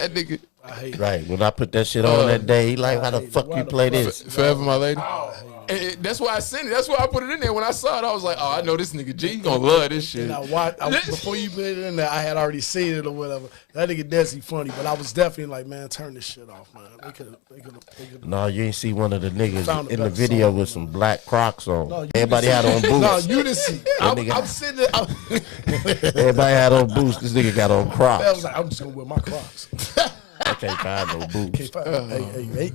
That nigga. I hate it. Right. When I put that shit on that day, he like, how the fuck you play this? Forever My Lady. That's why I sent it. That's why I put it in there. When I saw it, I was like, oh, I know this nigga G. He gonna love this shit. And before you put it in there, I had already seen it or whatever. That nigga Desi funny, but I was definitely like, man, turn this shit off, man. They could. No, you ain't see one of the niggas Found a in the better video song. with some black Crocs on. No, you Everybody didn't had on boots. No, you didn't see. I'm sitting there. Everybody had on boots. This nigga got on I Crocs. was like, I'm just gonna wear my Crocs. I can't find no boots.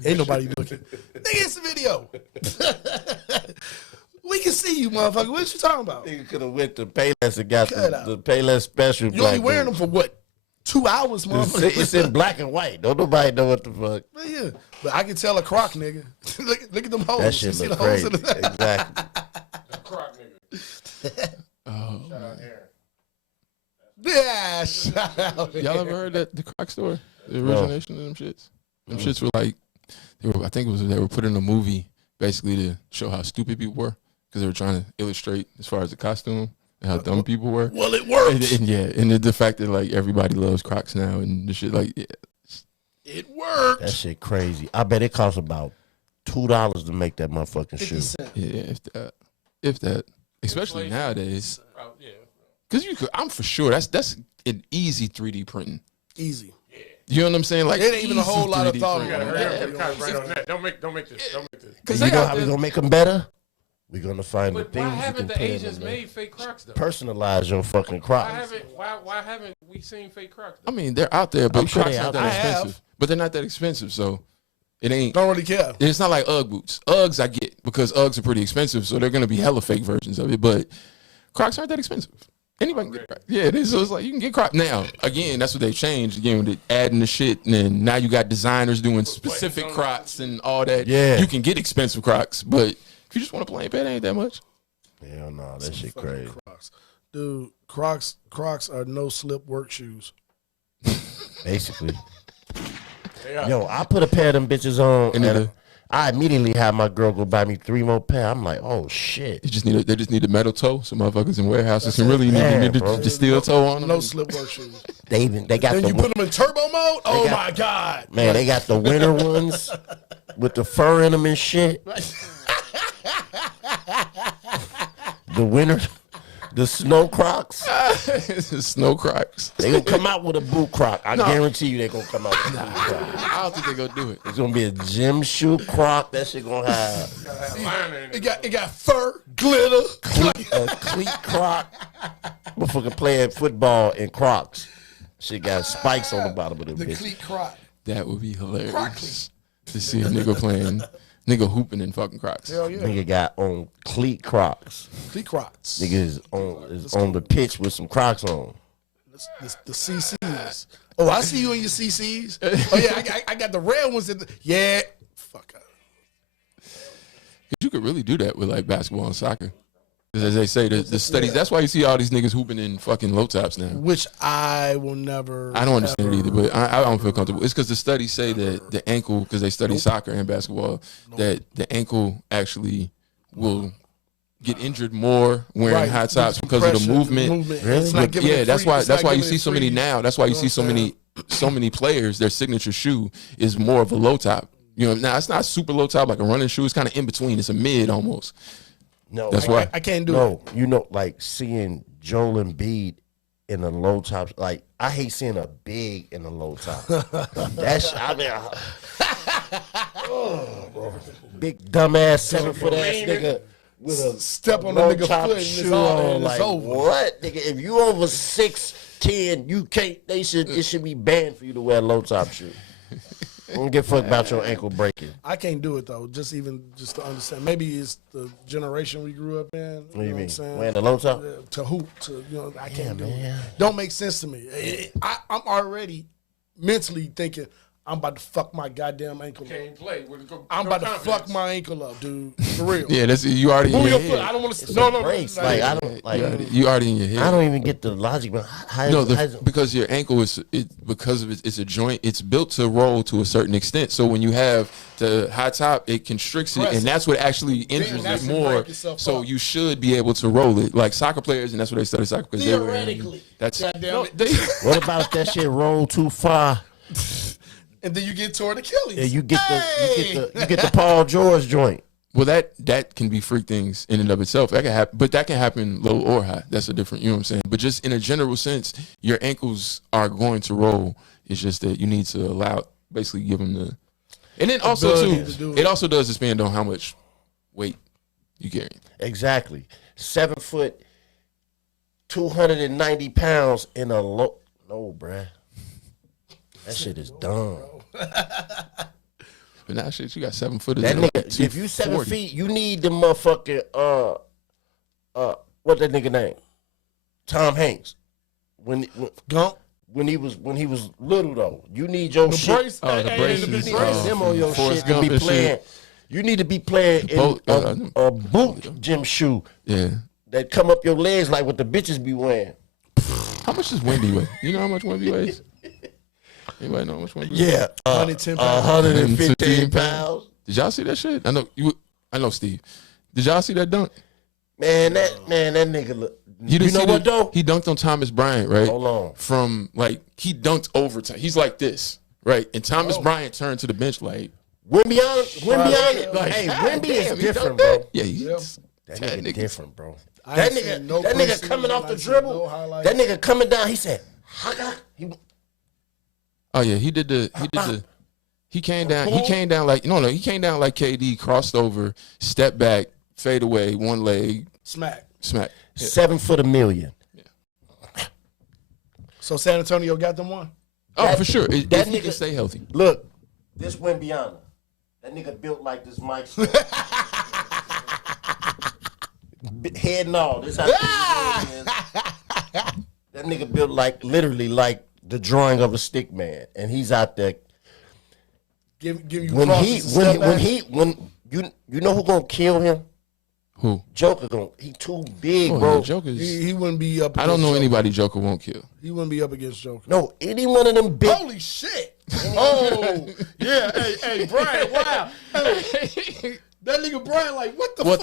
Ain't nobody looking. Nigga, it's a video. We can see you, motherfucker. What you talking about? Nigga could have went to Payless and got the Payless special. You only wearing them for what? 2 hours, motherfucker. It's in black and white. Don't nobody know what the fuck. Yeah, but I can tell a Croc, nigga. look at them hoes. That shit You look see the hoes crazy. in the- Exactly. Croc nigga. Oh, Shout out Aaron. Yeah, shout out. y'all ever heard that the Croc story? The origination of them shits. Them shits were like, they were put in a movie basically to show how stupid people were because they were trying to illustrate as far as the costume and how dumb people were. Well, it works. And the fact that like everybody loves Crocs now and the shit like It works. That shit crazy. I bet it costs about $2 to make that motherfucking 50 shoe. cents. yeah, if that, especially nowadays, Yeah. because I'm for sure that's an easy 3D printing. Easy. You know what I'm saying? Like It ain't even a whole easy lot of 3D thought. You gotta printing. hurry up and concentrate on that. Don't make this. Don't make this. Because You know how we gonna make them better? We're gonna find But the why things you haven't can the put in Asians them. made fake Crocs though? Personalize your fucking Crocs. Why haven't we seen fake Crocs? I mean, they're out there, but I'm sure Crocs they not out that there. I expensive. have. But they're not that expensive, so it ain't. Don't really care. It's not like Ugg boots. Uggs I get because Uggs are pretty expensive, so they're gonna be hella fake versions of it. But Crocs aren't that expensive. Anybody can get Crocs. Yeah, it is. So it's like you can get Crocs now. Again, that's what they changed. Again, with adding the shit, and then now you got designers doing specific Crocs and all that. Yeah. You can get expensive Crocs, but if you just want a plain pair, it ain't that much. Hell no, that shit crazy. Crocs. Dude, Crocs are no slip work shoes. Basically. Yo, I put a pair of them bitches on, and I immediately had my girl go buy me 3 more pair. I'm like, oh shit. They just need a metal toe, so motherfuckers in warehouses can really Man, need bro. the steel toe on them. No slip work shoes. They got Then the you put them in turbo mode? Oh my God. man. They got the winter ones with the fur in them and shit. The winter, the snow Crocs. Snow Crocs. They gonna come out with a boot Croc. I guarantee you they gonna come out with a boot Croc. I don't think they're gonna do it. It's gonna be a gym shoe Croc. That shit gonna have It got fur, glitter. a cleat Croc. Motherfucker playing football in Crocs. Shit got spikes on the bottom of them The bitches. cleat Croc. That would be hilarious to see a nigga hooping in fucking Crocs. Hell yeah. Nigga got on cleat Crocs. Cleat Crocs. Nigga is on the pitch with some Crocs on. The CCs. Oh, I see you in your CCs. Oh yeah, I got the red ones. Yeah. Fuck up. You could really do that with like basketball and soccer. Because as they say, the studies, that's why you see all these niggas hooping in fucking low tops now. Which I will never. I don't understand ever- it either, but I don't feel comfortable. It's because the studies say that the ankle, because they study soccer and basketball, that the ankle actually will get injured more wearing Right. high tops because of Compression, the movement. It's not giving it That's free- why it's not you giving see it so many free. now. That's why you know see what I'm so many players. Their signature shoe is more of a low top. You know, now it's not super low top like a running shoe. It's kind of in between. It's a mid almost. No, That's why. I can't do it. No, you know, like seeing Joel Embiid in a low top. Like I hate seeing a big in a low top. That's big dumbass 7-foot ass nigga with a Step on the low nigga top foot and shoe it's all on. and Like it's over. what, nigga? If you over 6'10", you can't. It should be banned for you to wear a low top shoe. Don't give a fuck about your ankle breaking. I can't do it though. Just to understand. Maybe it's the generation we grew up in. What do you know mean? I'm saying? Wearing the low top? To hoop. I can't do man. it. Don't make sense to me. I'm already mentally thinking I'm about to fuck my goddamn ankle up. Can't play with I'm about to fuck my ankle up, dude. For real. Yeah, that's you already in Move your your foot. head. I don't want to. It's No, a no, brace. no. Like I don't like. You already in your head. I don't even get the logic. But how, No, how, because your ankle because of it's a joint. It's built to roll to a certain extent. So when you have the high top, it constricts it, and that's what actually injures that's it when you more. break yourself So up. you should be able to roll it like soccer players, and that's what they study soccer because Theoretically. That's Goddamn it. they, what about if that shit roll too far and then you get torn Achilles. Yeah, you get the Paul George joint. Well, that can be freak things in and of itself. That can happen, but that can happen low or high. That's a different, you know what I'm saying? But just in a general sense, your ankles are going to roll. It's just that you need to basically give them the, and then also too, it also does expand on how much weight you carry. Exactly. 7 foot, 290 pounds in a low. No, bruh. That shit is dumb. But now shit, you got 7 foot. That nigga, if you 7 feet, you need the motherfucking what that nigga name? Tom Hanks. When Gump. When he was little though, you need your shit. The braces. You need them on your Forrest shit to be Gump and playing. shit. You need to be playing in a boot gym shoe. Yeah. That come up your legs like what the bitches be wearing. How much does Wendy weigh? You know how much Wendy weighs? Anybody know how much Wendy weighs? Yeah, 110 pounds. 115 pounds. Did y'all see that shit? I know Steve. Did y'all see that dunk? Man, that nigga look. You know what though? He dunked on Thomas Bryant, right? Hold on. From he dunked over time. He's like this, right? And Thomas Bryant turned to the bench like Wimby, like, hey, Wimby is different, bro. Yeah, that nigga different, bro. I That ain't seen nigga, no that nigga preseason, coming off I the ain't seen dribble. no highlights. That nigga coming down. He said, Oh yeah, he came down like he came down like KD, crossed over, step back, fade away, one leg, Smack. Yeah. 7 foot $1 million. So San Antonio got them one? Oh, for sure. If that he nigga can stay healthy. Look, this Wimbiana. That nigga built like this Mike. Head and all. This how that nigga built like literally like the drawing of a stick man, and he's out there. Give you When you know who gonna kill him? Who? Joker he too big, Oh, bro. yeah, Joker's. he wouldn't be up. I don't know against anybody Joker won't kill. Joker. He wouldn't be up against Joker. No, any one of them big. Holy shit! Oh yeah, hey Brian, wow. Hey, that nigga Brian, like what am I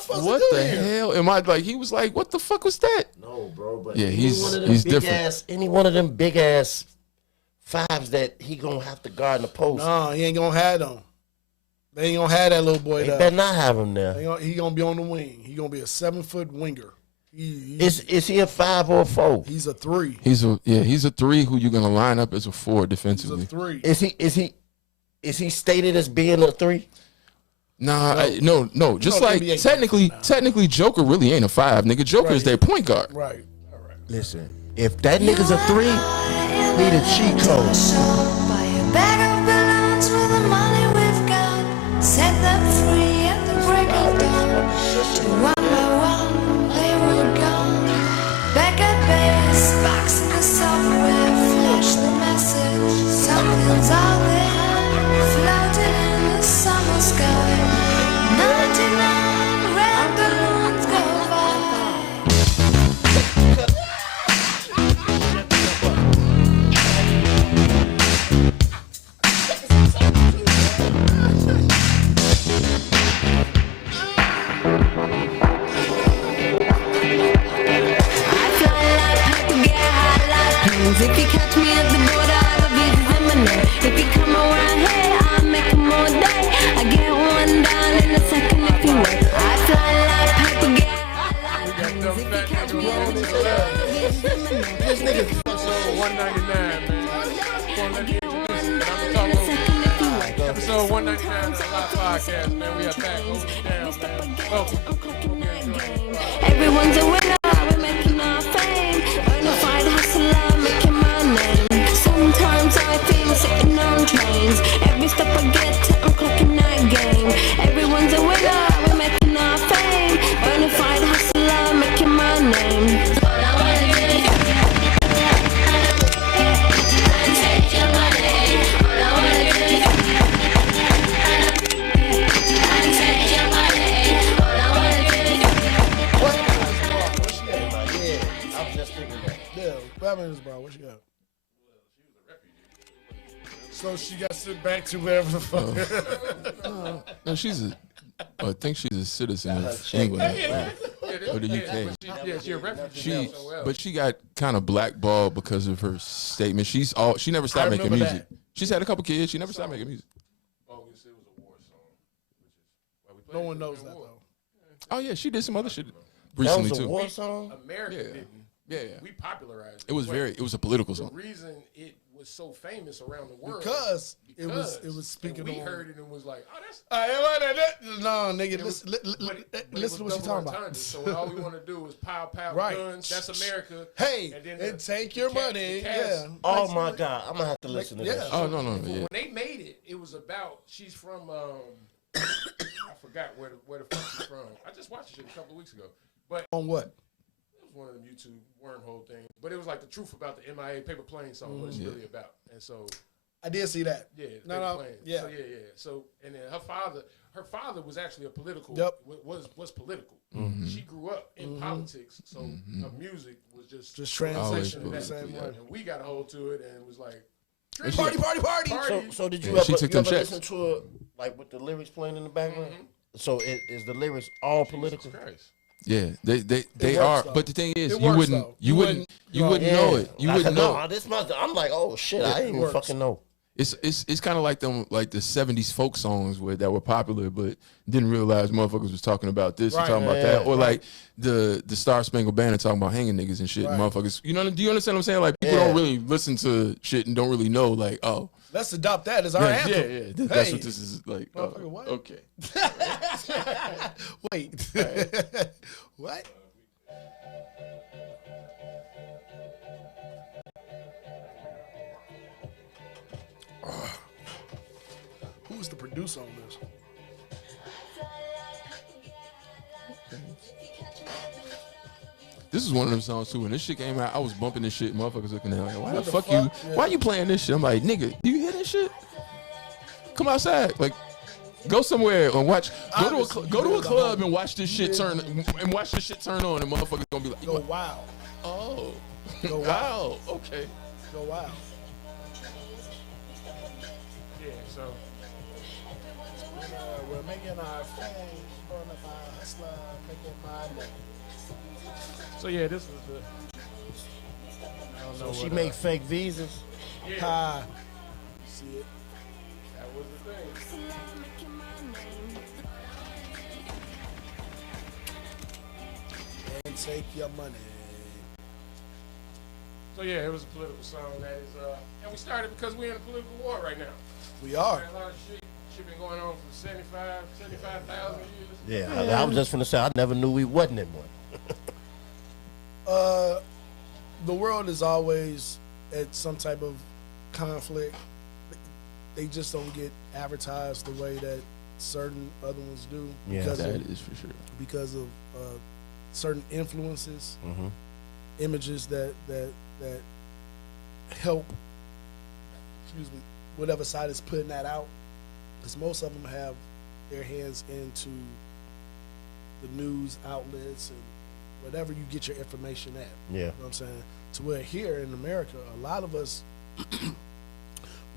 supposed to do here? Hell am I like? He was like, what the fuck was that? No, bro, but Yeah, he's big different. Ass, any one of them big ass fives that he gonna have to guard in the post. No, he ain't gonna have them. They ain't gonna have that little boy They there. better not have him there. He gonna be on the wing. He gonna be a 7 foot winger. Is he a 5 or a 4? He's a 3. He's a 3 who you're gonna line up as a 4 He's defensively. a 3. Is he stated as being a 3? Nah, no. Just know, like NBA technically, Joker really ain't a 5, nigga. Joker is their point guard. Right. All right. Listen, if that nigga's a 3, he the cheat code. Buy a bag of balloons with the money we've got. Set them free at the break of dawn. To one by one, they were gone. Back at base, box in the software. Flash the message. Something's out there, floating in the summer sky. 99 red balloons go by. If you catch me at the border, I'll be imminent. If you come around here, I'll make 'em all day. I get one down in a second if you wait. I fly like paper, get high like planes. If you catch me at the border, I'll be imminent. This nigga. Episode 199, man. I get one down in a second if you wait. Episode 199 of the Live Podcast, man. We are back. Hold it down, man. Welcome. Everyone's a winner, we're making our fame. Bonafide hustler, making my name. Sometimes I feel sitting on trains. Every step I get to, I'm clocking that game. Everyone's a winner, we're making our fame. Bonafide hustler, making my name. All I wanna do is take your money. All I wanna do is take your money. All I wanna do is Yeah, I was just thinking that. Yeah, what happened to this, bro? What she got? So she got sent back to wherever the fuck. No, I think she's a citizen of England or the UK. Yeah, she a refugee. But she got kind of blackballed because of her statement. She never stopped making remember music. She's had a couple kids. She never stopped making music. Bogus, it was a war song. Which is why we No played one it knows during that war. though. Oh yeah, she did some other shit That recently was a too. war song? America Yeah. didn't. Yeah, We popularized it. it was But it was a political the song. reason it was so famous around the world Because it was and speaking we on. heard it and was like, oh, that's No, nigga, it was- listen, but it listen to was what you're double talking about. entendre. So when all we want to do is pow pow Right. guns. That's America. Hey, And then and the- take the your cast- money. the cast- Yeah. Oh my God, I'm gonna have to listen to yeah. that. Oh no, When yeah. they made it, it was about she's from I forgot where the fuck she's from. I just watched it a couple of weeks ago. But On what? it was one of them YouTube wormhole things. But it was like the truth about the MIA paper plane song, what it's really about. And so I did see that. yeah, No, paper no, plane. yeah. So yeah. So and then her father was actually a political Yep. was political. Mm-hmm. She grew up in politics, so her music was just Just Always transition in the political, same yeah. way. and we got a hold to it and it was like And she- Party, party, party. So did you Yeah, she ever, took you them ever checks. listen to it like with the lyrics playing in the background? So is the lyrics all political? Jesus Christ. Yeah, they works, are. though. But the thing is, It you works, wouldn't though. you wouldn't know it. You wouldn't know. Nah, this must. I'm like, oh shit, I didn't even works. fucking know. It's kind of like them the 70s folk songs that were popular, but didn't realize motherfuckers was talking about this and Right, talking about yeah, that, or like the Star Spangled Banner talking about hanging niggas and shit. Right. Motherfuckers, do you understand what I'm saying? Like people Yeah. don't really listen to shit and don't really know. Like, oh, Let's adopt that as our yeah, anthem. yeah, that's Hey. what this is like. Oh, Motherfucker, what? okay. Wait. What? Who's the producer on this? This is one of them songs too. When this shit came out, I was bumping this shit. Motherfuckers looking at me like, why the What the fuck fuck? you? Yeah. Why you playing this shit? I'm like, nigga, do you hear this shit? Come outside, like, go somewhere and watch. Obviously, Go to you a did the club whole- and watch this shit turn and watch this shit turn on, and motherfuckers gonna be like, Go wow. oh, Go wow. wow, okay. Go wow. Yeah, so We're making our fame. Hustler, making my name. so yeah, this was the I don't know She what, make fake visas. yeah, Ha. See it? that was the thing. And take your money. So yeah, it was a political song that is and we started because we're in a political war right now. We are. A lot of shit been going on for 75,000 years. Yeah, I was just gonna say I never knew we wasn't in one. The world is always at some type of conflict. They just don't get advertised the way that certain other ones do Yeah, because That of, is for sure. because of certain influences, images that help. Excuse me, whatever side is putting that out, because most of them have their hands into the news outlets and whatever you get your information at. Yeah. You know what I'm saying? To where here in America, a lot of us,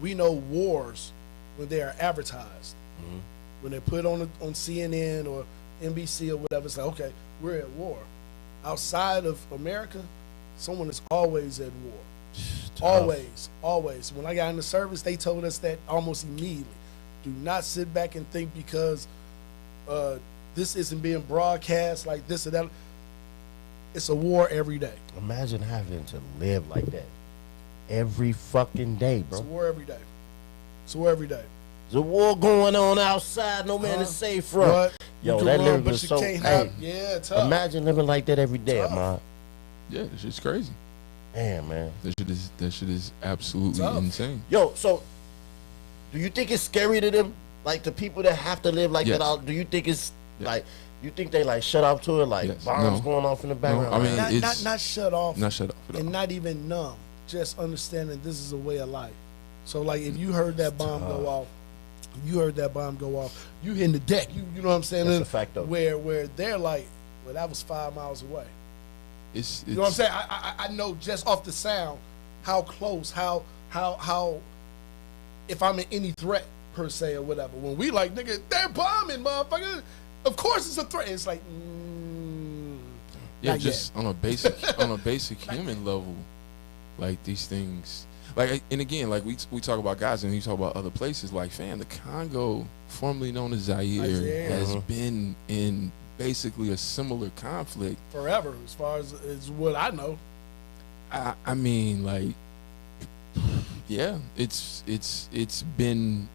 we know wars when they are advertised. When they're put on CNN or NBC or whatever, it's like, okay, we're at war. Outside of America, someone is always at war. Always, always. When I got in the service, they told us that almost immediately. Do not sit back and think because this isn't being broadcast like this or that. It's a war every day. Imagine having to live like that every fucking day, It's bro. a war every day. It's a war every day. There's a war going on outside. No man is safe from. But Yo, you that can run, lyric but was you so. can't Hey, have. Yeah, tough. imagine living like that every day, Tough. man. Yeah, that shit's crazy. Damn, man. That shit is absolutely Tough. insane. Yo, so do you think it's scary to them? Like the people that have to live like Yes. that out, do you think it's Yes. like you think they like shut off to it, like Yes. bombs No. going off in the background? I mean, not, it's not shut off not shut up. and not even numb. Just understanding this is a way of life. So like if you heard that bomb go off, you hitting the deck. You know what I'm saying? That's And a fact, though. Where they're like, well, that was 5 miles away. It's You know what I'm saying? I know just off the sound how close, how if I'm in any threat per se or whatever. When we like, nigga, they're bombing, motherfucker. Of course it's a threat. It's like, Yeah, not just on a basic human level, like these things. Like, and again, like we talk about Gaza and we talk about other places. Like, fam, the Congo, formerly known as Zaire, has been in basically a similar conflict forever, as far as what I know. I mean, like, yeah, it's been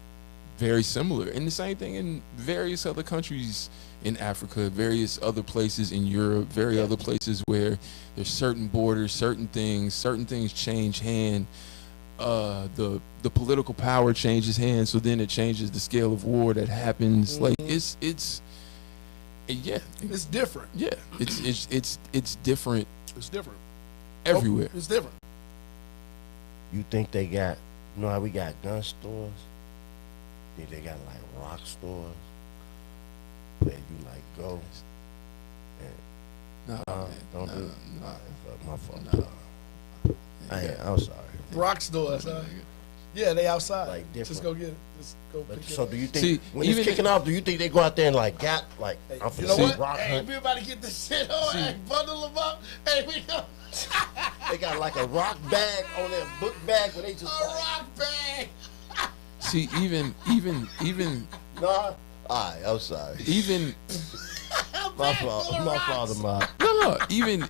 very similar, and the same thing in various other countries in Africa, various other places in Europe, other places where there's certain borders, certain things change hand. The political power changes hands, so then it changes the scale of war that happens. Like it's different. Yeah, it's different. It's different everywhere. It's different. You think they got? You know how we got gun stores? Think they got like rock stores where you like go? Don't do it. My fault. I'm sorry. Rock stores, huh? Yeah, they outside. Like just go get it. Just go pick it so up. do you think when it's kicking off, do you think they go out there and like got like I'm you finna know see what? rock Hey, hunt? we about to get this shit on. Hey, bundle them up. Hey, we go. They got like a rock bag on their book bag where they just rock bag. See, even nah. All right, I'm sorry. Even my fault, ma. no, even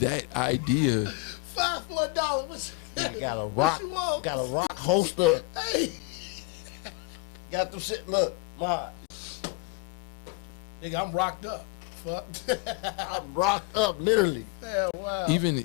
that idea. $5 for $1. You got a rock holster. Hey, got them shit. Look, ma. nigga, I'm rocked up. Fuck. I'm rocked up, literally. Yeah, wow. Even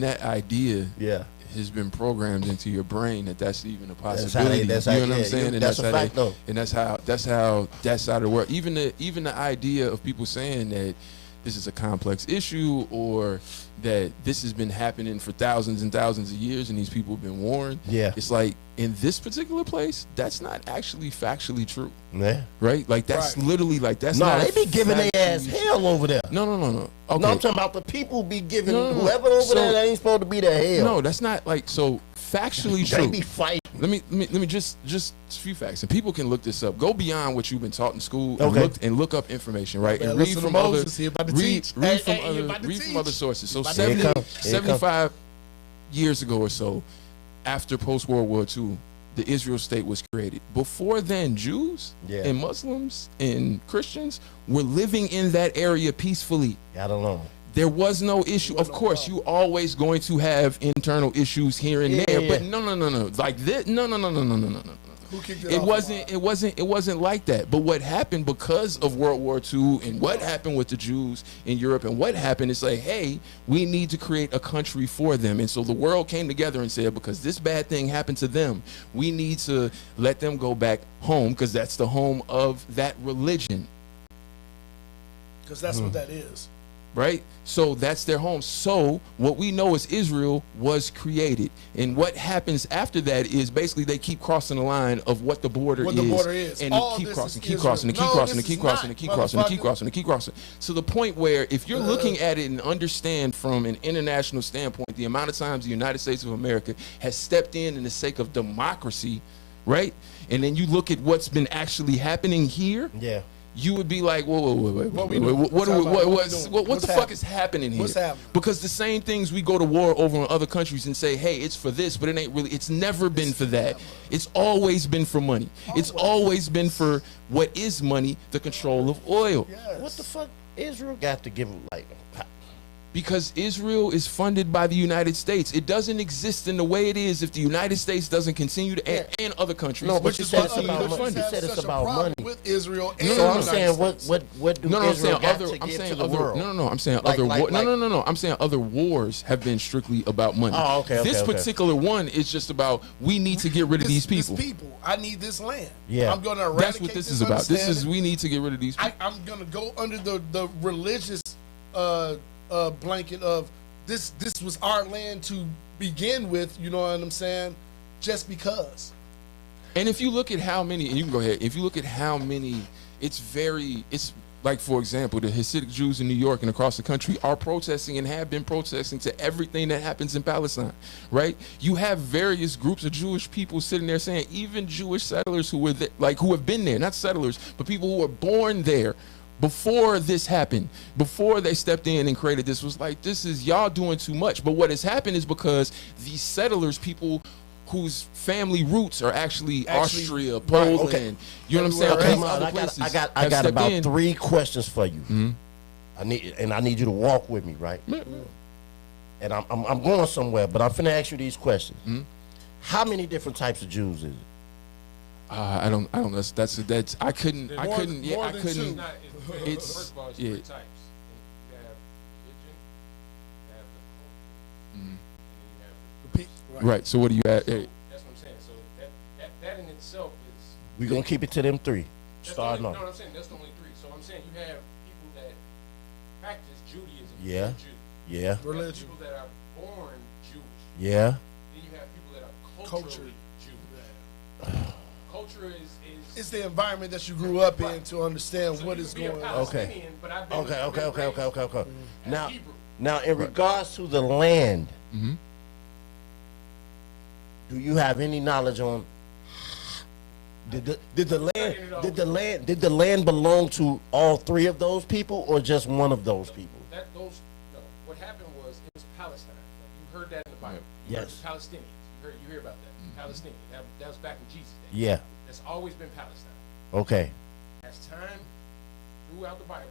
that idea. Yeah. Has been programmed into your brain that's even a possibility. You know what I'm saying? And that's a fact, though. And that's how that side of the world. Even the idea of people saying that this is a complex issue or that this has been happening for thousands and thousands of years and these people have been warned. Yeah. It's like in this particular place, that's not actually factually true. Yeah. Right? Like that's literally like that's no, not. They be giving their ass hell over there. No. Okay. No, I'm talking about the people be giving whoever over So, there that ain't supposed to be there hell. No, that's not like so factually They true. be fighting. Let me just a few facts, and people can look this up. Go beyond what you've been taught in school and look up information, right? And read from other other sources. So 75 years ago or so, after post-World War II, the Israel state was created. Before then, Jews and Muslims and Christians were living in that area peacefully. Got along. There was no issue. Of course, you always going to have internal issues here and there, but no. Like this, no. Who kicked It wasn't like that. But what happened because of World War II and what happened with the Jews in Europe and what happened is like, hey, we need to create a country for them. And so the world came together and said, because this bad thing happened to them, we need to let them go back home because that's the home of that religion. Because that's what that is. Right? So that's their home. So what we know is Israel was created. And what happens after that is basically they keep crossing the line of what the border is. And keep crossing. So the point where if you're looking at it and understand from an international standpoint, the amount of times the United States of America has stepped in the sake of democracy, right? And then you look at what's been actually happening here. Yeah. You would be like, whoa, wait, what the fuck is happening here? What's happening? Because the same things we go to war over in other countries and say, hey, it's for this, but it ain't really. It's never been for that. It's always been for money. It's always been for what is money, the control of oil. Yes. What the fuck Israel got to give like? Because Israel is funded by the United States. It doesn't exist in the way it is if the United States doesn't continue to, and other countries. No, but you said it's continue about to fund money. it. You said it's about money. With Israel and So I'm the saying, United States. what do Israel got to give to the world? No. I'm saying Like- other. like- No. I'm saying other wars have been strictly about money. Oh, okay. This particular one is just about we need to get rid of these people. I need this land. Yeah. I'm going to eradicate That's what this is about. This is we need to get rid of these people. I'm going to go under the religious blanket of this was our land to begin with, you know what I'm saying? Just because. And if you look at how many, and you can go ahead, if you look at how many, it's like, for example, the Hasidic Jews in New York and across the country are protesting and have been protesting to everything that happens in Palestine, right? You have various groups of Jewish people sitting there saying, even Jewish settlers who have been there, not settlers, but people who were born there, before this happened, before they stepped in and created this, was like, this is y'all doing too much. But what has happened is because these settlers, people whose family roots are actually Austria, Poland, okay. you know what I'm saying? Okay, These other I places got have stepped about in. 3 questions for you. I need you to walk with me, right? And I'm going somewhere, but I'm finna ask you these questions. How many different types of Jews is it? I don't. That's. I couldn't. More I couldn't. Yeah, I than couldn't. two. It's First of all, it's yeah. 3 types. You have religion, you have the culture, and then you have the Right. So what do you add? that's what I'm saying. So that in itself is We gonna keep it to them 3. that's Starting no, off. I'm saying that's the only 3. So I'm saying you have people that practice Judaism, Yeah. Jew. Yeah. You have Religion. people that are born Jewish. Yeah. Then you have people that are Culture. culturally Jewish. Culture is It's the environment that you grew up in to understand so what you is can be a going on. Palestinian, but I've been Okay. as Now, Hebrew. now in regards to the land, do you have any knowledge on? Did the land belong to all 3 of those people or just one of those people? What happened was it was Palestine. You heard that in the Bible. You heard Yes. the Palestinians. You hear about that. Palestinian. That was back in Jesus' day. Yeah. That's always been Palestine. Okay. As time throughout the Bible,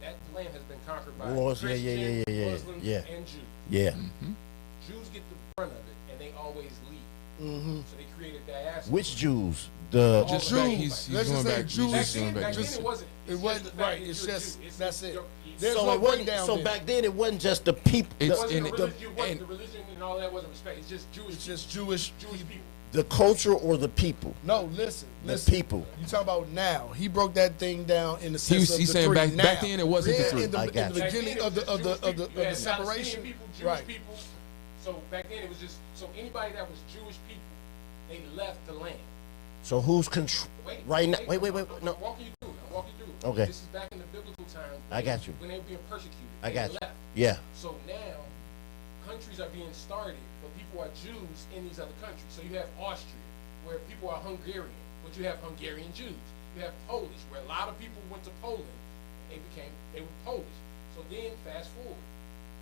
that land has been conquered by Wars, yeah, Christians, yeah. Muslims, Yeah. and Jews. Yeah. Jews get the brunt of it, and they always leave. So they created diaspora. Which Jews? The Just Jews. back, he's Let's going just say back. Jews. He's going back. Back then Just- it wasn't. It It's wasn't just the fact right. that It's you're a just Jew. that's it. you're- There's so no it wasn't. breakdown So then. back then it wasn't just the people. It's It wasn't in the it. religion, And the religion and all that wasn't respect. It's just Jewish. It's just Jewish. people. The culture or the people? No, listen. The Listen. people. You talking about now? He broke that thing down in the sense He's of the saying 3 back now. then it wasn't the Yeah, 3. in the, I in got the you. beginning of the You had Palestinian separation, people, Jewish right? people. So back then it was just anybody that was Jewish people, they left the land. So who's control? Right now? Wait. No. I'm walking you through. Okay. This is back in the biblical time. I got you. When they were being persecuted. I they got you. left. Yeah. So now countries are being started, but people are Jews in these other countries. So you have Austria, where people are Hungarian, but you have Hungarian Jews. You have Polish, where a lot of people went to Poland and they were Polish. So then fast forward,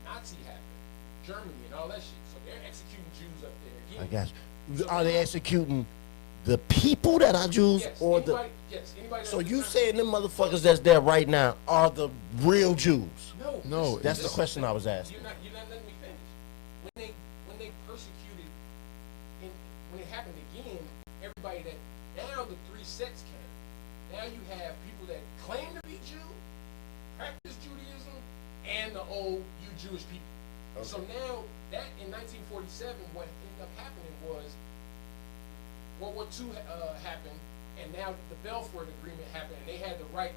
Nazi happened, Germany and all that shit. So they're executing Jews up there again. I got you. Are they executing the people that are Jews Yes, or anybody, yes, anybody. So that's you not- saying them motherfuckers that's there right now are the real Jews? No, That's the question I was asking. You're not letting me finish. When they persecuted, and when it happened again, everybody that now the 3 sects came. Now you have people that claim to be Jew, practice Judaism, and the old you Jewish people. So now that in 1947, what ended up happening was World War II happened, and now the Balfour Agreement happened, and they had the right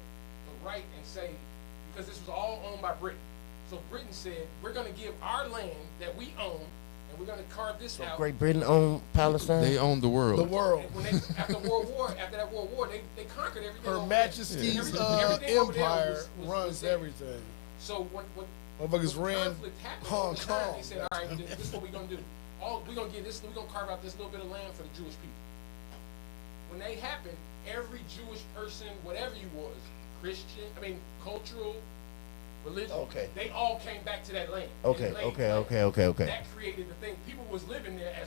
and say, because this was all owned by Britain. So Britain said, we're going to give our land that we own, and we're going to carve this out. Great Britain owned Palestine? They own the world. The world. And when after that World War, they conquered everything. Her over there. Majesty's Everything over there empire was runs there. everything. So what Motherfuckers when ran conflict happened Hong over time, Kong. They said, all right, this is what we're going to do. We're going to give this. We're going to carve out this little bit of land for the Jewish people. When they happened, every Jewish person, whatever you was, Christian, cultural, religion, Okay. they all came back to that land. Okay. That created the thing. People was living there as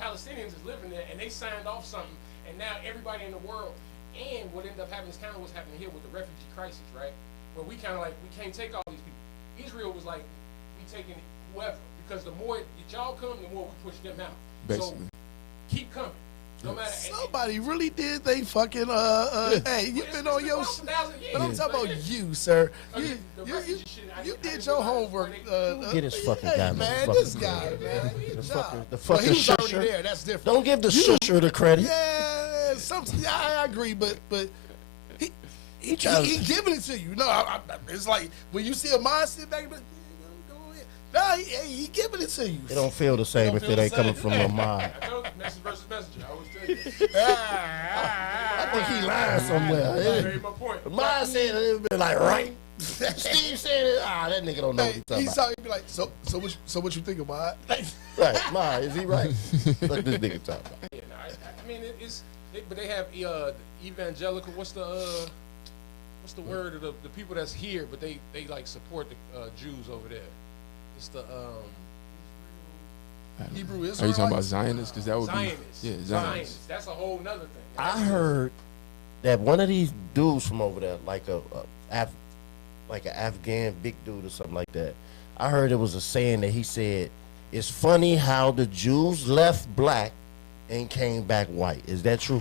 Palestinians is living there, and they signed off something, and now everybody in the world. And what ended up happening is kind of what's happening here with the refugee crisis, right? Where we kind of like, we can't take all these people. Israel was like, we taking whoever, because the more that y'all come, the more we push them out. Basically. So keep coming. No matter. Somebody really did they fucking hey, you been on your shit. but I'm talking about you, sir. You did your homework. Get his fucking hey, guy, man, motherfucker. this guy, man. Good job. The But he fucking was already shusher. there. That's different. Don't give the shusher the credit. Yeah, I agree, but he giving it to you. No, it's like when you see a mind sit back and be like, go ahead. Nah, he giving it to you. It don't feel the same if it ain't coming from a mind. I know message versus messenger. I always tell you. I think he lying somewhere. That made my point. Mine said it would be like, right? Steve said it. That nigga don't know what Hey, he's talking he's about. talking like, so what you think about it? Right, mine, is he right? What this nigga talking about? Yeah, no, I mean, but they have evangelical. What's the what's the word of the people that's here, but they like support the Jews over there. It's the Hebrew Are you Israelites. talking about Zionists? Because that would Zionists. be Zionists. That's a whole nother thing. I heard that one of these dudes from over there, like an Afghan big dude or something like that. I heard it was a saying that he said, "It's funny how the Jews left black and came back white." Is that true?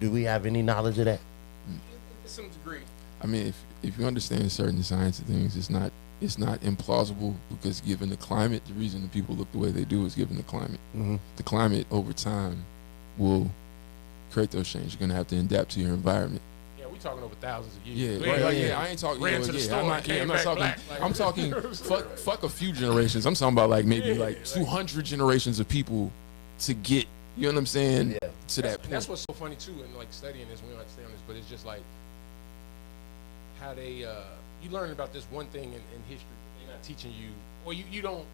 Do we have any knowledge of that? To some degree. I mean, if you understand certain science of things, it's not implausible because given the climate, the reason the people look the way they do is given the climate. Mm-hmm. The climate over time will create those changes. You're gonna have to adapt to your environment. Yeah, we talking over thousands of Yeah, years. I ain't talking. Ran to the store I'm and came not back talking. black, like- I'm talking. Fuck a few generations. I'm talking about like maybe like 200 generations of people to get. You know what I'm saying? Yeah. To that point. That's what's so funny too, and like studying this, we don't understand this, but it's just like how they you learn about this one thing in history, but they're not teaching you, or you don't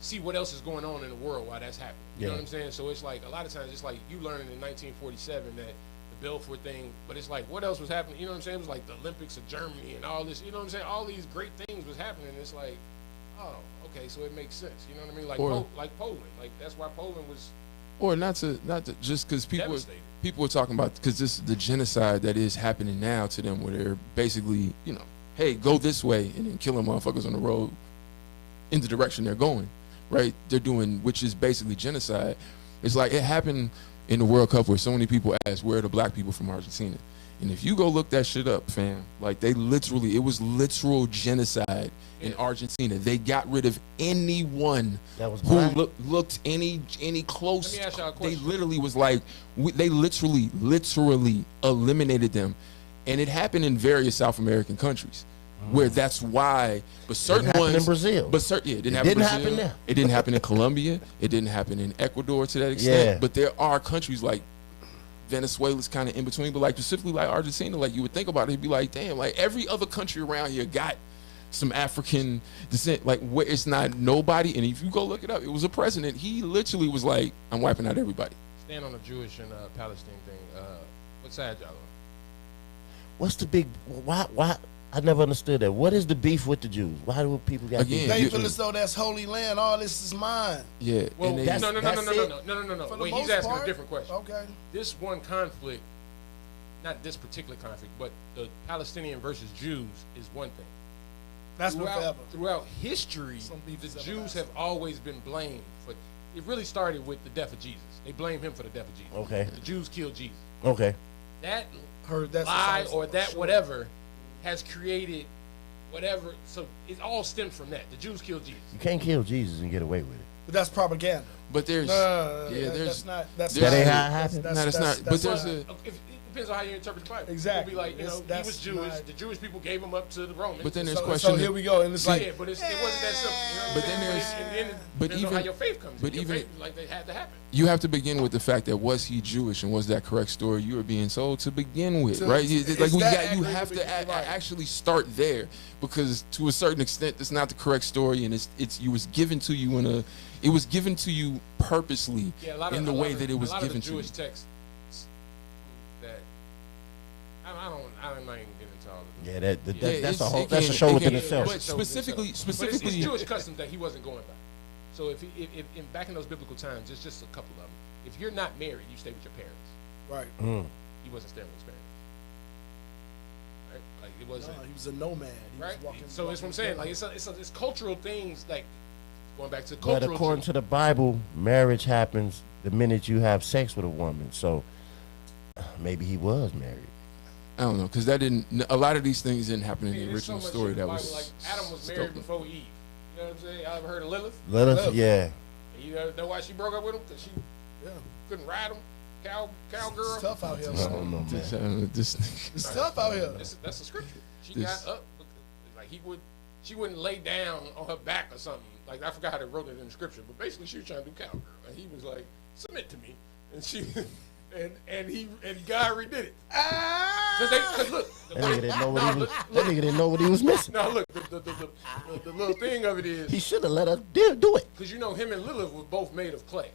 see what else is going on in the world while that's happening. You know what I'm saying? So it's like a lot of times it's like you learning in 1947 that the Balfour thing, but it's like what else was happening? You know what I'm saying? It was like the Olympics of Germany and all this. You know what I'm saying? All these great things was happening. It's like, oh, okay, so it makes sense. You know what I mean? Like like Poland, like that's why Poland was. Or not to just because people are talking about because this is the genocide that is happening now to them, where they're basically hey, go this way and then killing motherfuckers on the road in the direction they're going, right? They're doing, which is basically genocide. It's like it happened in the World Cup where so many people asked, where are the black people from Argentina? And if you go look that shit up, fam, like it was literal genocide in Argentina. They got rid of anyone That was who black? looked any close. Let me ask y'all a They question. literally was like, they literally eliminated them. And it happened in various South American countries where that's why, but certain happened ones. in Brazil. But it didn't It happen in didn't Brazil. happen there. It didn't happen in Colombia. It didn't happen in Ecuador to that extent. Yeah. But there are countries like Venezuela's kind of in between, but like specifically like Argentina, like you would think about it, it'd be like, damn, like every other country around here got some African descent, like where it's not nobody. And if you go look it up, it was a president. He literally was like, I'm wiping out everybody. Stand on the Jewish and Palestine thing. What side y'all on? What's the big? Why? I never understood that. What is the beef with the Jews? Why do people got Again, beef? They you- feel as though that's holy land. All this is mine. Yeah. Well, and they, that's- no. For the Wait, he's most asking part, a different question. Okay. This one conflict, not this particular conflict, but the Palestinian versus Jews is one thing. That's forever. Throughout history, Some beef the is Jews everlasting. have always been blamed for. It really started with the death of Jesus. They blame him for the death of Jesus. Okay. The Jews killed Jesus. Okay. That Heard that lie since I or was that short. whatever has created whatever. So it all stemmed from that. The Jews killed Jesus. You can't kill Jesus and get away with it. But that's propaganda. but there's, No, yeah, there's, that's not. That's there's- That ain't not- how it happened? No, that's not. But there's a, It depends on how you interpret the Bible. Exactly. It'll be like, It's- he that's was Jewish. not- The Jewish people gave him up to the Romans. but then there's So questions. here we go, and it's like, yeah, but it wasn't that simple. You know what But I'm then saying? there's- and then but depends on even- how your faith comes. but Your even- faith, like they had to happen. You have to begin with the fact that was he Jewish and was that correct story you were being told to begin with, So right? it's Like that you accurate have to to begin, right. actually start there because to a certain extent it's not the correct story and it was given to you it was given to you purposely Yeah, a lot of in the a lot way of- that it was a lot given of the to you. Jewish texts that I'm not even getting into all of it. Yeah, Yeah, that's a it's- whole. it That's a can- show it within can- itself. But specifically, But it's Jewish customs that he wasn't going by. So if back in those biblical times, it's just a couple of them. If you're not married, you stay with your parents. right. He wasn't staying with his parents. Right? Like it wasn't. No, he was a nomad. He Right. was walking, So that's what I'm saying. Like it's cultural things. Like going back to But cultural. according to the Bible, marriage happens the minute you have sex with a woman. So maybe he was married. I don't know because that didn't. A lot of these things didn't happen in the There's so original much story in the that Bible, was. like Adam was married stolen. before Eve. You know what I'm saying? Y'all ever heard of Lilith? Lilith, yeah. You know why she broke up with him? Because she Yeah. couldn't ride him. Cowgirl. It's tough out here. I man. don't know, This, man. this It's tough out here. That's a scripture. She This- got up like she wouldn't lay down on her back or something. Like I forgot how they wrote it in the scripture, but basically she was trying to do cowgirl, and he was like, "Submit to me," and she and God redid it. Cause look, That nigga didn't know what he was. That nigga didn't know what he was missing. no, look, the little thing of it is He should have let her do it. because him and Lilith were both made of clay.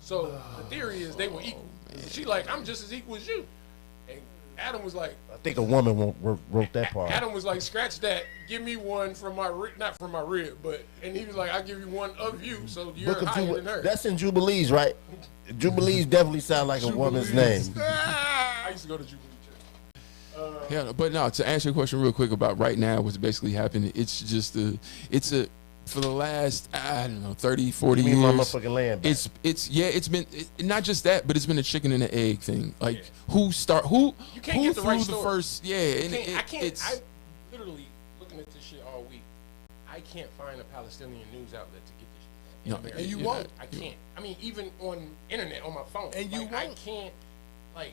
So the theory is they were equal. She like, I'm just as equal as you. And Adam was like, I think a woman wrote that part. Adam was like, scratch that. Give me one from my not from my rib, but and he was like, I'll give you one of you, so you're higher than her. That's in Jubilees, right? Jubilees definitely sound like a woman's name. I used to go to Jubilee Church. Yeah, but no, to answer your question real quick about right now, what's basically happening, it's just for the last, I don't know, 30, 40 Give me years. my motherfucking land back. It's been not just that, but it's been a chicken and the egg thing. Like who You can't get the threw right the story. first, I literally looking at this shit all week. I can't find a Palestinian news outlet to get this shit. No, America. and you won't. I can't. I mean, even on internet, on my phone. And you I won't. can't. Like,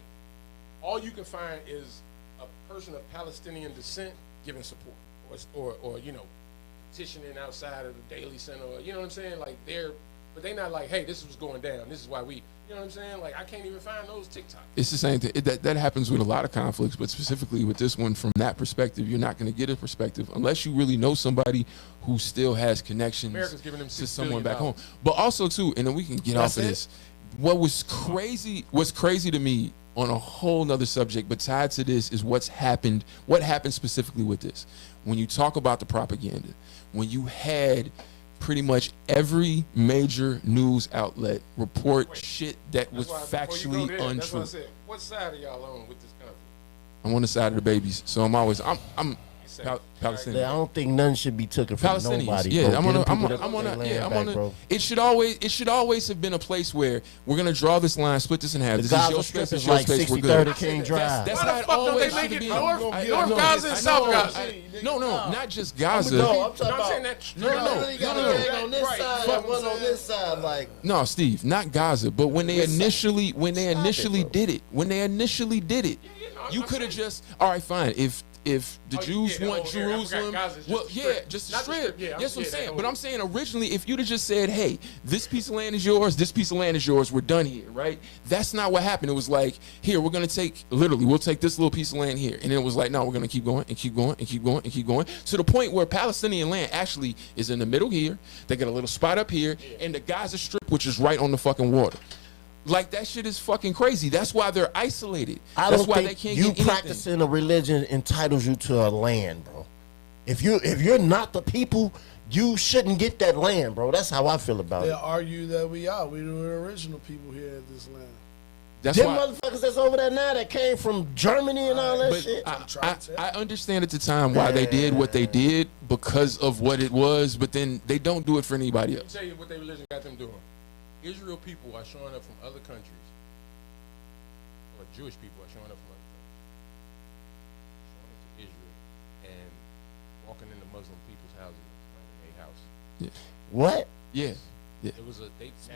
all you can find is a person of Palestinian descent giving support, or you know, petitioning outside of the Daily Center, or you know what I'm saying? Like but they not like, hey, this was going down. This is why we. You know what I'm saying? Like, I can't even find those TikToks. It's the same thing. That happens with a lot of conflicts, but specifically with this one, from that perspective, you're not going to get a perspective unless you really know somebody who still has connections America's giving them to $6 someone billion. But also too, and then we can get off of this. What's crazy to me on a whole nother subject, but tied to this, is what happened specifically with this. When you talk about the propaganda, when you had pretty much every major news outlet report shit that was factually untrue. That's what I said. What side are y'all on with this conflict? I'm on the side of the babies, so I'm Palestinian. I don't think none should be taken from Palestinians, nobody. yeah, bro. I'm Get on them a, people I'm on their a, land yeah, I'm back, on a, bro. it should always have been a place where we're gonna draw this line, split this in half. The This Gaza is your Strip space, is it's your like space, we're 63rd good. and King Drive. That's Why how the it fuck don't always they make should it be. North Gaza and South Gaza? No, not just No, Gaza. I'm No, talking I'm about. saying that. No. On this Right. side, and one on this side, like. No, Steve, not Gaza. But when they initially did it, you could have just, all right, fine. If the Jews want Jerusalem, just the Not the strip. strip, yeah, That's what I'm yeah, saying. that But whole- I'm saying originally, if you'd have just said, hey, this piece of land is yours, this piece of land is yours, we're done here, right? That's not what happened. It was like, here, we'll take this little piece of land here. And then it was like, no, we're going to keep going and keep going and keep going and keep going, to the point where Palestinian land actually is in the middle here. They got a little spot up here, and the Gaza Strip, which is right on the fucking water. Like, that shit is fucking crazy. That's why they're isolated. I That's don't why think they can't you get anything. practicing a religion entitles you to a land, bro. If you're not the people, you shouldn't get that land, bro. That's how I feel about They it. argue that we are. We're the original people here at this land. That's Them why. motherfuckers that's over there now that came from Germany and all that But shit. I understand at the time why they did what they did because of what it was, but then they don't do it for anybody Let me else. tell you what their religion got them doing. Israel people are showing up from other countries, or Jewish people are showing up from other countries, showing up to Israel and walking into Muslim people's houses and finding their house. What? Yeah. It was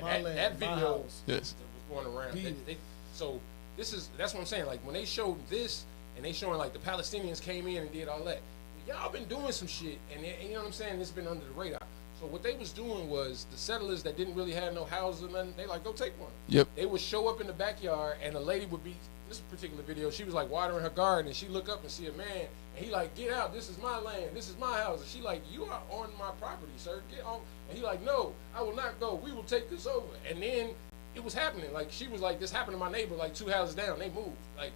my land, that my video house. Yes. that was going around. Beat So that's what I'm saying. Like, when they showed this and they showing like the Palestinians came in and did all that, y'all been doing some shit, and you know what I'm saying? It's been under the radar. So what they was doing was the settlers that didn't really have no houses or nothing, they like, go take one. Yep. They would show up in the backyard, and a lady would be, this particular video, she was like watering her garden, and she look up and see a man, and he like, get out, this is my land, this is my house. And she like, you are on my property, sir, get off. And he like, no, I will not go, we will take this over. And then it was happening. Like, she was like, this happened to my neighbor, like 2 houses down, they moved. Like,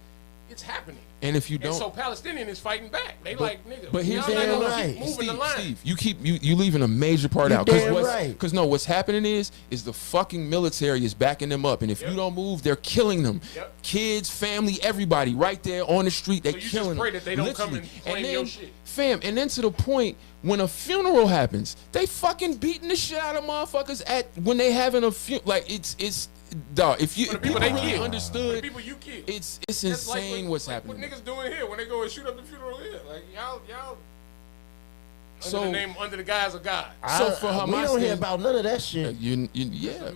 it's happening. And if you And don't, so Palestinian is fighting back. They like, nigga, but here's y'all not damn gonna right. keep moving the line. Steve, you leaving a major part You out. damn right. Because no, what's happening is the fucking military is backing them up, and if you don't move, they're killing them. Yep. Kids, family, everybody, right there on the street, they're So you just killing pray them. that they don't come Literally. and claim then, your shit. fam, and then to the point when a funeral happens, they fucking beating the shit out of motherfuckers when they having a funeral. Like, it's dog. If For the people people they really kill. understood, The people you kill. it's That's insane like what's like happening. What niggas doing here when they go and shoot up the funeral here? Like, y'all So- under the name, under the guise of God. So for we Hamas, don't hear then- about none of that shit. yeah,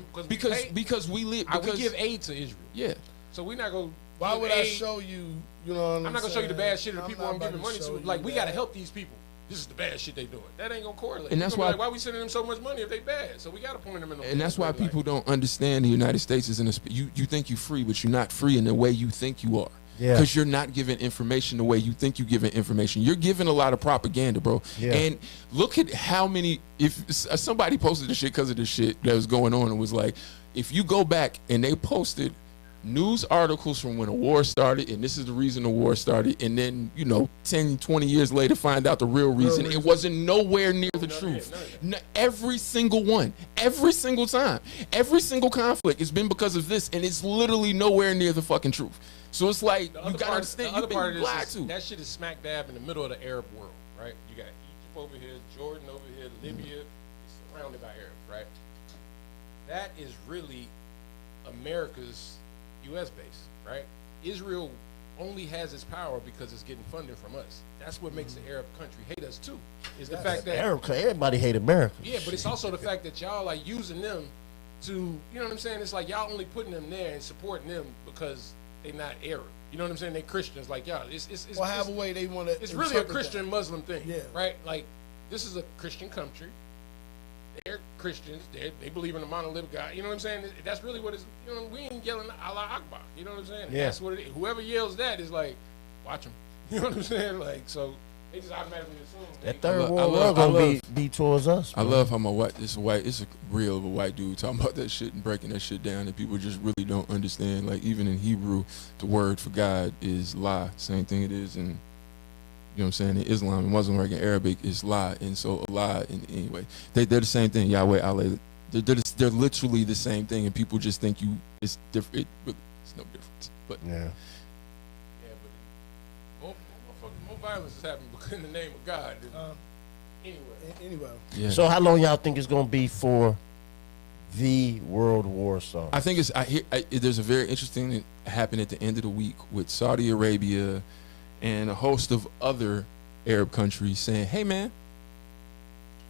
because we live. We Because give aid to Israel. yeah. So we not gonna. Why give would I aid. show you? You know what I'm not gonna show you the bad shit of the people I'm not giving about money show to. you Like, we that. gotta help these people. This is the bad shit they doing. That ain't gonna correlate. And that's You gonna be why- like, why we sending them so much money if they bad? So we gotta point them in the. And that's why like, people don't understand the United States is in a. You think you're free, but you're not free in the way you think you are. Yeah. Because you're not giving information the way you think you're giving information. You're giving a lot of propaganda, bro. Yeah. And look at how many. If somebody posted the shit because of the shit that was going on, and was like, if you go back and they posted news articles from when a war started, and this is the reason the war started, and then 10, 20 years later find out the real reason. It wasn't nowhere near the truth. Every single one, every single time, every single conflict has been because of this, and it's literally nowhere near the fucking truth. So it's like, you gotta understand, you've been lied to. That shit is smack dab in the middle of the Arab world, right? You got Egypt over here, Jordan over here, Libya, it's surrounded by Arabs, right? That is really America's U.S. base, right? Israel only has its power because it's getting funding from us. That's what makes the Arab country hate us too. Is the fact that everybody hate America. Yeah, but it's also the fact that y'all like using them to, you know what I'm saying? It's like y'all only putting them there and supporting them because they're not Arab. You know what I'm saying? They Christians like y'all. Well, have a way they want to. It's really a Christian Muslim thing, yeah. Right? Like this is a Christian country. They're Christians. They believe in a monolithic God. You know what I'm saying? That's really what it's. You know, we ain't yelling Allah Akbar. You know what I'm saying? Yeah. That's what it is. Whoever yells that is like, watch them. You know what I'm saying? Like, so they just automatically assume that third world war gonna be towards us. I love how it's a real of a white dude talking about that shit and breaking that shit down, and people just really don't understand. Like even in Hebrew, the word for God is La. Same thing it is in. You know what I'm saying? In Islam and Muslim work in Arabic is La, and so Allah. And anyway, they're the same thing. Yahweh, Allah. They're literally the same thing, and people just think it's different. It's no difference. But yeah, but more violence is happening in the name of God. Anyway. Yeah. So how long y'all think it's gonna be for the World War starts? I think there's a very interesting thing that happened at the end of the week with Saudi Arabia and a host of other Arab countries saying, hey man,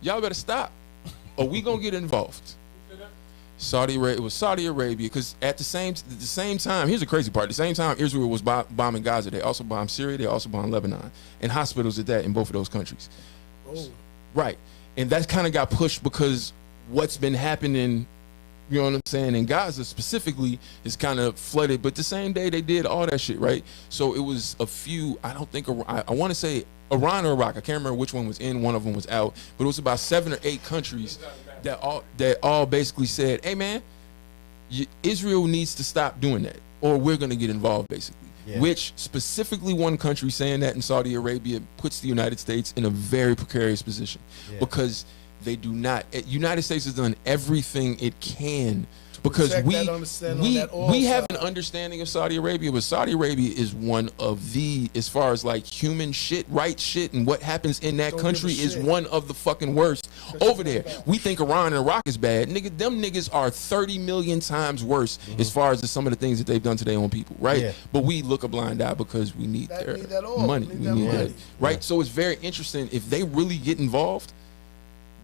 y'all better stop or we gonna get involved. It was Saudi Arabia, because at the same time, here's the crazy part, the same time Israel was bombing Gaza, they also bombed Syria, they also bombed Lebanon, and hospitals at that in both of those countries. Oh. Right. And that kind of got pushed because what's been happening, you know what I'm saying, in Gaza specifically is kind of flooded. But the same day they did all that shit, right? So it was a few, I don't think, I want to say Iran or Iraq. I can't remember which one was in, one of them was out. But it was about 7 or 8 countries that all basically said, hey man, Israel needs to stop doing that or we're going to get involved, basically. Yeah. Which specifically one country saying that in Saudi Arabia puts the United States in a very precarious position because they do not. United States has done everything it can because we have an understanding of Saudi Arabia, but Saudi Arabia is one of the, as far as like human shit, right shit, and what happens in that country is one of the fucking worst over there. We think Iran and Iraq is bad. Nigga, them niggas are 30 million times worse as far as some of the things that they've done to their own people, right? Yeah. But we look a blind eye because we need their money. We need that, right? So it's very interesting if they really get involved.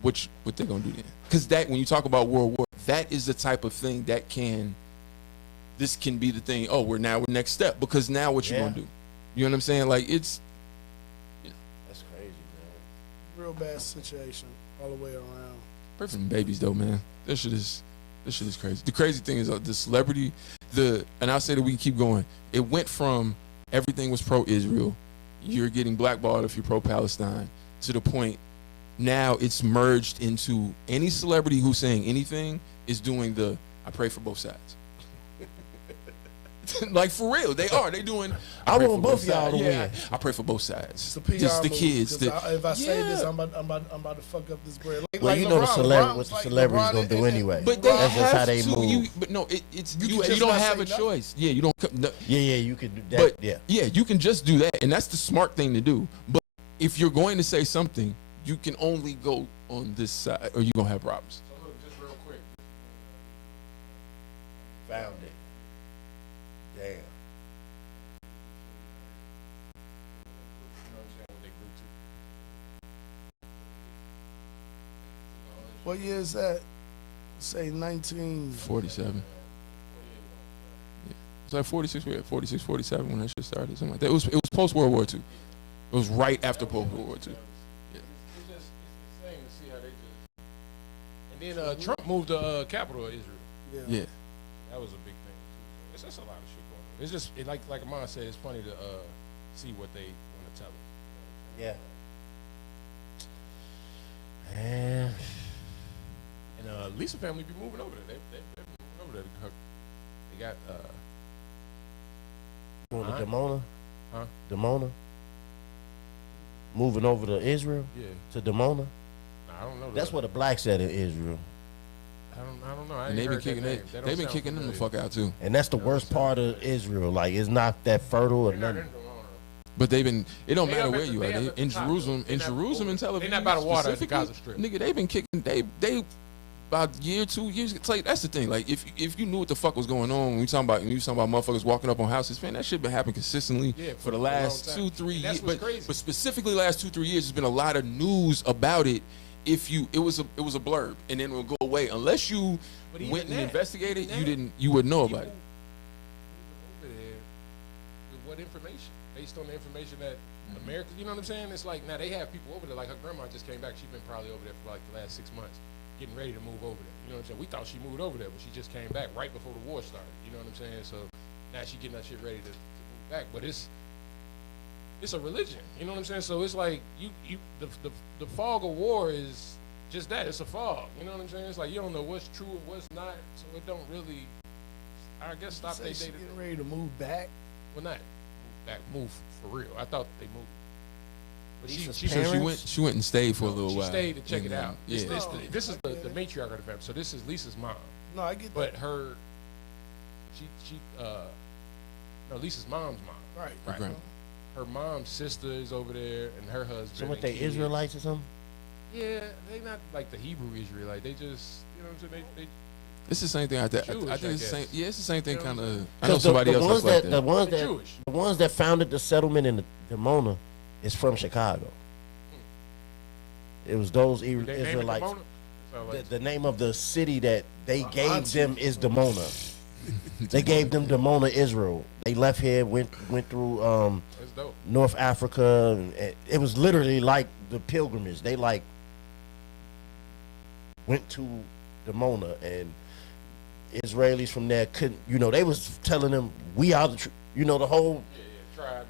What they're gonna do then? Because that, when you talk about World War, that is the type of thing that this can be the thing. Oh, we're next step, because now what you gonna do? You know what I'm saying? Like it's, that's crazy, man. Real bad situation all the way around. Perfect babies though, man. This shit is crazy. The crazy thing is the celebrity, and I'll say that we can keep going. It went from everything was pro-Israel, you're getting blackballed if you're pro-Palestine, to the point. Now it's merged into any celebrity who's saying anything is doing I pray for both sides. Like for real, they doing. I want both y'all to win. I pray for both sides. It's a PR just the move, kids. If I say this, I'm about to fuck up this bread. Well, you know what the celebrities gonna do anyway. But that's just how they move. But no, you don't have a choice. Yeah, you don't. No. Yeah, you can do that. But, yeah, you can just do that, and that's the smart thing to do. But if you're going to say something, you can only go on this side, or you're gonna have problems. So look, just real quick. Found it. Damn. You know what I'm saying? What they grew to. What year is that? Say 1947. Yeah. It's like 46. We had 46, 47 when that shit started. Something like that. It was post World War II. It was right after post World War II. And then Trump moved the capital of Israel. Yeah. That was a big thing too. So it's just a lot of shit going on. It's just like Amon said, it's funny to see what they want to tell us. Yeah. Man. And Lisa family be moving over there. They're moving over there. They got Dimona? Huh? Dimona? Moving over to Israel? Yeah. To Dimona? I don't know. That's what the blacks said in Israel. I don't know. I And ain't they've been heard kicking that it. name. That They've been don't kicking sound them the familiar. fuck out too. And that's the worst part of Israel. Like, it's not that fertile or They're not nothing. in Dimona. But they've been. It don't They matter up where at the- you they at. up at the In top, Jerusalem, though. in They not Jerusalem, and Tel Aviv. they not by the water at the specifically, Gaza Strip. Nigga, they've been kicking. They about a year, 2 years. It's like that's the thing. Like if you knew what the fuck was going on when you talking about motherfuckers walking up on houses, man, that shit been happening consistently Yeah, for the a long last time. 2-3 And that's years. what's crazy. But specifically last 2-3 years, there's been a lot of news about it. It was a blurb and then it will go away unless you But even went and that- investigated. even You wouldn't know about it. Over there, with what information? Based on the information that America, you know what I'm saying? It's like now they have people over there. Like her grandma just came back. She's been probably over there for like the last 6 months, getting ready to move over there. You know what I'm saying? We thought she moved over there, but she just came back right before the war started. You know what I'm saying? So now she getting that shit ready to move back. But it's a religion. You know what I'm saying? So it's like the fog of war is just that. It's a fog. You know what I'm saying? It's like you don't know what's true and what's not. So it don't really, I guess, stop Say their she day to getting ready to move back. well, not move back, move for real. I thought they moved. But Lisa's she parents? She went and stayed for a little she while. stayed to check And it then- out. Yeah. This is the matriarch of the family. So this is Lisa's mom. No, I get But that. her, no, Lisa's mom's mom. Right. Her grandma. Her mom's sister is over there, and her husband. So what, and they kids. Israelites or something? Yeah, they not like the Hebrew Israelite. They just, you know what I'm saying? They It's the same thing. I think Jewish, it's the I same. guess. Yeah, it's the same thing. You know what Kind I'm of. I know 'Cause somebody the else ones that's like that, that. the ones They're that Jewish. the ones that founded the settlement in Dimona is from Chicago. It was those They name it Israelites. Dimona? So, like, The name of the city that they gave them is Dimona. They gave them Dimona, Israel. They left here, went through that's dope. North Africa. And it was literally like the pilgrimage. They like went to Dimona, and Israelis from there couldn't. They was telling them we are the whole. Yeah, tribe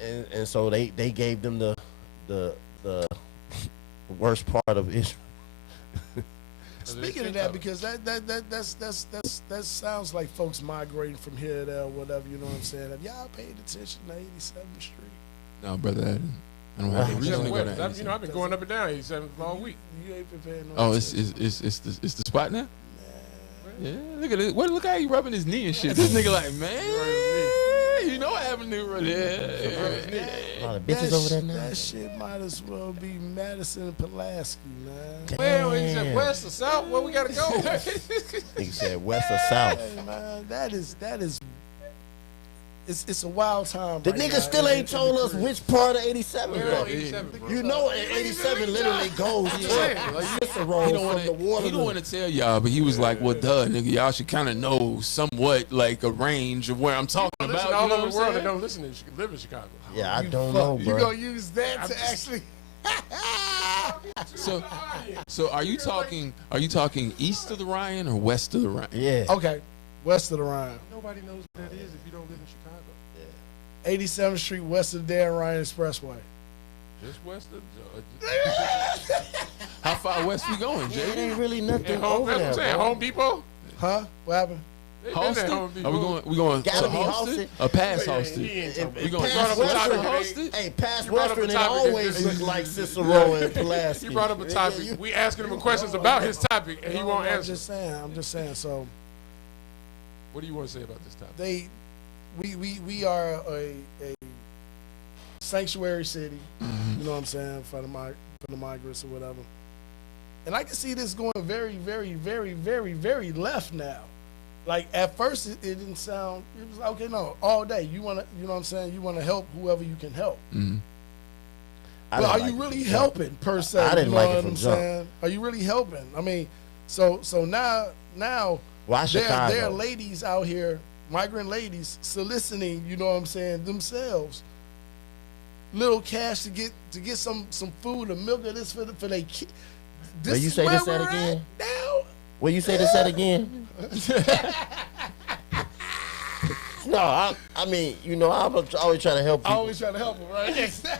and yeah. And so they gave them the worst part of Israel. Speaking of that, because that sounds like folks migrating from here to there, or whatever. You know what I'm saying? Have y'all paid attention to 87th Street? No, brother, I don't have any reason to go down. I've been going up and down 87th all week. You ain't been paying no Oh, attention. it's the spot now. Yeah, look at it. Look how he rubbing his knee and shit. This nigga like, man, you know what happened to him? Yeah. A lot of bitches over there now. That shit might as well be Madison and Pulaski, man. Well, he said west or south, where we gotta go? Nigga said west or south. Hey, man, that is. It's a wild time. The right nigga now still in ain't the told us crib. which part of 87 We're though. on 87, bro. You know, 87 literally goes to Cicero He don't from want the water. to. He don't want to tell y'all, but he was like, "Well, duh, nigga, y'all should kind of know somewhat like a range of where I'm talking Listen, about." all You know over what the world I'm that saying? don't listen to live in Chicago. Yeah, I You don't fuck- know, You bro. gonna use that to actually? So are you talking east of the Ryan or west of the Ryan? Yeah. Okay, west of the Rhine, Nobody knows what that is if you don't live in Chicago. 87th Street, west of the Dan Ryan Expressway. Just west of Georgia. How far west we going, It Jay? ain't really nothing And Home, over that's what there, I'm saying. bro. Home Depot. Huh? What happened? They been at Halsted? Home Depot. Are we going? We going Gotta to be Halsted Halsted. or past He Halsted? ain't We going Past to Western. Halsted? Hey, past You brought up Western, a it topic always that- looked like Cicero and Pulaski. You brought up a topic. We asking him questions about his topic, and he No, won't I'm answer. just saying. So What do you want to say about this topic? we are a sanctuary city. You know what I'm saying, for the migrants or whatever. And I can see this going very, very, very, very, very left now. Like at first it didn't sound. It was like, okay, no, all day you want to. You know what I'm saying. You want to help whoever you can help. Mhm. I But didn't are like you it really from jump. helping per se? I didn't you know like it what from I'm jump. saying? Are you really helping? I mean, so now Why there Chicago? are ladies out here, migrant ladies, soliciting, you know what I'm saying, themselves, little cash to get some food or milk or this for their kid. Will you say this that again? Now, Will you say this that again? No, I mean, I'm always trying to help I people. always try to help them, right? It's the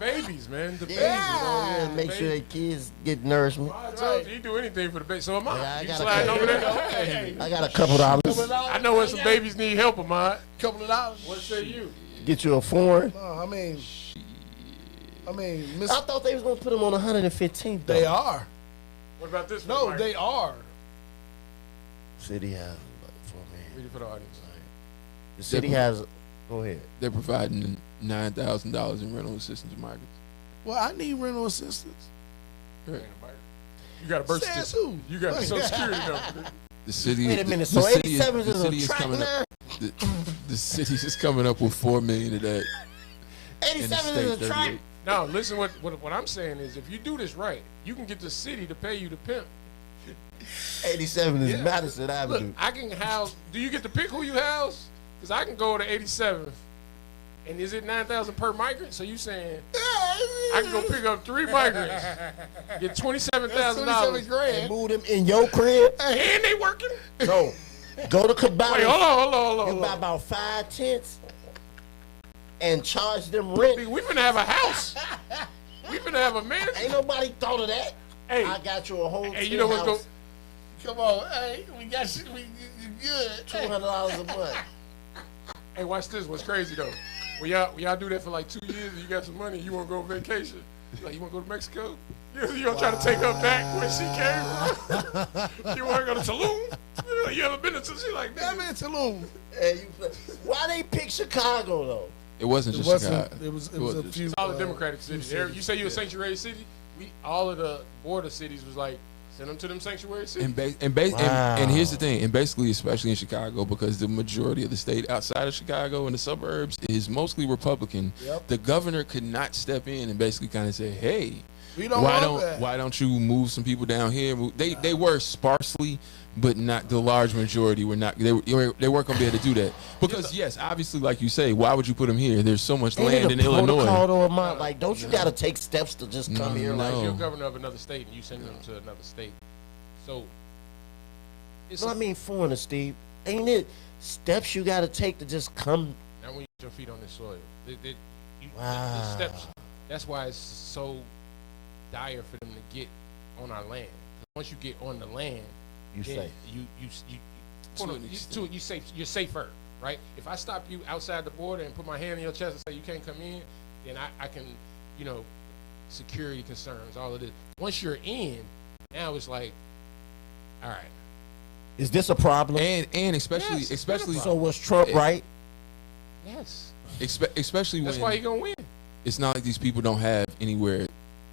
babies, man. The Yeah, babies. make sure their kids get nourishment. I told you, you do anything for the baby. So am I. Yeah, I You gotta sliding pay. over there? Hey, I got a couple dollars. I know where some babies need help, Ahmad. Couple of dollars. What say you? Get you a foreign. I mean, I thought they was gonna put him on 115th. They are. What about this? No, one, they are. City has like 4 million. Read it for the audience. The city has. Go ahead. They're providing $9,000 in rental assistance to migrants. Well, I need rental assistance. Correct. You got a birth Says certificate. who? You got a social security number. The city. Wait a minute. The So city 87 the is city a is track coming now. up. The city is coming up with $4 million of that. 87 is a track. No, listen. What I'm saying is, if you do this right, you can get the city to pay you to pimp. 87 is Madison Look, Avenue. I can house. Do you get to pick who you house? Because I can go to 87th, and is it 9,000 per migrant? So you saying I can go pick up 3 migrants, get $27,000, And move them in your crib. and they working? No. Go to Cabana. Wait, hold on. You buy about 5 tents and charge them rent. We finna have a house. We finna have a mansion. Ain't nobody thought of that. Hey, I got you a whole hey, tent you know what's house, Come on, hey, we got shit. We good. $200 a month. Hey, watch this. What's crazy though? When y'all do that for like 2 years, and you got some money, you want to go on vacation. Like, you want to go to Mexico? You gonna try to take her back where she came from? You want to go to Tulum? You ever been to Tulum? She like, I'm in Tulum. Hey, why they pick Chicago though? It wasn't It just wasn't. Chicago. It was a few. all the Democratic cities. You say you're a sanctuary city? All of the border cities was like, send them to them sanctuary cities. And here's the thing, and basically, especially in Chicago, because the majority of the state outside of Chicago and the suburbs is mostly Republican. Yep. The governor could not step in and basically kind of say, "Hey, We don't want that. why don't you move some people down here?" They were sparsely, but not the large majority were not. They weren't gonna be able to do that because yes, obviously, like you say, why would you put them here? There's so much land in Illinois. Like, don't you gotta take steps to just come here? Like, You're a governor of another state and you send them to another state. So, it's I mean, foreigner, Steve, ain't it steps you gotta take to just come? Now when you put your feet on this soil, the Wow. steps. That's why it's so dire for them to get on our land. 'Cause once you get on the land, You then safe. you're safer, right? If I stop you outside the border and put my hand on your chest and say you can't come in, then I can, security concerns, all of this. Once you're in, now it's like, all right. Is this a problem? And especially Yes, especially So was Trump right? Yes. especially That's when why he gonna win. it's not like these people don't have anywhere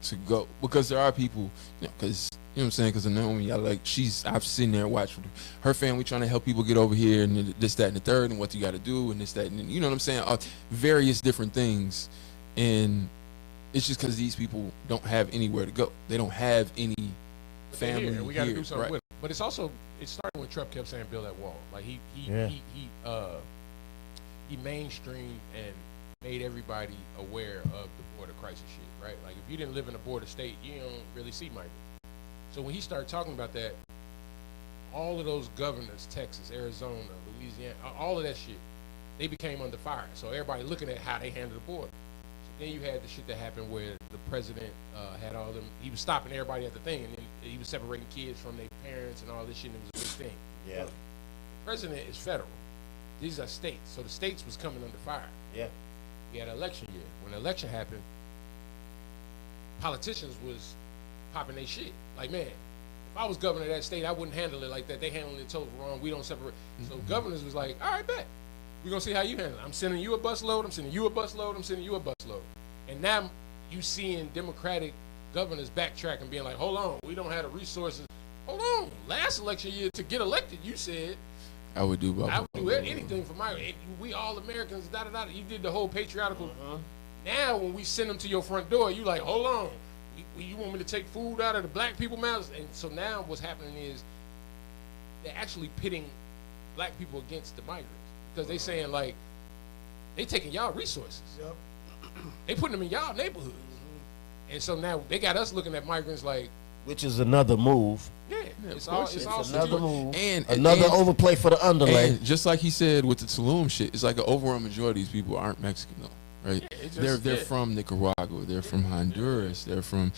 to go because there are people, because you know what I'm saying, because Naomi, I've seen there and watched her family trying to help people get over here and this, that, and the third, and what you got to do and this, that, and you know what I'm saying, various different things, and it's just because these people don't have anywhere to go. They don't have any family and we got to here, do something right? with it. But it's starting when Trump kept saying build that wall. Like he mainstreamed and made everybody aware of the border crisis shit, right? Like if you didn't live in a border state, you don't really see migrants. So when he started talking about that, all of those governors, Texas, Arizona, Louisiana, all of that shit, they became under fire. So everybody looking at how they handled the border. So then you had the shit that happened where the president had all them, he was stopping everybody at the thing, and then he was separating kids from their parents and all this shit, and it was a big thing. Yeah. The president is federal. These are states. So the states was coming under fire. Yeah. We had an election year. When the election happened, politicians was popping their shit. Like, man, if I was governor of that state, I wouldn't handle it like that. They handled it totally wrong. We don't separate. So governors was like, all right, bet. We're going to see how you handle it. I'm sending you a busload. I'm sending you a busload. I'm sending you a busload. And now you seeing Democratic governors backtrack and being like, hold on, we don't have the resources. Hold on. Last election year, to get elected, you said, I would do anything for my, we all Americans, da-da-da. You did the whole patriarchal. Now when we send them to your front door, you like, hold on. You want me to take food out of the black people's mouths? And so now what's happening is they're actually pitting black people against the migrants. Because they saying like, they taking y'all resources. Yep. They putting them in y'all neighborhoods. And so now they got us looking at migrants like, Which is another move. yeah, it's all Another move. And Another and- overplay for the underlay. And just like he said with the Tulum shit, it's like an overwhelming majority of these people aren't Mexican though, right? Yeah, They're from Nicaragua. They're from Honduras. They're from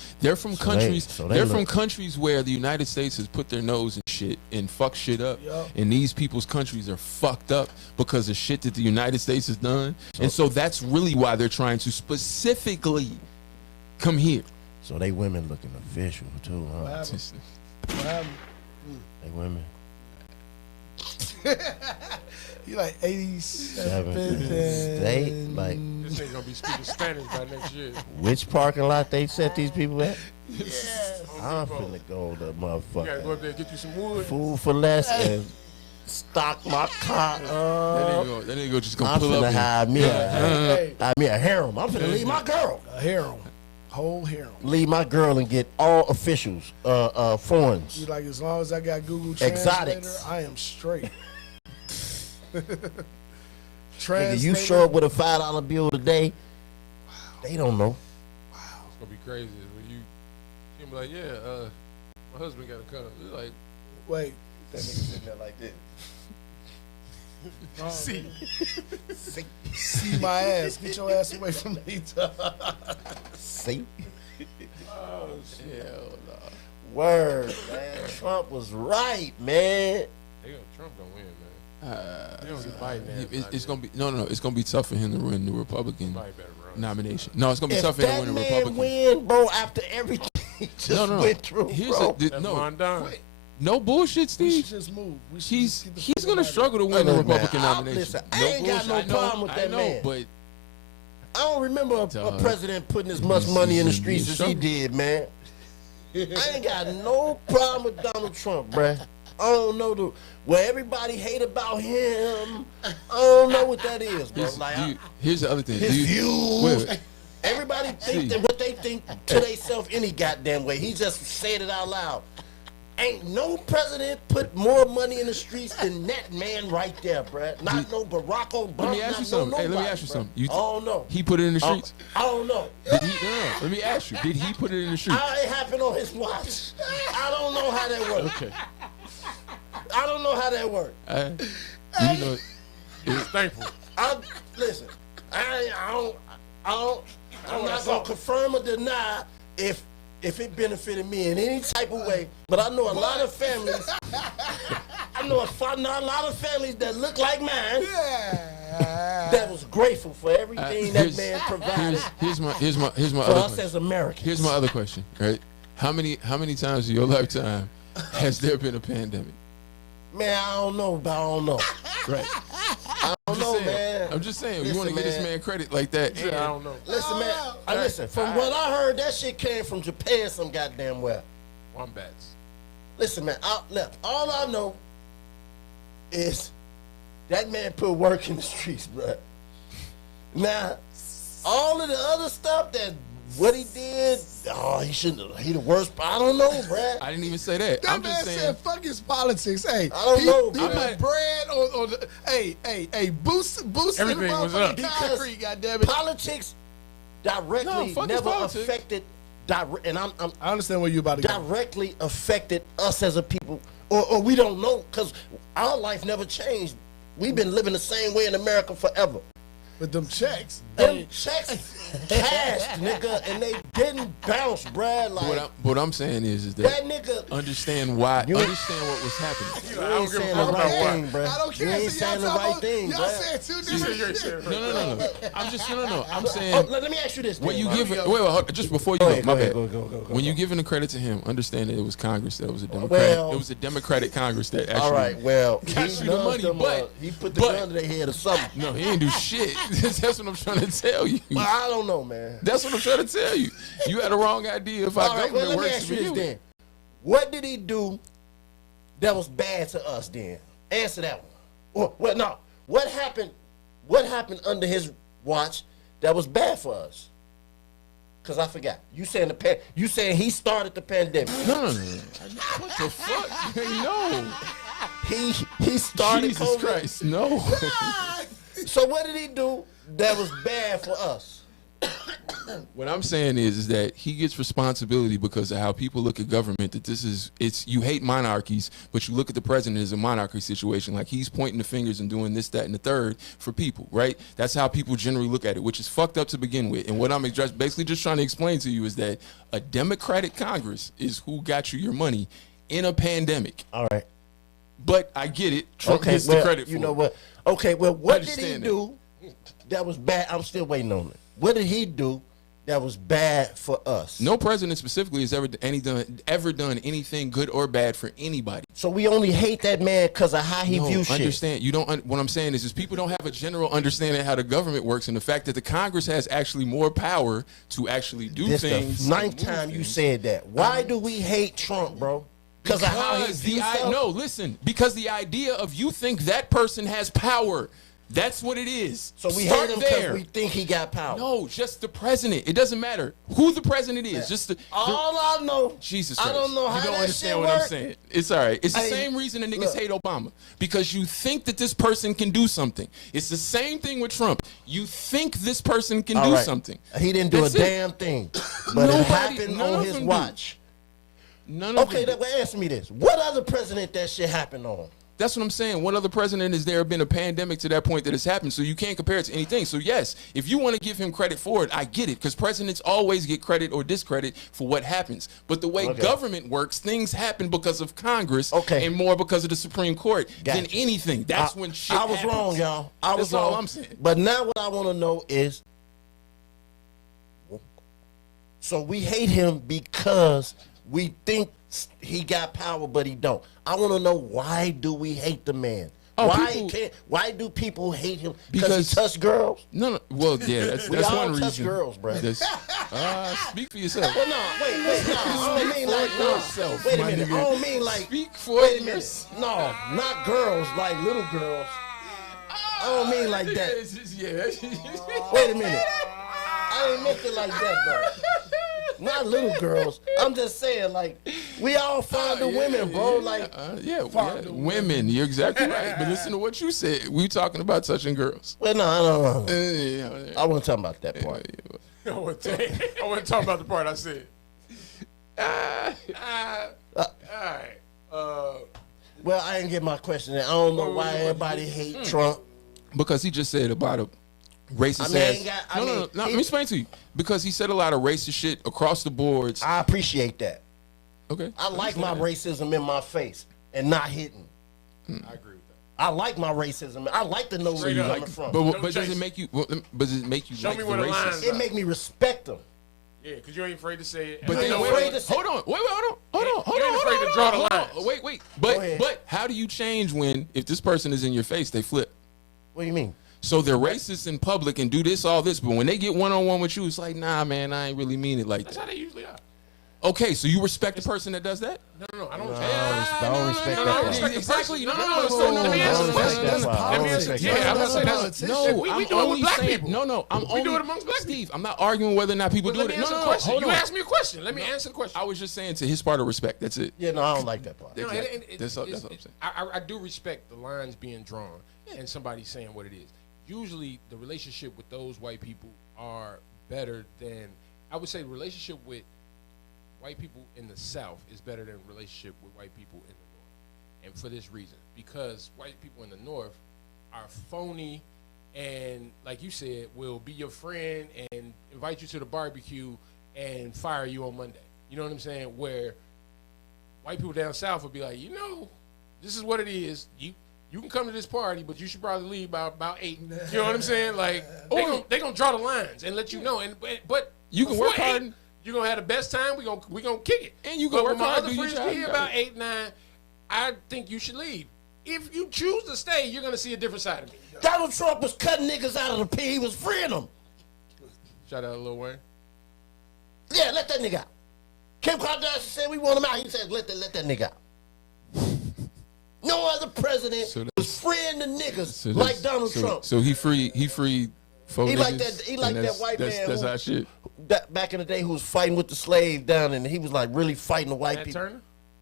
countries. so they're look- from countries where the United States has put their nose in shit and fuck shit up. Yup. And these people's countries are fucked up because of shit that the United States has done. And so that's really why they're trying to specifically come here. So they women looking official too, What huh? happened? What happened? They women. You like 87 They like This ain't gonna be speaking Spanish by next year. which parking lot they set these people at? Yes. I'm finna go to You gotta go motherfucker. up there and get you some wood. Food for less and stock my car up. That nigga just gonna I'm pull up. finna and- hire me a harem. I'm finna leave my girl. A harem. Whole harem. Leave my girl and get all officials, foreigners. You like, as long as I got Google Exotics. Translator, I am straight. Nigga, you show up with a $5 bill today, they don't know. It's gonna be crazy when you be like, yeah, my husband gotta come. You're like, Wait. That nigga sitting there like this. see, See my ass. Get your ass away from me. See? oh shit, Word, man. Trump was right, man. Trump gonna win, man. They don't get Biden. It's gonna be no. It's gonna be tough for him to win the Republican Somebody better run. nomination. No, it's gonna be If tough for him that to win a man Republican. win, bro, after everything he just went through, Here's bro. That's no, Mondon. no bullshit, We Steve. should just move. We should He's just get the he's fuck gonna out of struggle to win the Look, man, Republican nomination. listen, I ain't got no bullshit. problem with that I know, man. but I don't remember a Dog. president putting as much He's- money in the he's streets as he struggling. did, man. I ain't got no problem with Donald Trump, bruh. I don't know what everybody hate about him. I don't know what that is, bro. Like, here's the other thing. his Do you- views. wait. Everybody think See. that what they think to themselves any goddamn way. He just said it out loud. Ain't no president put more money in the streets than that man right there, bruh. Not no Barack Obama. Let me ask you not something. No Hey, let me nobody, ask you bruh. something. You I don't know. He put it in the streets. I don't know. Did he? No. Let me ask you. Did he put it in the streets? How it happened on his watch? I don't know how that works. Okay. I don't know how that works. You know, Thankful. Listen. I'm not gonna confirm or deny if it benefited me in any type of way. But I know a lot of families. I know a lot of families that look like mine that was grateful for everything that man provided here's my for other us question. as Americans. Here's my other question. Right? How many times in your lifetime has there been a pandemic? Man, I don't know. Right. I don't know, man. I'm just saying. Listen, You want to give this man. man credit like that? Yeah, I don't know. Listen, man. Listen. From what I heard, that shit came from Japan some goddamn well. Wombats. Listen, man. All I know is that man put work in the streets, bro. Now, all of the other stuff that what he did, he shouldn't. He the worst. I don't know, bruh. I didn't even say that. That I'm man just saying. said, "Fuck his politics." Hey, I don't know, he man. put bread on the. Hey, boost Everything the was motherfucking up. concrete. Goddamn it! Politics No, directly fuck his never politics. affected. And I'm I understand where you about to go. directly affected us as a people, or we don't know because our life never changed. We've been living the same way in America forever. But them checks, Them checks cashed, nigga, and they didn't bounce, bruh. Like What I'm saying is that that nigga. understand why. You- Understand what was happening. You I don't ain't give a saying fuck the about right what. thing, bruh. I don't care. You ain't So y'all saying the talking right about- thing, y'all bruh. said two different shit. No. I'm just no. I'm Oh, saying let me ask you this. when then, you bruh. give it. Wait, just before you Go go, ahead, my go ahead, bad. go. When you giving the credit to him, understand that it was Congress that was a Democratic. Well- it was a Democratic Congress that actually. All right, well, got you the nudged money, them, but- he put the but- gun to their head or something. No, he ain't do shit. That's what I'm trying to tell you. Well, I don't know, man. That's what I'm trying to tell you. You had a wrong idea if our All right, government well, let me works ask to you this begin with. then. What did he do that was bad to us then? Answer that one. Well, no. What happened? What happened under his watch that was bad for us? Cause I forgot. You saying he started the pandemic? No. What the fuck? No. He started Jesus COVID. Christ, no. So what did he do that was bad for us? What I'm saying is that he gets responsibility because of how people look at government. That it's you hate monarchies, but you look at the president as a monarchy situation. Like he's pointing the fingers and doing this, that, and the third for people, right? That's how people generally look at it, which is fucked up to begin with. And what I'm basically just trying to explain to you is that a Democratic Congress is who got you your money in a pandemic. All right. But I get it. Trump gets the credit for it. You know what? Okay, well, what did he do that was bad? I'm still waiting on it. What did he do that was bad for us? No president specifically has ever done anything good or bad for anybody. So we only hate that man because of how he views shit. Understand? You don't. What I'm saying is people don't have a general understanding of how the government works, and the fact that the Congress has actually more power to actually do things. The ninth time you said that. Why do we hate Trump, bro? Because of how he views stuff? No, listen. Because the idea of you think that person has power. That's what it is. So we Start hate him there. because we think he got power. No, just the president. It doesn't matter who the president is. Just all I know. Jesus Christ. I don't know how you don't that understand shit what work. I'm saying. It's all right. It's the same reason the niggas hate Obama. Because you think that this person can do something. It's the same thing with Trump. You think this person can do something. He didn't do That's a it. damn thing. But it happened on his watch. None of them. Okay, answer me this. What other president that shit happened on? That's what I'm saying. What other president has there been a pandemic to that point that has happened? So you can't compare it to anything. So yes, if you want to give him credit for it, I get it, because presidents always get credit or discredit for what happens. But the way government works, things happen because of Congress and more because of the Supreme Court than anything. That's when shit happens. I was wrong, y'all. I was wrong. That's all I'm saying. But now what I want to know is, so we hate him because we think he got power, but he don't. I want to know, why do we hate the man? Why do people hate him? Because he touched girls? No. Well, yeah, that's all one reason. touch girls, bro. Speak for yourself. Well, no, wait, no. I don't mean like yourself. Wait a minute. I don't mean like. Speak for wait a minute. No, not girls, like little girls. I don't mean like that. Wait a minute. I ain't meant it like that, though. Not little girls. I'm just saying, like, we all fond of women, bro. Like, women. You're exactly right. But listen to what you said. We talking about touching girls. Well, no. I wasn't talking about that part. I wasn't talking about the part I said. All right. Well, I didn't get my question in. I don't know why everybody hate Trump. Because he just said about a racist No. Let me explain to you. Because he said a lot of racist shit across the boards. I appreciate that. Okay. I like my racism in my face and not hitting. I agree with that. I like my racism. I like to know where you're coming from. But does it make you? Does it make you Show like me the where the racist? lines It make me respect them. Yeah, because you ain't afraid to say it. But then hold on. Hold You ain't afraid to draw the lines. Wait. But how do you change when, if this person is in your face, they flip? What do you mean? So they're racist in public and do this, all this, but when they get one-on-one with you, it's like, nah, man, I ain't really mean it like That's that. how they usually are. Okay, so you respect the person that does that? No, I don't. I don't respect that part. Exactly. No. Let me answer the question. Let me answer. Yeah, I'm not saying that's. No, we do it with black people. No, We do it amongst black people. Steve, I'm not arguing whether or not people do it. No, hold You on. asked me a question. Let me answer the question. I was just saying to his part of respect. That's it. Yeah, no, I don't like that part. That's what I'm saying. I do respect the lines being drawn and somebody saying what it is. Usually, the relationship with those white people are better than, I would say, the relationship with white people in the South is better than relationship with white people in the North. And for this reason, because white people in the North are phony and, like you said, will be your friend and invite you to the barbecue and fire you on Monday. You know what I'm saying? Where white people down South will be like, this is what it is. You can come to this party, but you should probably leave by about 8. You know what I'm saying? Like, they gonna draw the lines and let you know. But you can work hard. You're gonna have the best time. We gonna kick it. And you can work hard. Other friends get here about 8, 9. I think you should leave. If you choose to stay, you're gonna see a different side of me. Donald Trump was cutting niggas out of the pit. He was freeing them. Shout out to Lil Wayne. Yeah, let that nigga out. Kim Kardashian said we want him out. He said let that nigga out. No other president was freeing the niggas like Donald Trump. So he freed folks. He like that white man. That's our shit. Back in the day, who was fighting with the slave down, and he was like really fighting the white people. Turner?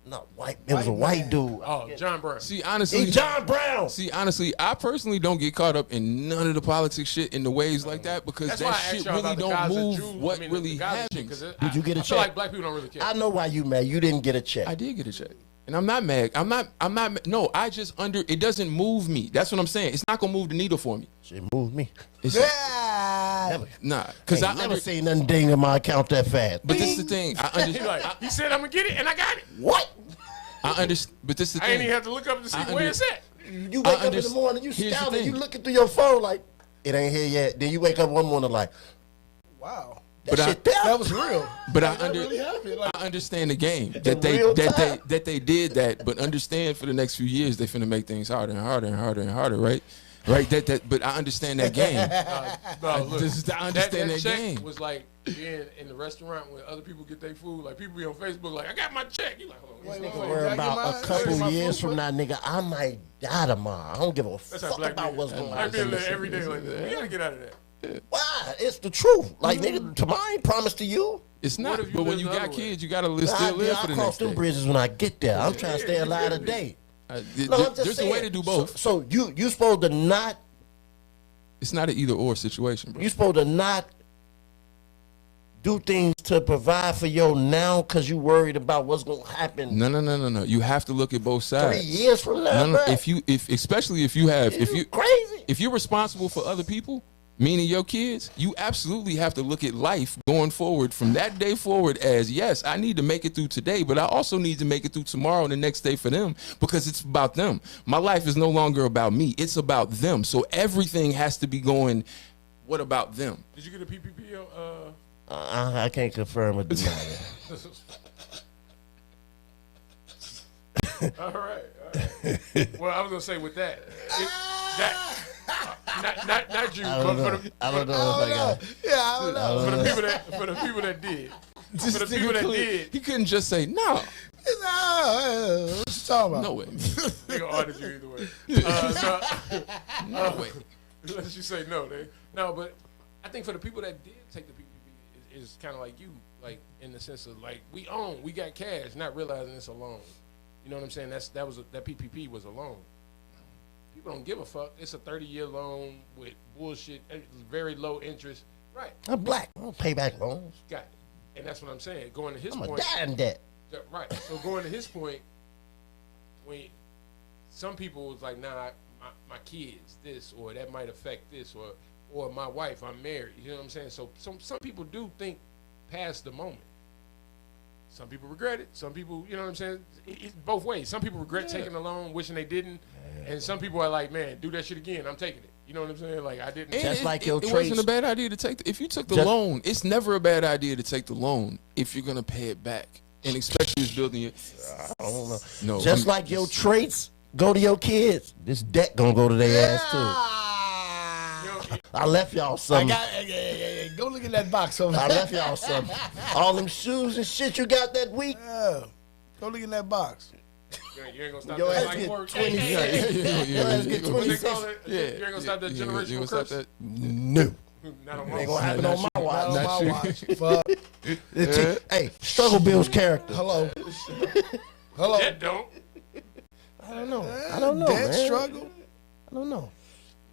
not white. It was a white dude. Oh, John Brown. See, honestly, He's John Brown. See, honestly, I personally don't get caught up in none of the politics shit in the ways like that because That's that why I asked shit y'all really about the don't Gaza move Jew- what I mean, really the Gaza shit, happens. 'cause Did you get a I feel check? like black people don't really care. I know why you mad. You didn't get a check. I did get a check. And I'm not mad. I'm not. No, I just it doesn't move me. That's what I'm saying. It's not gonna move the needle for me. Shit moved me. It's Never. nah, because I never seen nothing ding in my account that fast. But this is the thing. He like, he said I'm gonna get it, and I got it. What? I understand. But this is the I thing. ain't even have to look up to see I where under- it's at. You wake up in the morning, you Here's the scouting, you thing. looking through your phone like, it ain't here yet. Then you wake up one morning like, Wow. that But shit there? That was real. But That really happened. Like, I understand the game In that real time. they did that, but understand for the next few years they finna make things harder and harder and harder and harder, right? Right. But I understand that game. No, look, I understand that check game. was like being in the restaurant when other people get their food. Like people be on Facebook, like I got my check. You like, hold on. Wait, Nigga, wait, worry did I get about mine? a Where's couple my years food? from now, nigga, I might die tomorrow. I don't give a That's how fuck black about people. what's going I on. feel that every day like that. We gotta get out of that. Why? It's the truth. Like, nigga, tomorrow ain't promised to you. It's What not. if you But when live you the got other way? kids, you gotta still I'll live for the cross next them day. bridges when I get there. I'm trying to stay alive today. No, I'm just There's saying. a way to do both. So you supposed to not, It's not an either or situation, bro. you supposed to not do things to provide for your now because you worried about what's gonna happen No. You have to look at both 3 sides. years from now. No. bruh. Especially if you crazy. if you're responsible for other people, meaning your kids, you absolutely have to look at life going forward from that day forward as, yes, I need to make it through today, but I also need to make it through tomorrow and the next day for them because it's about them. My life is no longer about me. It's about them. So everything has to be going, what about them? Did you get a PPP? I can't confirm or deny that. All right. Well, I was gonna say with that, not you, but for the I don't know if I got. yeah, I don't know. for the people that did. For the people that did. He couldn't just say, no, What you talking about? no way. They gonna audit you either way. No way. Unless you say no, no. But I think for the people that did take the PPP, is kind of like you, like in the sense of like we got cash, not realizing it's a loan. You know what I'm saying? That PPP was a loan. People don't give a fuck. It's a 30-year loan with bullshit, very low interest. Right. I'm black. I don't pay back loans. Got it. And that's what I'm saying. Going to his I'm a point. die in debt. Right. So going to his point, when some people was like, nah, my kids, this, or that might affect this, or my wife, I'm married. You know what I'm saying? So some people do think past the moment. Some people regret it. Some people, you know what I'm saying? It's both ways. Some people regret taking the loan, wishing they didn't. And some people are like, man, do that shit again. I'm taking it. You know what I'm saying? Like, I didn't. Just like your it traits. wasn't a bad idea to take. If you took the loan, it's never a bad idea to take the loan if you're gonna pay it back, and especially if building your. I don't know. No, Just I'm like your traits go to your kids, this debt gonna go to their ass too. I left y'all something. Go look at that box over I there. left y'all something. All them shoes and shit you got that week. Yeah. Go look in that box. You ain't gonna stop Your that ass light get work. 20 Yeah, Your ass get What they 26. call it? You ain't gonna stop that you generational gonna curse. stop that? No. Not on Ain't my gonna happen on my watch. Not on my watch. Fuck. Hey, struggle builds character. Hello. Hello. That don't. I don't know. I don't know, Dead man. struggle. I don't know.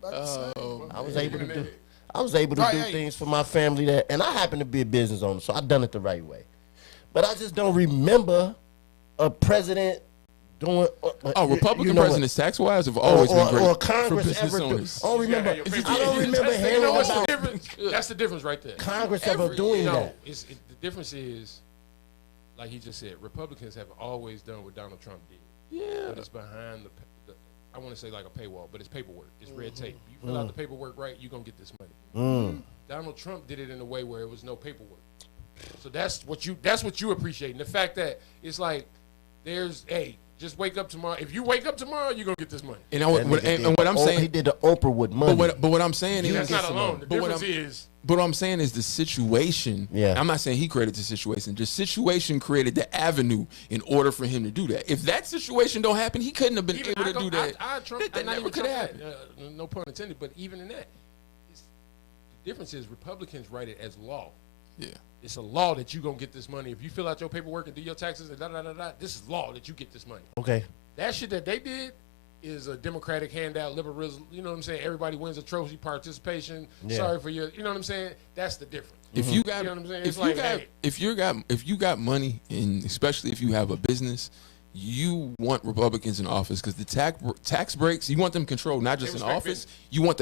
Oh, I was able to do. I was able to do things for my family that, and I happen to be a business owner, so I done it the right way. But I just don't remember a president doing. Republican you know presidents, tax wise, have always been great or for Congress business ever do. owners. I don't remember. Yeah, your I don't remember You hearing know what's the about difference? That's the difference right there. Congress ever doing No, that. the difference is, like he just said, Republicans have always done what Donald Trump did. Yeah. But it's behind the I want to say like a paywall, but it's paperwork. It's red tape. You fill out the paperwork right, you're going to get this money. Donald Trump did it in a way where it was no paperwork. So that's what you appreciate. And the fact that it's like just wake up tomorrow. If you wake up tomorrow, you're going to get this money. And, That what I'm nigga saying, he did the Oprah with money. but what I'm saying is, That's not alone. The but what difference is But what I'm saying is the situation. Yeah. I'm not saying he created the situation. The situation created the avenue in order for him to do that. If that situation don't happen, he couldn't have been even able to do that. that never could have happened. No pun intended. But even in that, the difference is Republicans write it as law. Yeah. it's a law that you gonna get this money if you fill out your paperwork and do your taxes and da da da da. This is law that you get this money. Okay. That shit that they did is a democratic handout, liberalism. You know what I'm saying? Everybody wins a trophy, participation. Yeah. Sorry for your. You know what I'm saying? That's the difference. If you got, You know what I'm saying? if It's you like, got, hey. if you got money, and especially if you have a business, you want Republicans in office because the tax breaks. You want them controlled, not just in respect office. business. You want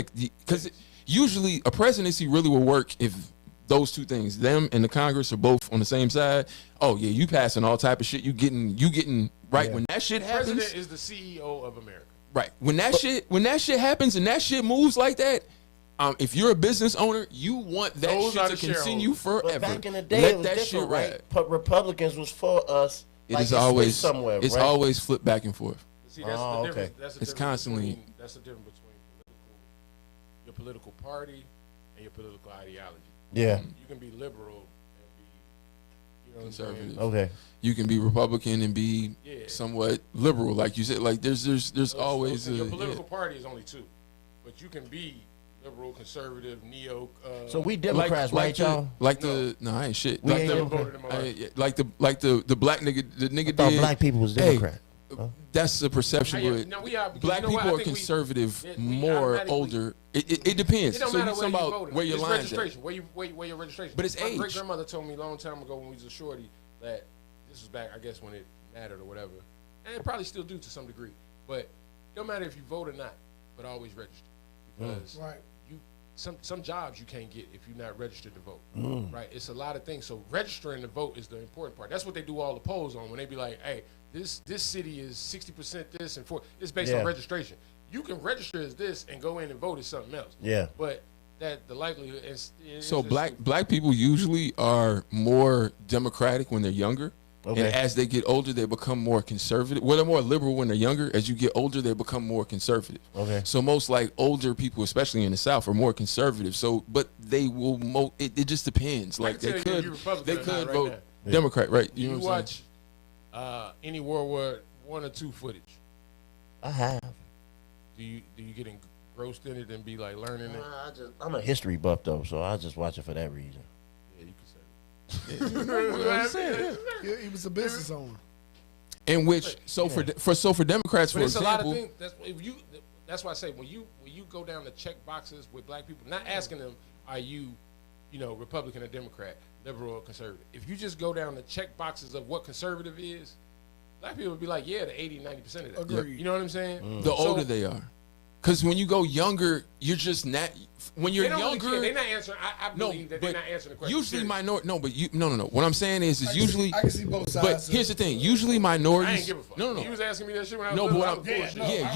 because usually a presidency really will work if those two things, them and the Congress, are both on the same side. Oh yeah, you passing all type of shit. You getting right when that shit happens. President is the CEO of America. Right. When that shit happens and that shit moves like that, if you're a business owner, you want that Those are shit to the continue forever. But back in the day, Let it was that different, shit right? ride. Republicans was for us. It like is it switched always somewhere. it's right? always flipped back and forth. See, that's Oh, the difference. okay. That's the It's difference constantly- between, that's the difference between your political party and your political ideology. Yeah. You can be liberal and be, you know what I'm Conservative. saying? Okay. You can be Republican and be Yeah. somewhat liberal, like you said. Like there's So always your a, political party is only two, but you can be liberal, conservative, neo. So we like, Democrats, right, y'all? no, I ain't shit. We Like ain't the, voted in my life. like the black nigga, the nigga I thought did. black people was Hey, Democrat. That's the perception. But No, we are, because black you know what? people I are think conservative, we more automatically- older. It depends. It don't So matter you where talking you about voted. where your It's lines at. registration. Where your registration. But it's My age. great grandmother told me a long time ago when we was a shorty that this was back, I guess, when it mattered or whatever, and it probably still do to some degree. But it don't matter if you vote or not, but always register because Right. you some jobs you can't get if you're not registered to vote. Right? It's a lot of things. So registering to vote is the important part. That's what they do all the polls on when they be like, hey, this city is 60% this and 40. It's based Yeah. on registration. You can register as this and go in and vote as something else. Yeah. But that the likelihood is So just black people usually are more democratic when they're younger. Okay. And as they get older, they become more conservative. Well, they're more liberal when they're younger. As you get older, they become more conservative. Okay. So most like older people, especially in the South, are more conservative. So, but they will. It just depends. Like can they tell you could, you're Republican they or could not right vote now. Democrat, right? You know what I'm watch any World War I or II footage. I have. Do you get engrossed in it and be like learning it? I'm a history buff though, so I just watch it for that reason. Yeah, you can say He was a business owner. In which, for Democrats, But for it's a lot example, of things. That's why I say when you go down the check boxes with black people, not asking them, are you Republican or Democrat, liberal or conservative. If you just go down the check boxes of what conservative is, black people would be like, yeah, the 80-90% of that. Agreed. You know what I'm saying? the So- older they are, because when you go younger, you're just not. When you're They don't really care. younger, They're not answering. I believe that they're not answering the question. usually seriously. minority. No, but no. What I'm saying is usually. I can see both sides. But here's the thing. Usually I minorities. ain't give a fuck. No. You was asking me that shit when I was No, little. but I what was I'm, bullshit. yeah,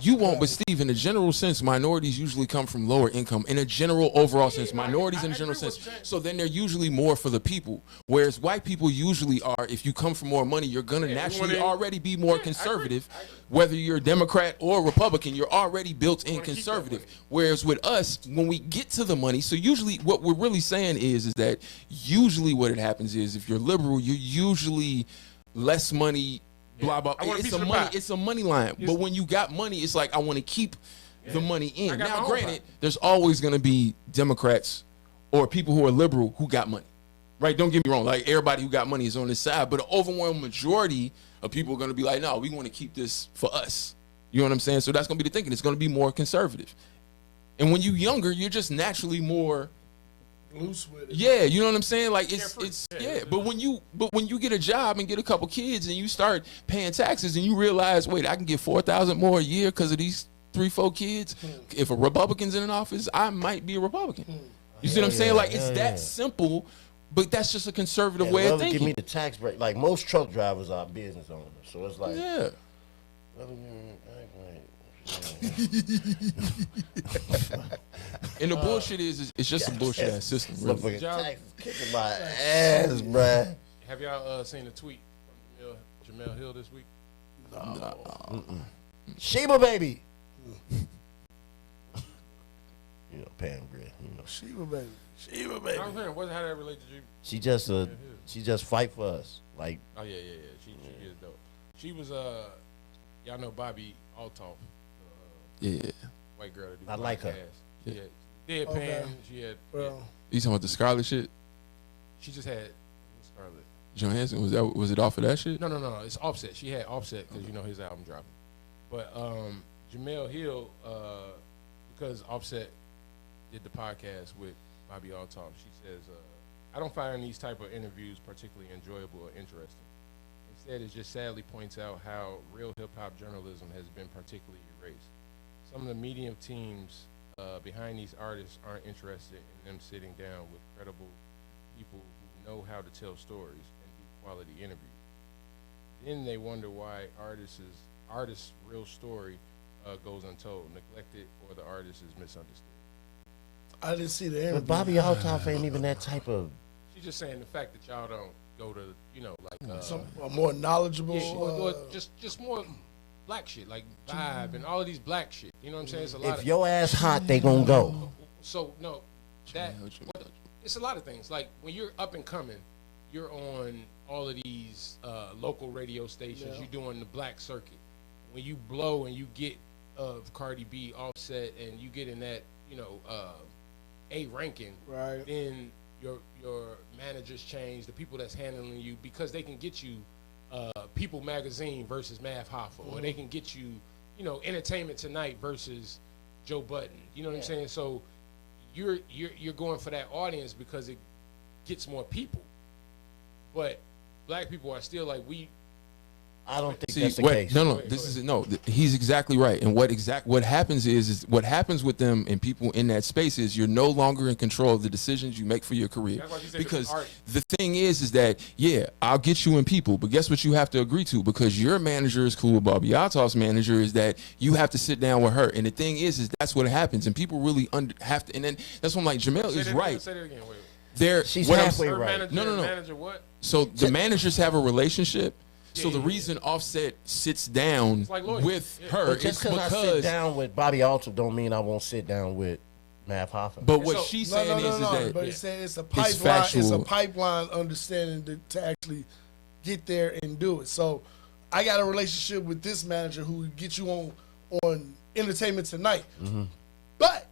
you won't. But Steve, in a general sense, minorities usually come from lower income. In a general overall sense, minorities in a I general agree with sense. what you're saying. So then they're usually more for the people. Whereas white people usually are, if you come from more money, you're gonna naturally wanna- already be more I agree. conservative. I agree. Whether you're a Democrat or Republican, you're already built in wanna keep that conservative. money. Whereas with us, when we get to the money, so usually what we're really saying is that usually what it happens is if you're liberal, you're usually less money, blah blah. I want a It's piece a of the money. pie. It's a money line. But when you got money, it's like I want to keep the money I in. got my Now, own granted, pie. there's always going to be Democrats or people who are liberal who got money, right? Don't get me wrong. Like everybody who got money is on this side, but the overwhelming majority of people are going to be like, no, we want to keep this for us. You know what I'm saying? So that's going to be the thinking. It's going to be more conservative. And when you're younger, you're just naturally more. Loose with it. Yeah, you know what I'm saying? Like Carefree. it's yeah. But when you get a job and get a couple kids and you start paying taxes and you realize, wait, I can get $4,000 more a year because of these 3-4 kids. If a Republican's in an office, I might be a Republican. You see what I'm saying? Like it's that simple. But that's just a conservative way of Whoever thinking. give me the tax break. Like most truck drivers are business owners, so it's like. Yeah. And the bullshit is it's just a bullshit ass system, really. Motherfucking Job. taxes kicking my ass, bruh. Have y'all seen the tweet from Jamel Hill this week? Sheba baby. You know, Pam Grier. You know, Sheba baby. Sheba baby. I'm saying, how that relate to you? She just fight for us. Like, Oh yeah. She is dope. She was y'all know Bobby Altoff, Yeah. white girl that do I like her. podcasts. She had Deadpan. Okay. She had Well, You talking about the Scarlet shit? She just had Scarlett. Johansson, was it off of that shit? No. It's Offset. She had Offset because his album dropping. But Jamel Hill, because Offset did the podcast with Bobby Altoff, she says, I don't find these type of interviews particularly enjoyable or interesting. Instead, it just sadly points out how real hip-hop journalism has been particularly erased. Some of the medium teams behind these artists aren't interested in them sitting down with credible people who know how to tell stories and do quality interviews. Then they wonder why artists' real story goes untold, neglected, or the artist is misunderstood. I didn't see the interview. But Bobby Altoff ain't even that type of. She's just saying the fact that y'all don't go to, Some more knowledgeable. or just more black shit, like Vibe and all of these black shit. You know what I'm saying? It's a lot If of your ass hot, they gonna go. So no, it's a lot of things. Like when you're up and coming, you're on all of these local radio stations. Yeah. You're doing the black circuit. When you blow and you get Cardi B, Offset, and you get in that A ranking, Right. then your managers change, the people that's handling you, because they can get you People Magazine versus Mav Hoffa, or they can get you, Entertainment Tonight versus Joe Budden. You know what I'm saying? So you're going for that audience because it gets more people. But black people are still like, I don't think that's the case. He's exactly right. And what happens is what happens with them and people in that space is you're no longer in control of the decisions you make for your career. Because the thing is that, I'll get you in people, but guess what you have to agree to? Because your manager is cool with Bobby Altoff's manager is that you have to sit down with her. And the thing is that's what happens. And people really have to, and then that's when Jamel is right. Say that again. She's halfway right. Manager what? So the managers have a relationship. So the reason Offset sits down with her But just is because I sit down with Bobby Altoff don't mean I won't sit down with Mav Hoffa. But what she's saying is that but he's saying it's a pipeline. It's a pipeline understanding to actually get there and do it. So I got a relationship with this manager who gets you on Entertainment Tonight, but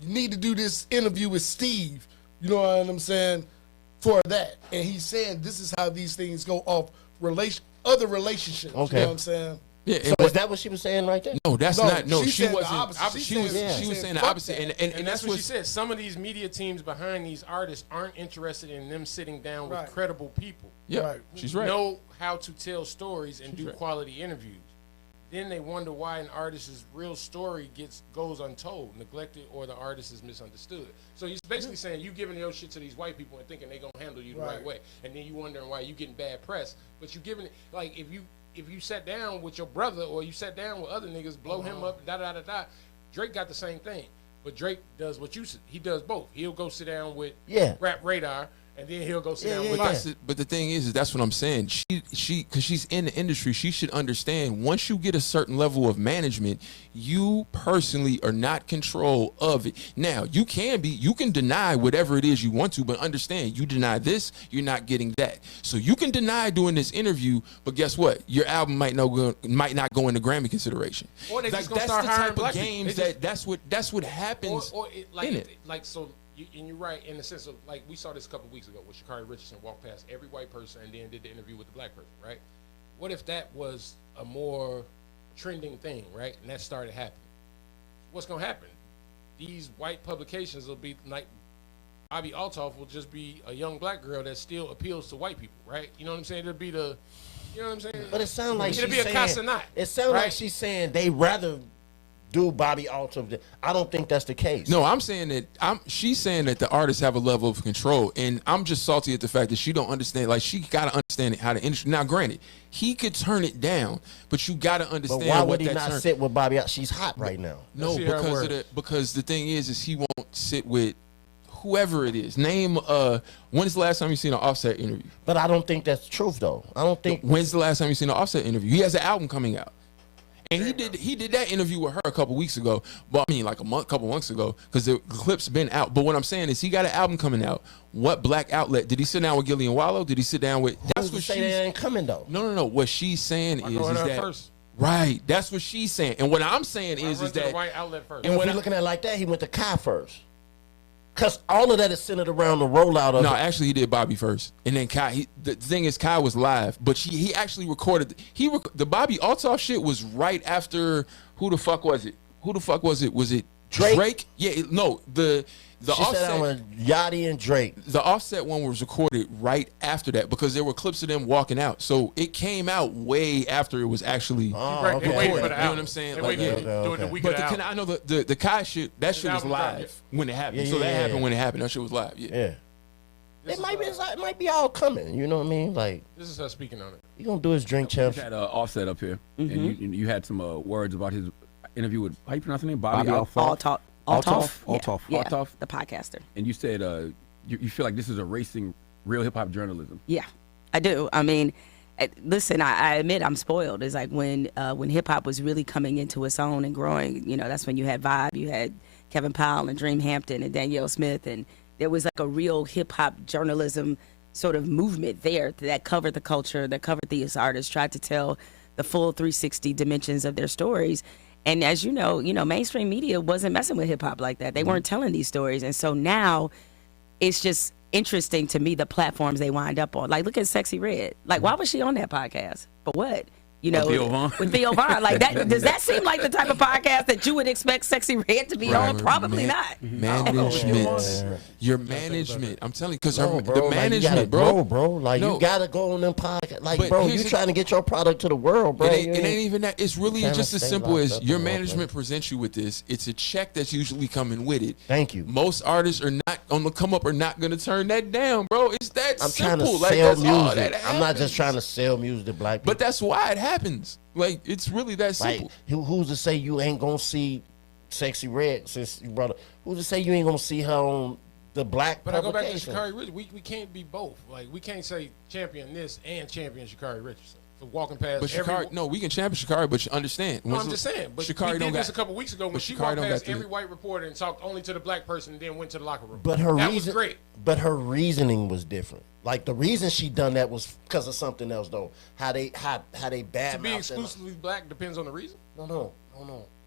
you need to do this interview with Steve. You know what I'm saying? For that, and he's saying this is how these things go off other relationships. Okay. You know what I'm saying? Yeah, So is that what she was saying right there? no, that's not. No, she she said the wasn't. opposite. She was saying the opposite, and that's what she said. Some of these media teams behind these artists aren't interested in them sitting down with Right. credible people. Yeah, Right. she's right. Know how to tell stories and do right. quality interviews. Then they wonder why an artist's real story goes untold, neglected, or the artist is misunderstood. So he's basically saying you giving your shit to these white people and thinking they're gonna handle you the right way, and then you wondering why you getting bad press. But you giving it like if you sat down with your brother or you sat down with other niggas, blow him up, Drake got the same thing, but Drake does what you said. He does both. He'll go sit down with Rap Radar. And then he'll go sit down with us. But the thing is that's what I'm saying. She, because she's in the industry, she should understand. Once you get a certain level of management, you personally are not control of it. Now you can deny whatever it is you want to, but understand you deny this, you're not getting that. So you can deny doing this interview, but guess what? Your album might not go into Grammy consideration. Or they Like, just gonna that's start the hiring type black of people. games that's what happens in it. And you're right in the sense of like we saw this a couple weeks ago where Sha'Carri Richardson walked past every white person and then did the interview with the black person, right? What if that was a more trending thing, right? And that started happening. What's gonna happen? These white publications will be like Bobby Altoff will just be a young black girl that still appeals to white people, right? You know what I'm saying? It'll be you know what I'm saying? But it sounds like it'll she's be a saying, Casanat. It sounds right? like she's saying they rather do Bobby Altoff. I don't think that's the case. No, I'm saying that she's saying that the artists have a level of control, and I'm just salty at the fact that she don't understand. Like she gotta understand how the industry. Now, granted, he could turn it down, but you gotta understand. But why what would he that not turn. sit with Bobby? She's hot right now. No, see her because the thing is he won't sit with whoever it is. Name when's the last time you seen an Offset interview? But I don't think that's the truth though. I don't think. When's the last time you seen an Offset interview? He has an album coming out. And he did that interview with her a couple weeks ago. Well, I mean, like couple months ago, because the clip's been out. But what I'm saying is, he got an album coming out. What black outlet did he sit down with? Gillian Wallow? Did he sit down with? That's what she's ain't coming though. No. What she's saying is that first. right. That's what she's saying. And what I'm saying is the that white outlet first. And when you're looking at it like that, he went to Kai first. Because all of that is centered around the rollout of No, it. actually, he did Bobby first, and then Kai. The thing is, Kai was live, but he actually recorded. The Bobby Altoff shit was right after. Who the fuck was it? Was it Drake? Yeah, the She said I'm Offset. a Yachty and Drake. The Offset one was recorded right after that because there were clips of them walking out, so it came out way after it was actually. Right, okay. they waited for You the know album. what I'm saying? They Like, waited yeah. to do it the Okay. week But of the album. I know the Kai shit. That shit was album dropped, live yeah. when it happened. Yeah, So that yeah, happened yeah. when it happened. That shit was live. Yeah. Yeah. It might be all coming. You know what I mean? Like, This is her speaking on it. he gonna do his drink We champ. had Offset up here, Mm-hmm. and you had some words about his interview with, how you pronounce his name? Bobby Altoff. Altoff. Altoff. Yeah, Altoff. the podcaster. And you said you feel like this is erasing real hip hop journalism. Yeah, I do. I mean, listen, I admit I'm spoiled. It's like when hip hop was really coming into its own and growing. You know, that's when you had Vibe, you had Kevin Powell and Dream Hampton and Danielle Smith, and there was like a real hip hop journalism sort of movement there that covered the culture, that covered these artists, tried to tell the full 360 dimensions of their stories. And as you know, mainstream media wasn't messing with hip hop like that. They weren't telling these stories. And so now it's just interesting to me the platforms they wind up on. Like, look at Sexy Red. Like, why was she on that podcast? For what? You know, Theo Von. with Theo Von. Like that, does that seem like the type of podcast that you would expect Sexy Red to be on? Probably not. Management. Your management. I'm telling you, because No, the bro, like, you management, gotta bro. grow, bro. Like, No. you gotta go on them podcasts. Like, But bro, here's you the- trying to get your product to the world, bro. It You ain't even that. It's really Kinda just as stay simple locked as up your in the management presents you with this. It's a check that's usually coming with it. Thank you. Most artists are not on the come up, are not going to turn that down, bro. It's that I'm trying simple. to Like, sell that's all that music. I'm not just happens. trying to sell music to black people. But that's why it happens. Like, it's really that like, simple. who's to say you ain't gonna see Sexy Red since you brought up? Who's to say you ain't gonna see her on the black But I go back to publication? Sha'Carri Richardson. We can't be both. Like, we can't say champion this and champion Sha'Carri Richardson for walking past. But every, Sha'Carri, no, we can champion Sha'Carri, but you understand. No, I'm just saying. But Sha'Carri we don't did this got- a couple weeks ago when but she Sha'Carri walked don't past got the- every white reporter and talked only to the black person and then went to the locker room. But her that reason, was great. But her reasoning was different. Like, the reason she done that was because of something else, though. How they bad To be exclusively black depends on the reason. No.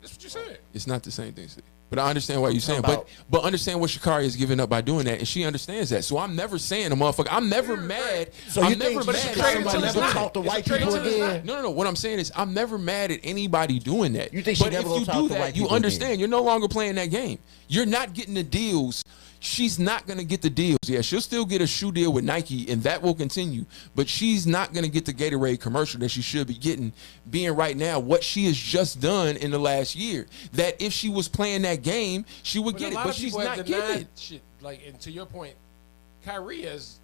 That's what you said. It's not the same thing, Steve. But I understand what you're saying. talking But understand what Sha'Carri is giving up by doing that, and she understands that. So I'm never saying a motherfucker. I'm never mad. So I'm you never think mad she at traded somebody to doing never that. talk to It's a white trade people to the again? No. What I'm saying is I'm never mad at anybody doing that. You think she but never if gonna you talk do to white that, you people understand again? you're no longer playing that game. You're not getting the deals. She's not going to get the deals. Yeah, she'll still get a shoe deal with Nike, and that will continue. But she's not going to get the Gatorade commercial that she should be getting, being right now what she has just done in the last year. That if she was playing that game, she would get it, but she's not getting it. Shit. Like, and to your point, Kyrie has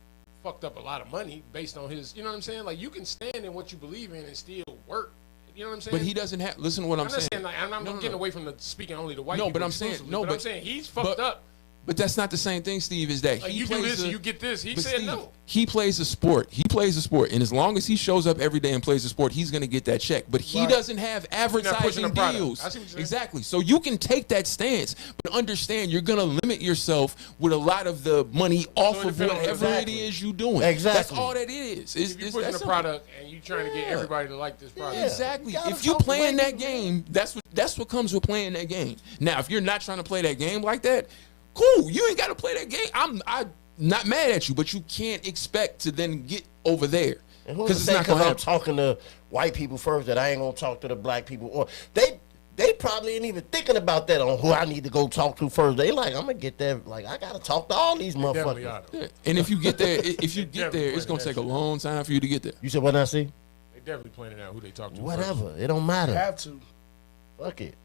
fucked up a lot of money based on his. You know what I'm saying? Like, you can stand in what you believe in and still work. You know what I'm saying? But he doesn't have. Listen to what I'm I'm saying. not saying like, I'm No, getting no. away from the speaking only to white No, people. but I'm saying- exclusively, no, but I'm but- saying he's fucked up. But that's not the same thing, Steve. Is that Like, he you do plays this, a- and you get this. He But said Steve, no. he plays a sport. He plays a sport, and as long as he shows up every day and plays a sport, he's going to get that check. But he Right. doesn't have pushing advertising the product. deals. I see what you're saying. Exactly. So you can take that stance, but understand you're going to limit yourself with a lot of the money off it of depends on whatever exactly. it is you're doing. Exactly. That's all that is. It's, If you're it's pushing that a simple. product and you trying to get Yeah. everybody to like this product. Yeah. Exactly. You gotta If you talk to playing white that people, game, that's what comes with playing that game. Now, if you're not trying to play that game like that, cool. You ain't got to play that game. I'm not mad at you, but you can't expect to then get over there And who's to because it's say not going because to I'm happen. talking to white people first that I ain't gonna talk to the black people? Or they probably ain't even thinking about that on who I need to go talk to first. They like, I'm gonna get there. Like, I gotta talk to all these Definitely motherfuckers. are. Yeah. And if you get there, it's Definitely going to playing take a that long time for you to get there. You said what I see? They definitely planning out who they talk to. first. Whatever. It don't You matter. have to. Fuck it.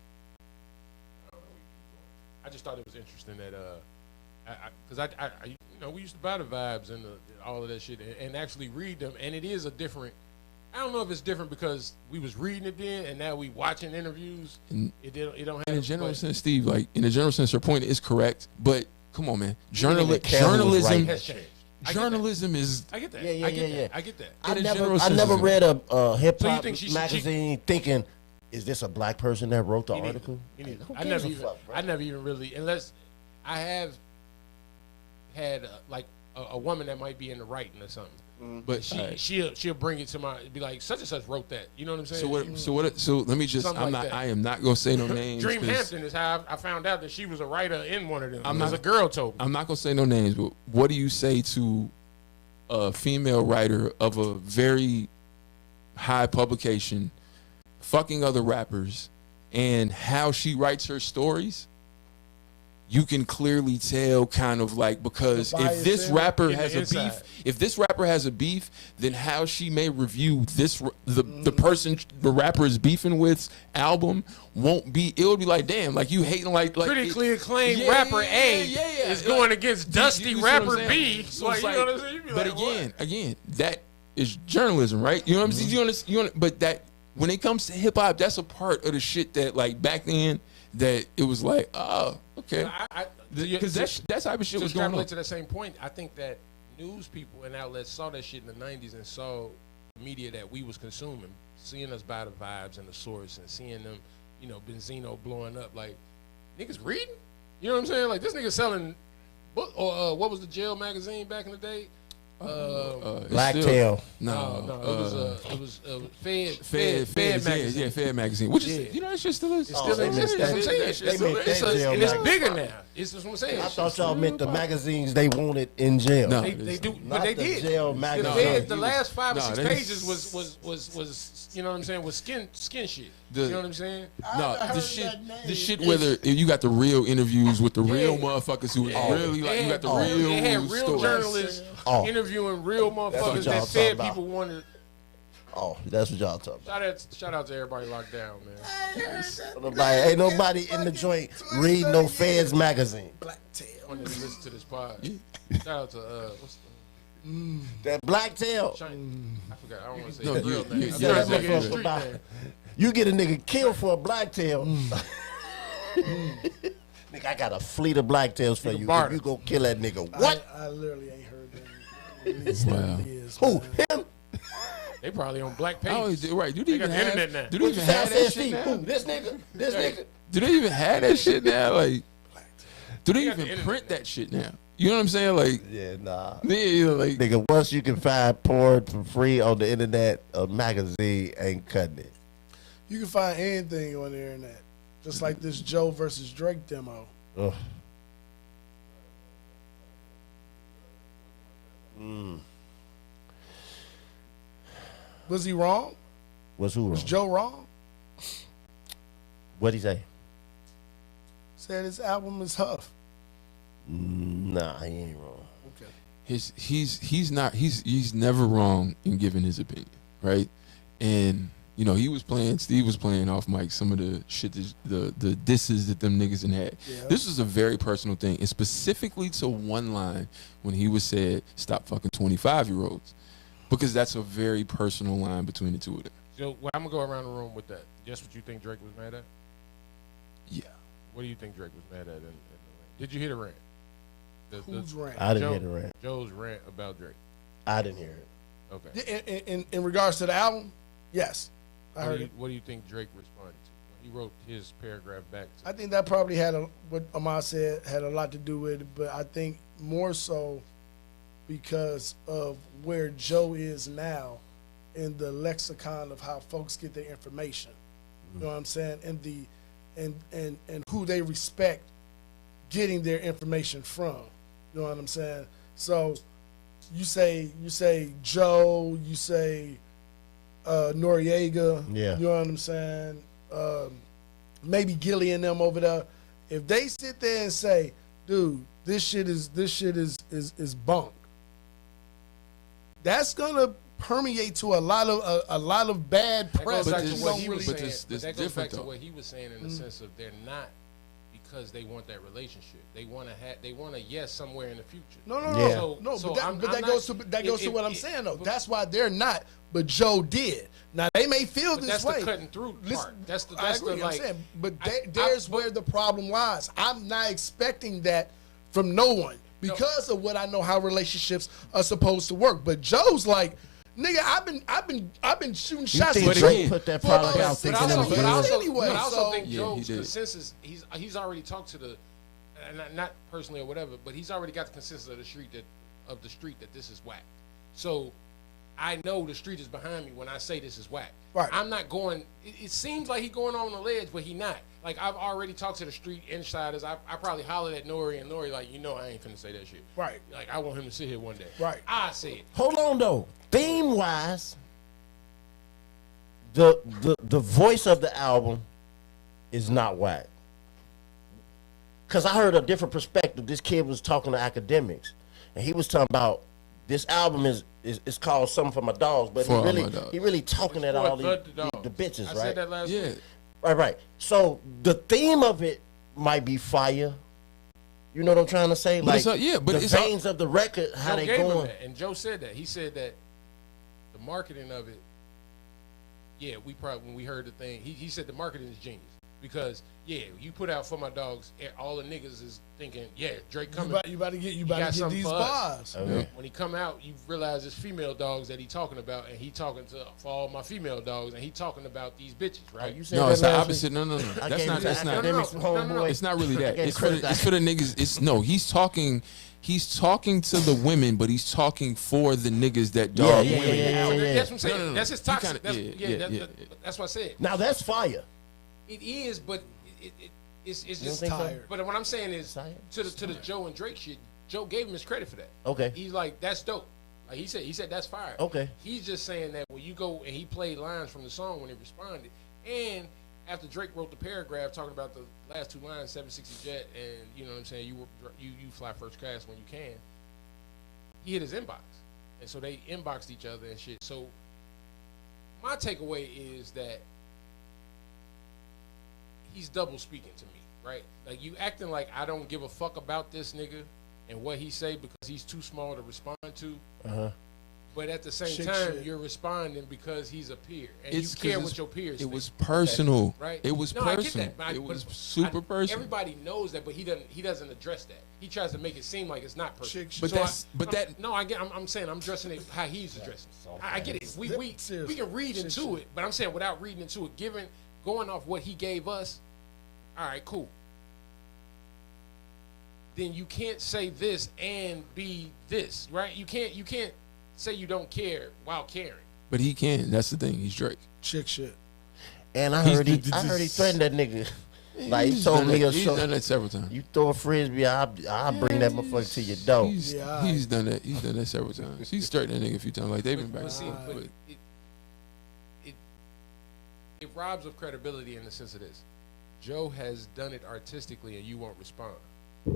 I just thought it was interesting that because we used to buy the vibes and all of that shit and actually read them, and it is a different. I don't know if it's different because we was reading it then and now we watching interviews. It don't have In a general but sense, Steve, like in a general sense, her point is correct. But come on, man, Even the camera was journalism, right. has changed. I get that. Journalism is I get that. Yeah. I get that. I In a never, general I sense, never isn't read a hip So you hop think she- magazine thinking, is this a black person that wrote the Me neither. article? Me neither. Who I gives never a even. fuck, bro? I never even really, unless I have had like a woman that might be in the writing or something, But she'll bring it to my be like such and such wrote that. You know what I'm saying? So let me just. Something like that. I am not gonna say no names. Dream 'cause Hampton is how I found out that she was a writer in one of them. I'm Because not- a girl told me. I'm not gonna say no names, but what do you say to a female writer of a very high publication fucking other rappers and how she writes her stories? You can clearly tell kind of like, because The if bias this in rapper the has a inside. beef, if this rapper has a beef, then how she may review the person the rapper is beefing with's album won't be, it'll be like, damn, like you hating like Critically acclaimed rapper A is going against dusty you see what I'm rapper saying? B. So Like, it's you like- know what I'm saying? You be but like, what? again, that is journalism, right? You know what I'm saying? But that when it comes to hip hop, that's a part of the shit that like back then that it was like, oh, okay, because that type of shit to was going on. extrapolate to that same point, I think that news people and outlets saw that shit in the 90s and saw the media that we was consuming, seeing us by the vibes and the source and seeing them, you know, Benzino blowing up. Like, niggas reading? You know what I'm saying? Like, this nigga selling book, or what was the jail magazine back in the day? It's Blacktail. No, it was Fed Fed magazine. Yeah, Fed magazine. Which is, Yeah. you know, it still is. It still exists. That's what I'm saying. And it's bigger now. It's what I'm saying. I thought y'all meant the magazines they wanted in jail. No. They do, Not but they the did. jail The magazine. Fed, the last 5 or No, 6 they- pages was you know what I'm saying, was skin shit. You know what I'm saying? No, the shit whether you got the real interviews with the real motherfuckers who was really like, you got the real They had real stories. journalists interviewing real motherfuckers y'all that Fed talking people wanted. Oh, that's what y'all talking Shout out to everybody locked down, man. about. Ain't nobody in the joint reading no Feds magazine. Wanted to listen to this pod. Shout out to what's the That Blacktail. I forgot. I don't want to say No, his real name. you- I'm yeah, trying to exactly. think of his street About- name. You get a nigga killed for a blacktail. Nigga, I got a fleet of blacktails for you. If barter. you go kill that nigga. What? I literally ain't heard that. At least Wow. years, Who? man. Him? They probably on Black Oh, Pages. right. Do They they got even the have? internet now. Do they even What you have say? that I said, shit Steve. now? Who? This nigga? This nigga? Do they even have that shit now? Like, do they got the even internet print now. that shit now? You know what I'm saying? Like, Yeah, nah. yeah, like, Nigga, once you can find porn for free on the internet, a magazine ain't cutting it. You can find anything on the internet, just like this Joe versus Drake demo. Ugh. Was he wrong? What's who Was wrong? Joe wrong? What'd he say? Said his album is Huff. Nah, he ain't wrong. Okay. he's never wrong in giving his opinion, right? And you know, Steve was playing off mic some of the shit, the disses that them niggas had. Yeah. This was a very personal thing, and specifically to one line when he was said, "Stop fucking 25-year-olds," because that's a very personal line between the two of them. So I'm gonna go around the room with that. Guess what you think Drake was mad at? Yeah. What do you think Drake was mad at? In the rant? Did you hear the rant? Who's rant? I didn't Joe- hear the rant. Joe's rant about Drake. I didn't hear it. Okay. In regards to the album, yes, I heard it. What do you think Drake responded to when he wrote his paragraph back to? I think that probably had what Ahmad said had a lot to do with it, but I think more so because of where Joe is now in the lexicon of how folks get their information. You know what I'm saying? And and who they respect getting their information from. You know what I'm saying? So you say Joe, you say Noriega. Yeah. You know what I'm saying? Maybe Gilly and them over there. If they sit there and say, dude, this shit is bunk, that's gonna permeate to a lot of bad That press. goes back But to this- what but he was this- saying. this But that goes different, back to though. what he was saying in the sense of they're not because they want that relationship. They want a yes somewhere in the future. No, Yeah. So but I'm that not- goes to what I'm it- saying though. but- That's why they're not. But Joe did. Now they may feel But this that's way. the cutting through part. Listen, That's I the agree, like. I'm saying, but I- there's where the problem lies. I'm not expecting that from no one because of what I know how relationships are supposed to work. But Joe's like, nigga, I've been shooting You shots think at Drake you put that for product us. out But thinking also, it was but good? also, Anyway, but I also so- think Yeah, he Joe's did. consensus. He's already talked to the, not personally or whatever, but he's already got the consensus of the street that this is whack. So I know the street is behind me when I say this is whack. Right. I'm not going. It seems like he going on the ledge, but he not. Like I've already talked to the street insiders. I probably hollered at Nori, and Nori like, I ain't finna say that shit. Right. Like I want him to sit here one day. Right. I say it. Hold on though. Theme wise, the voice of the album is not whack. Cause I heard a different perspective. This kid was talking to academics, and he was talking about this album is called "Something for My Dogs," but For he really talking at For all the the bitches, I right? said that last Yeah. week. Right. So the theme of it might be fire. You know what I'm trying to say? But Like, it's but the it's veins of the record, how Joe they gave him going. that, and Joe said that. He said that the marketing of it. Yeah, when we heard the thing, he said the marketing is genius because you put out For My Dogs, all the niggas is thinking, Drake coming. You about to get got these something for us. bars. Okay. When he come out, you realize it's female dogs that he talking about, and he talking for all my female dogs, and he talking about these bitches, right? You said No, that it's the last opposite. week. No. I That's gave not. you That's the not. academics homeboy. It's not really that. Getting It's for the niggas. He's talking. He's talking to the women, but he's talking for the niggas that dog Yeah, women. yeah. That's what I'm saying. No. That's his You toxic. kinda- That's what I said. Now that's fire. It is, but it's You just don't think so? tired. But what I'm saying is Tired? to the Joe and Drake shit. Joe gave him his credit for that. Okay. He's like, that's dope. Like he said that's fire. Okay. He's just saying that when you go and he played lines from the song when he responded, and after Drake wrote the paragraph talking about the last two lines, 760 jet, and you know what I'm saying, you fly first class when you can. He hit his inbox, and so they inboxed each other and shit. So my takeaway is that he's double speaking to me, right? Like you acting like I don't give a fuck about this nigga and what he say because he's too small to respond to. But at the same Shit, time, shit. you're responding because he's a peer, and It's you care 'cause what your peers It think, was personal. right? It was No, I get personal. that, but It but was super personal. Everybody knows that, but he doesn't address that. He tries to make it seem like it's not personal. Shit, But shit. I'm saying I'm addressing it how he's addressing it. I get it. We Seriously. can read into it, but I'm saying without reading into it, going off what he gave us. All right, cool. Then you can't say this and be this, right? You can't say you don't care while caring. But he can. That's the thing. He's Drake. Chick shit. And I He's heard he threatened that nigga. Like he told me He's done that several times. you throw a frisbee, I'll bring that motherfucker to your door. He's done that. He's done that several times. He's threatened that nigga a few times. Like they've been back. But see, but it robs of credibility in the sense of this. Joe has done it artistically, and you won't respond.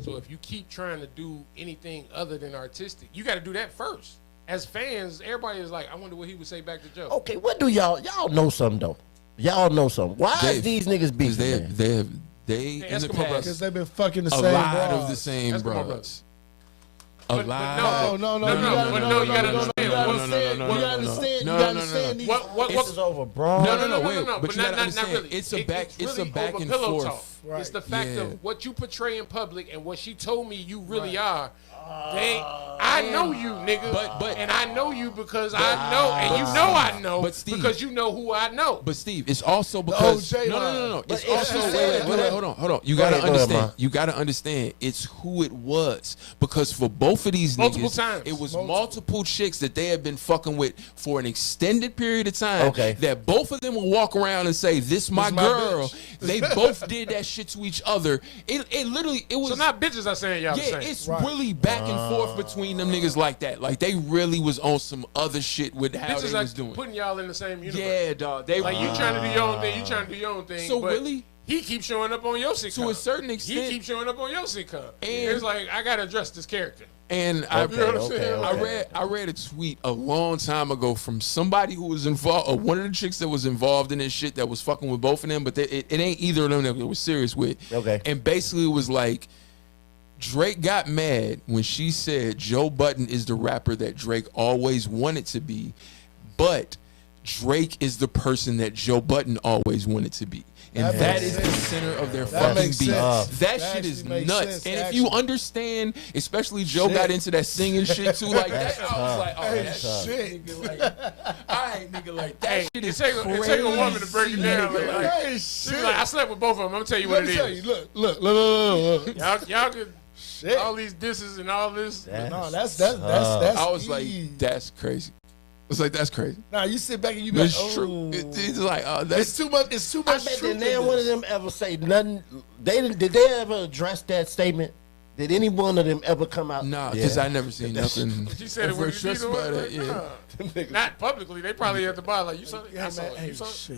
So if you keep trying to do anything other than artistic, you got to do that first. As fans, everybody is like, I wonder what he would say back to Joe. Okay, what do y'all know something though? Y'all know something. Why is these niggas because beefing? they man? in the Eskimo past Because they've been fucking the a same lot bras. of the same Eskimo brothers. brothers. A But lot. No, No, you gotta understand. You gotta understand. No, You no, gotta no, understand no. these. What This is over, bro. No, wait. but But you gotta not understand, really. it's a back really over and pillow forth. talk. Right. It's the fact Yeah. of what you portray in public and what she told me you really are. I know you, nigga. But- and I know you because I know, and you know I know But Steve- because you know who I know. But Steve, it's also because OJ no. But It's if also she said wait, it, hold on. You Go gotta ahead, go ahead, understand. Ma. You gotta understand. It's who it was because for both of these Multiple niggas, times. it was multiple chicks that they had been fucking with for an extended period of time. Okay. That both of them will walk around and say, "This my my girl." bitch. They both did that shit to each other. It literally was. So not bitches are saying y'all the Yeah, same. it's really back and forth between them niggas like that. Like they really was on some other shit with how bitches they are was doing. putting y'all in the same universe. Yeah, dog. They Like you trying to do your own thing, you trying to do your own thing. So but really? he keeps showing up on your sitcom. To a certain he extent. keeps showing up on your sitcom. And- It's like I gotta address this character. And Okay, You know what I'm saying? I read a tweet a long time ago from somebody who was involved, one of the chicks that was involved in this shit that was fucking with both of them, but it ain't either of them that was serious with. Okay. And basically it was like Drake got mad when she said Joe Budden is the rapper that Drake always wanted to be, but Drake is the person that Joe Budden always wanted to be. And That that makes is the sense. center of their That fucking makes beef. sense. That That shit is actually makes nuts. sense, And if actually. you understand, especially Joe Shit. got into that singing shit too like that, I was like, oh, Hey, that shit. nigga like, all right, nigga, like that Hey, shit it is take a woman to break it down. crazy, Like, Hey, she shit. be like, I slept with both of them. I'm gonna tell you Let what me it tell is. you. Look. Y'all could Shit. all these disses and all this. That No, is that's tough. I was like, easy. that's crazy. It's like, that's crazy. Nah, you sit back and you be But like, it's true. oh. It's like, It's that's too much. It's too I much bet truth that in none of this. them ever say nothing. Did they ever address that statement? Did any one of them ever come out? nah, because I never seen nothing. She said it when you just need about it. it. Yeah. Not publicly. They probably at the bar like, you saw it? Yeah, I saw man, it. hey, You saw it?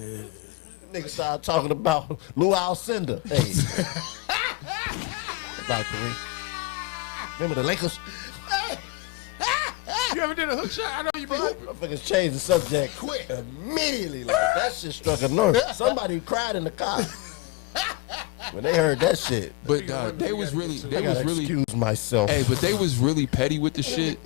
Niggas shit. started talking about Lou Alcindor. Hey. About 3. Remember the Lakers? You ever did a hook shot? I know you be hooping. Motherfuckers changed the subject quick, immediately. Like, that shit struck a nerve. Somebody cried in the car when they heard that shit. But they was really, I they was gotta really. excuse myself. Hey, but they was really petty with the shit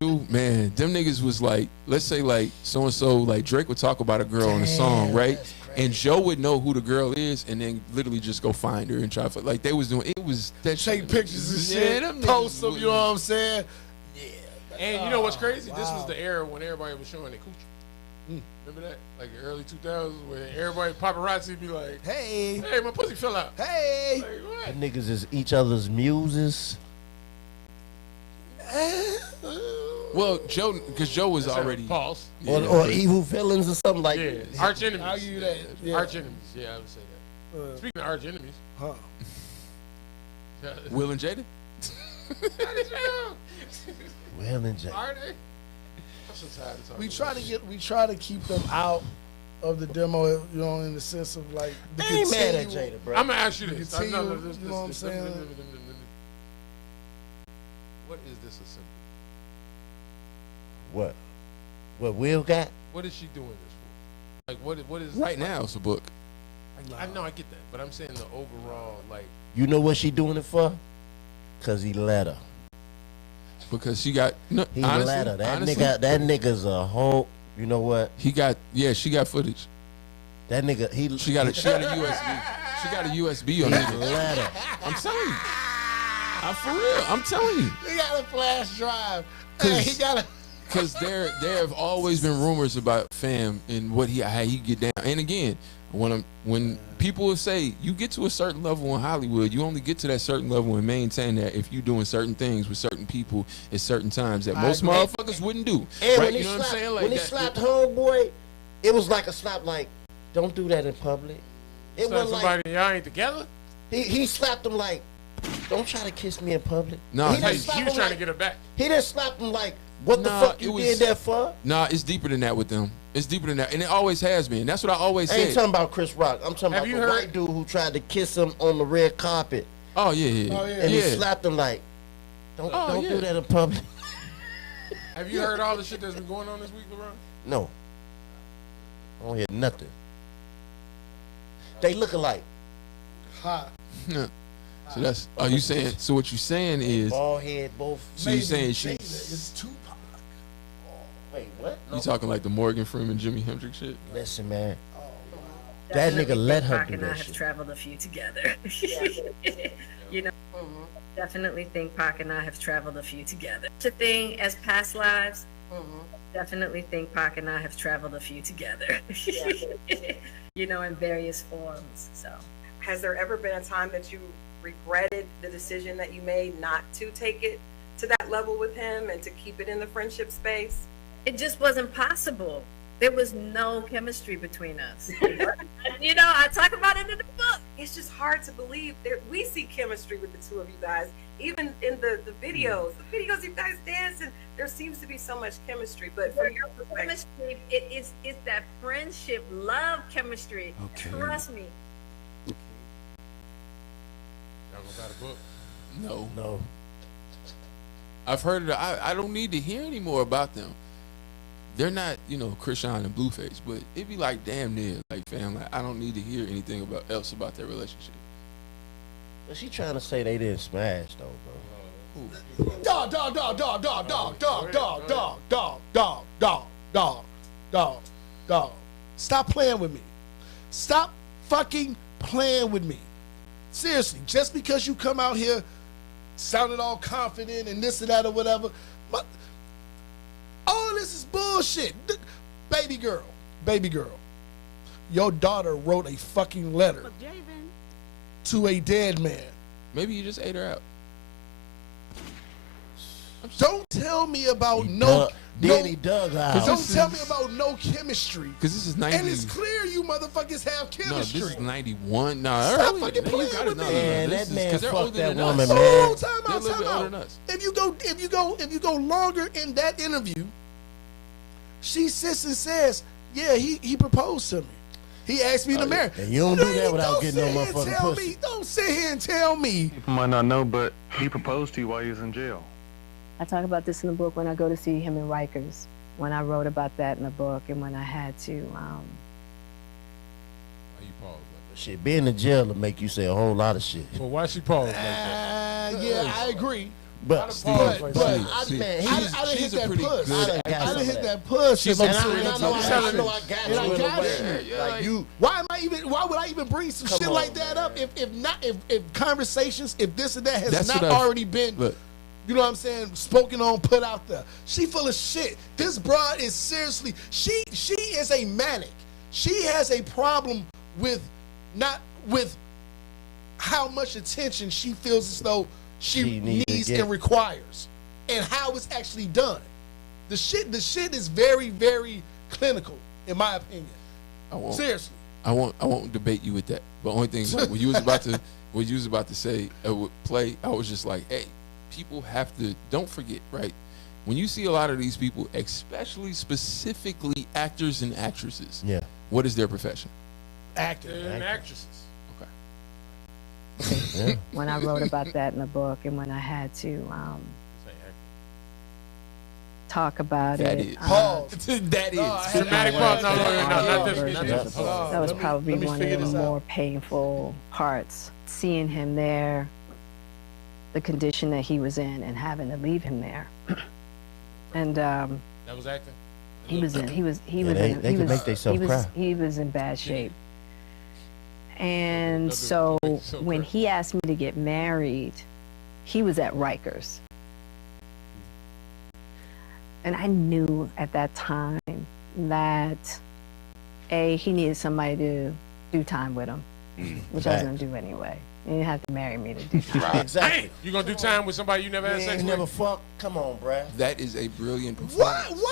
too, man. Them niggas was like, let's say like so and so, like Drake would talk about a girl on a song, right? And Joe would know who the girl is, and then literally just go find her and try to like they was doing. It was that Take shit. pictures and Yeah, shit. them Post niggas them. was- You know what I'm saying? And you know what's crazy? This was the era when everybody was showing their coochie. Remember that? Like the early 2000s when everybody, paparazzi be like, Hey, hey, my pussy fell out. hey. Like, what? Them niggas is each other's muses. Well, Joe, because Joe was already. Pause. Yeah, Or but- evil villains or something like Yeah, that. arch enemies. Argue that. Yeah. Arch enemies. Yeah, I would say that. Speaking of arch enemies, Huh. Will and Jada. how did you know? Will and Jay. Are they? I'm so tired of talking. We try to keep them out of the demo, you know, in the sense of like the I ain't mad at continual- Jada, bro. I'm gonna ask you this. Continue, No, you know what I'm saying? What is this assembly? What Will got? What is she doing this for? Like, what is Right now, it's a book. I know I get that, but I'm saying the overall, like, You know what she doing it for? Cause he let her. Because she got no. He honestly, let her. That honestly, nigga's a whole. You know what? He got she got footage. That nigga he. She got a USB. She got a USB on He it. let her. I'm telling you. I'm for real. I'm telling you. He got a flash drive. Cause- Hey, he got a. Because there have always been rumors about Fam and how he get down. And again, when people say you get to a certain level in Hollywood, you only get to that certain level and maintain that if you're doing certain things with certain people at certain times that most agree. motherfuckers wouldn't do. And Right? when he You know what I'm slapped, saying? Like when he that. slapped homeboy, it was like a slap. Like, don't do that in public. It so wasn't like somebody y'all ain't together? he slapped him like, don't try to kiss me in public. No, he he didn't He slap was him trying like, to get her back. He didn't slap him like, what the Nah, fuck it you was- did that for? Nah, it's deeper than that with them. It's deeper than that, and it always has been. That's what I always I ain't said. talking about Chris Rock. I'm talking Have about you the heard- white dude who tried to kiss him on the red carpet, Oh yeah. and he slapped him like, don't yeah. do that in public. Have you heard all the shit that's been going on this week, LeBron? No, I don't hear nothing. They look alike. Hot. So that's. Are you saying? So what you saying is? Bald head, both. So you saying Jada she's? is Tupac. Wait, what? You talking like the Morgan Freeman, Jimi Hendrix shit? Listen, man. That nigga let her Pac do and I that have shit. traveled a few together. You know, definitely think Pac and I have traveled a few together. Such a thing as past lives. Definitely think Pac and I have traveled a few together. You know, in various forms. So Has there ever been a time that you regretted the decision that you made not to take it to that level with him and to keep it in the friendship space? it just wasn't possible. There was no chemistry between us. You know, I talk about it in the book. It's just hard to believe that we see chemistry with the two of you guys. Even in the videos you guys dance, and there seems to be so much chemistry. But from your perspective, Chemistry, it's that friendship, love chemistry. Okay. Trust me. Y'all gonna buy the book? No. No. I've heard it. I don't need to hear any more about them. They're not, Krishan and Blueface, but it'd be like damn near like fam. Like I don't need to hear anything else about their relationship. But she trying to say they didn't smash though, bro. Dog. Stop playing with me. Stop fucking playing with me. Seriously, just because you come out here sounding all confident and this and that or whatever, but all this is bullshit. Baby girl, your daughter wrote a fucking letter to a dead man. Maybe you just ate her out. Don't tell me about He no. Then he dug out. Don't tell me about no chemistry. Because this is 90. And it's clear you motherfuckers have No, chemistry. this is 91. Nah, Stop early. fucking Man, playing you got it. with No, me. Man, this that is- man 'cause they're fucked older that than woman, us. man. Oh, time They're a out, little time bit older out. than us. If you go longer in that interview, she sits and says, "Yeah, he proposed to me. He asked me to marry." And you don't do that without Don't getting no sit here and motherfucking tell pussy. me. Don't sit here and tell me. People might not know, but he proposed to you while he was in jail. I talk about this in the book when I go to see him in Rikers, when I wrote about that in the book, and when I had to. Why you pause like Shit, being in jail will make you say a whole lot of shit. that? Well, why she pause like that? Yeah, I agree. But Steve, But like I that? man, done he's hit a that pretty puss. good actress. I done hit that puss. She's And a I pretty know good I actress. got I know I got And I you. got Like, you. like you. Why would I even bring some Come shit on, like that man. up if conversations, if this and that has That's not what I've- already been, Look. you know what I'm saying, spoken on, put out there. She full of shit. This broad is seriously, she is a manic. She has a problem with how much attention she feels as though she needs to needs get. and requires, and how it's actually done. The shit is very, very clinical, in my opinion. I won't. Seriously. I won't debate you with that. But only thing is, like, when you was about to say play, I was just like, hey, people have to, don't forget, right? When you see a lot of these people, especially specifically actors and actresses, Yeah. what is their profession? Actor. And actresses. Yeah. When I wrote about that in the book, and when I had to talk about That it. is. Pause. That is. Dramatic pause. No, not this. That was probably let me one figure of the this out. more painful parts. Seeing him there, the condition that he was in, and having to leave him there. And That was acting. he was in they in can make themselves cry. he was in bad shape. And so when he asked me to get married, he was at Rikers. And I knew at that time that he needed somebody to do time with him, which I was gonna do anyway. You didn't have to marry me to do time. Right, exactly. You gonna do time with somebody you never had You sex ain't with? never fuck. Come on, bruh. That is a brilliant Why performance.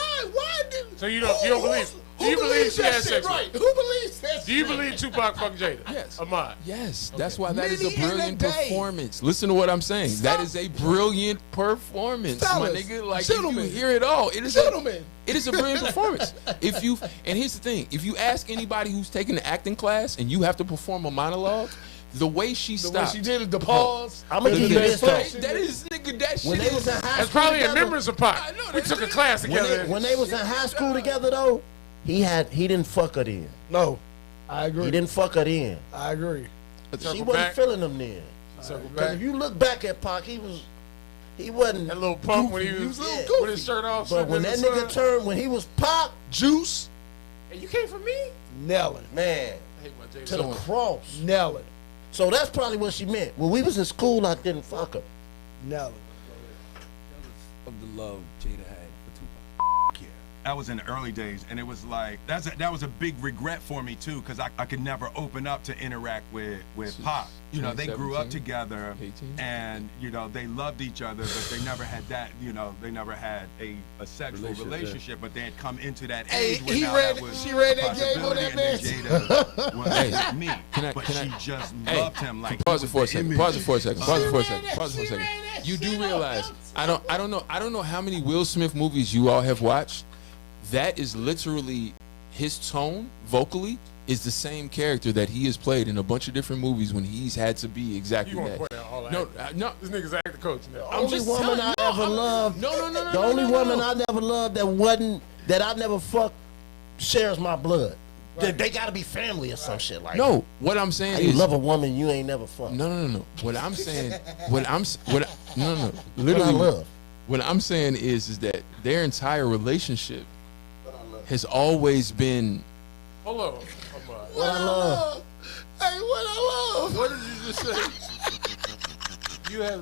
did? So you don't believe? Do you believe she that had shit sex right? with? Who believes that? Do you shit? believe Tupac fucked Jada? Yes. Ahmad. Yes, that's why that is a Many in a brilliant day. performance. Listen to what I'm saying. That is a brilliant performance, Fellas, my nigga. Like, gentlemen, if you hear it all, it is Gentlemen. it is a brilliant performance. And here's the thing: if you ask anybody who's taken an acting class and you have to perform a monologue, the way she The way stopped, she did it, the pause. I'm gonna give you this though. that is nigga. That When shit they was in is. high That's school probably a together, remembrance of Pac. We took a class together. when they was in high school together though, he didn't fuck her then. No, I agree. He didn't fuck her then. I agree. She Circle wasn't back. feeling him then. Circle Because back. if you look back at Pac, he wasn't. That little pump when he goofy. was Yeah. with his shirt off. But when that sitting in the nigga sun. turned, when he was Pac, Juice, Hey, you came for me? Nailing, man, I hate my Jada. to the cross. nailing, So that's probably what she meant. When we was in school, I didn't fuck her. nailing. Of the love Jada had for Tupac. Yeah, that was in the early days, and it was like that was a big regret for me too, because I could never open up to interact with Pac. You know, they grew up 2017, together, 18. and you know they loved each other, but they never had that. You know, they never had a sexual relationship, but they had come into that Hey, age where he now read- that was she read a that game on possibility, that and then man. Jada was Hey, with me, can but I- she just Hey, loved him like. Pause he it for a was the second. image. Pause it for a second. Pause it for a second. ran Pause it for a that- second. she ran that You do shit realize up. I don't know how many Will Smith movies you all have watched. That is literally his tone vocally is the same character that he has played in a bunch of different movies when he's had to be exactly You want to that. point out all that? No, no. This nigga's acting coach now. The only just woman telling I you, ever loved. No. The only woman I never loved that I never fucked shares my blood. They gotta be family or some shit like that. No, what I'm How saying you is love a woman you ain't never fucked. no. What I'm saying, no. What I Literally, love. what I'm saying is that their entire relationship has always been. Hold on. What I love. Hey, what I love. What did you just say? You have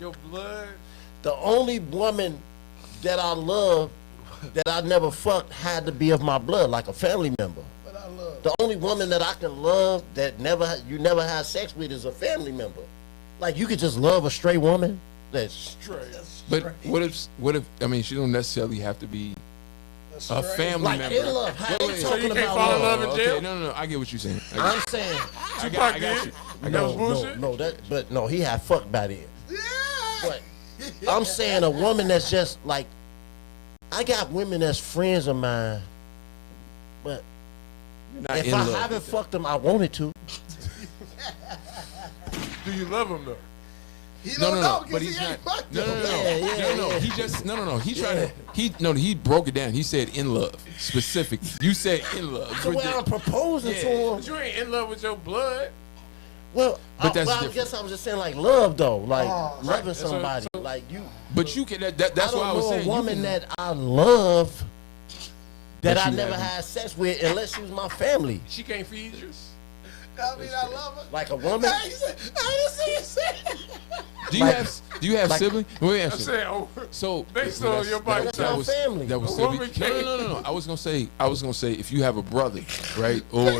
your blood. The only woman that I love that I never fucked had to be of my blood, like a family member. What I love. The only woman that I can love that you never had sex with is a family member. Like you could just love a straight woman. That's straight. But what if? I mean, she don't necessarily have to be a family like member. in love. How you So talking you can't about fall in love? love in jail? Okay, no. I get what you're saying. I'm saying, I got you. That was bullshit? no, he had fucked by then. But I'm saying a woman that's just like, I got women that's friends of mine, but You're not if in I love haven't with them. fucked them, I wanted to. Do you love him though? No. But he's not. No. He just no. He tried to. He broke it down. He said in love specifically. You said in love. So when I'm proposing to him, But you ain't in love with your blood. well, But that's I different. guess I was just saying like love though, like loving Right. So- somebody, like you. But you can. That's why I was saying. A you woman can- that I love that That I you never haven't. had sex with unless she was my family. She can't feed you. I mean, I love her. Like a woman. I didn't see you say it. Do you have siblings? Wait, I'm answer. saying, So based on your body That's type. my family. That was A silly. woman No. I was gonna say if you have a brother, right? Or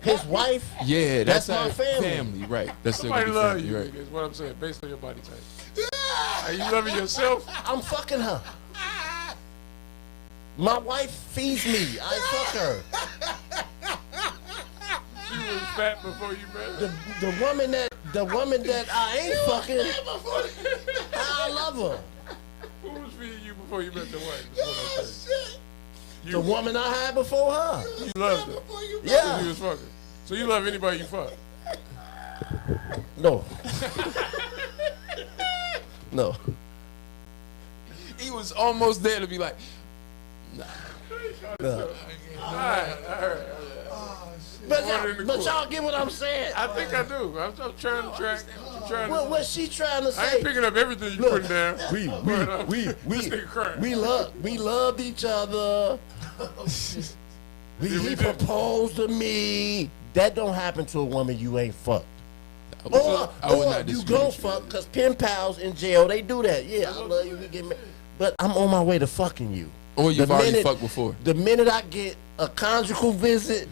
His wife. yeah, that's my our family. right? That's still Somebody gonna be love family, you. right? Is what I'm saying. Based on your body type. Are you loving yourself? I'm fucking her. My wife feeds me. I fuck her. She was fat before you met her. The woman that I ain't fucking. I love her. Who was feeding you before you met your wife? Is what I'm saying. The woman I had before her. You loved her. Yeah. You was fucking. So you love anybody you fuck? No. No. He was almost there to be like, No. All right. But y'all get what I'm saying. I think I do. I'm trying to track. I'm trying to. What's she trying to say? I ain't picking up everything you Look, putting down. We This nigga crying. we loved each other. He proposed to me. That don't happen to a woman you ain't fucked. Or not you disagree gon' with you. fuck, cause pen pals in jail, they do that. Yeah, I love you, we get married. But I'm on my way to fucking you. or you've The already minute- fucked before. The minute I get a conjugal visit,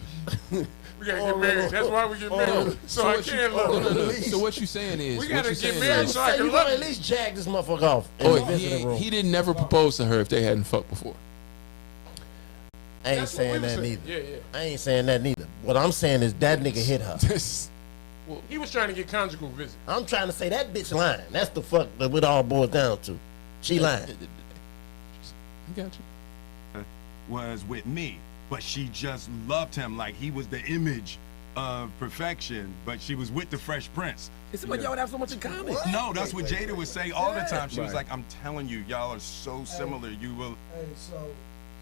We gotta get married. That's why we get married. So I what you- can't love her. So what you saying is, We what gotta you get saying married is, so I say can you love gonna you. at least jag this motherfucker off in oh, the visiting room. he didn't never propose to her if they hadn't fucked before. I ain't That's what we saying was that saying. neither. Yeah. I ain't saying that neither. What I'm saying is that nigga hit her. He was trying to get conjugal visit. I'm trying to say that bitch lying. That's the fuck that it all boils down to. She lying. Got you. Was with me, but she just loved him like he was the image of perfection, but she was with the Fresh Prince. It seems like y'all would have so much in common. No, that's what Jada would say all the time. She was Right. like, I'm telling you, y'all are so similar. You will. Hey, so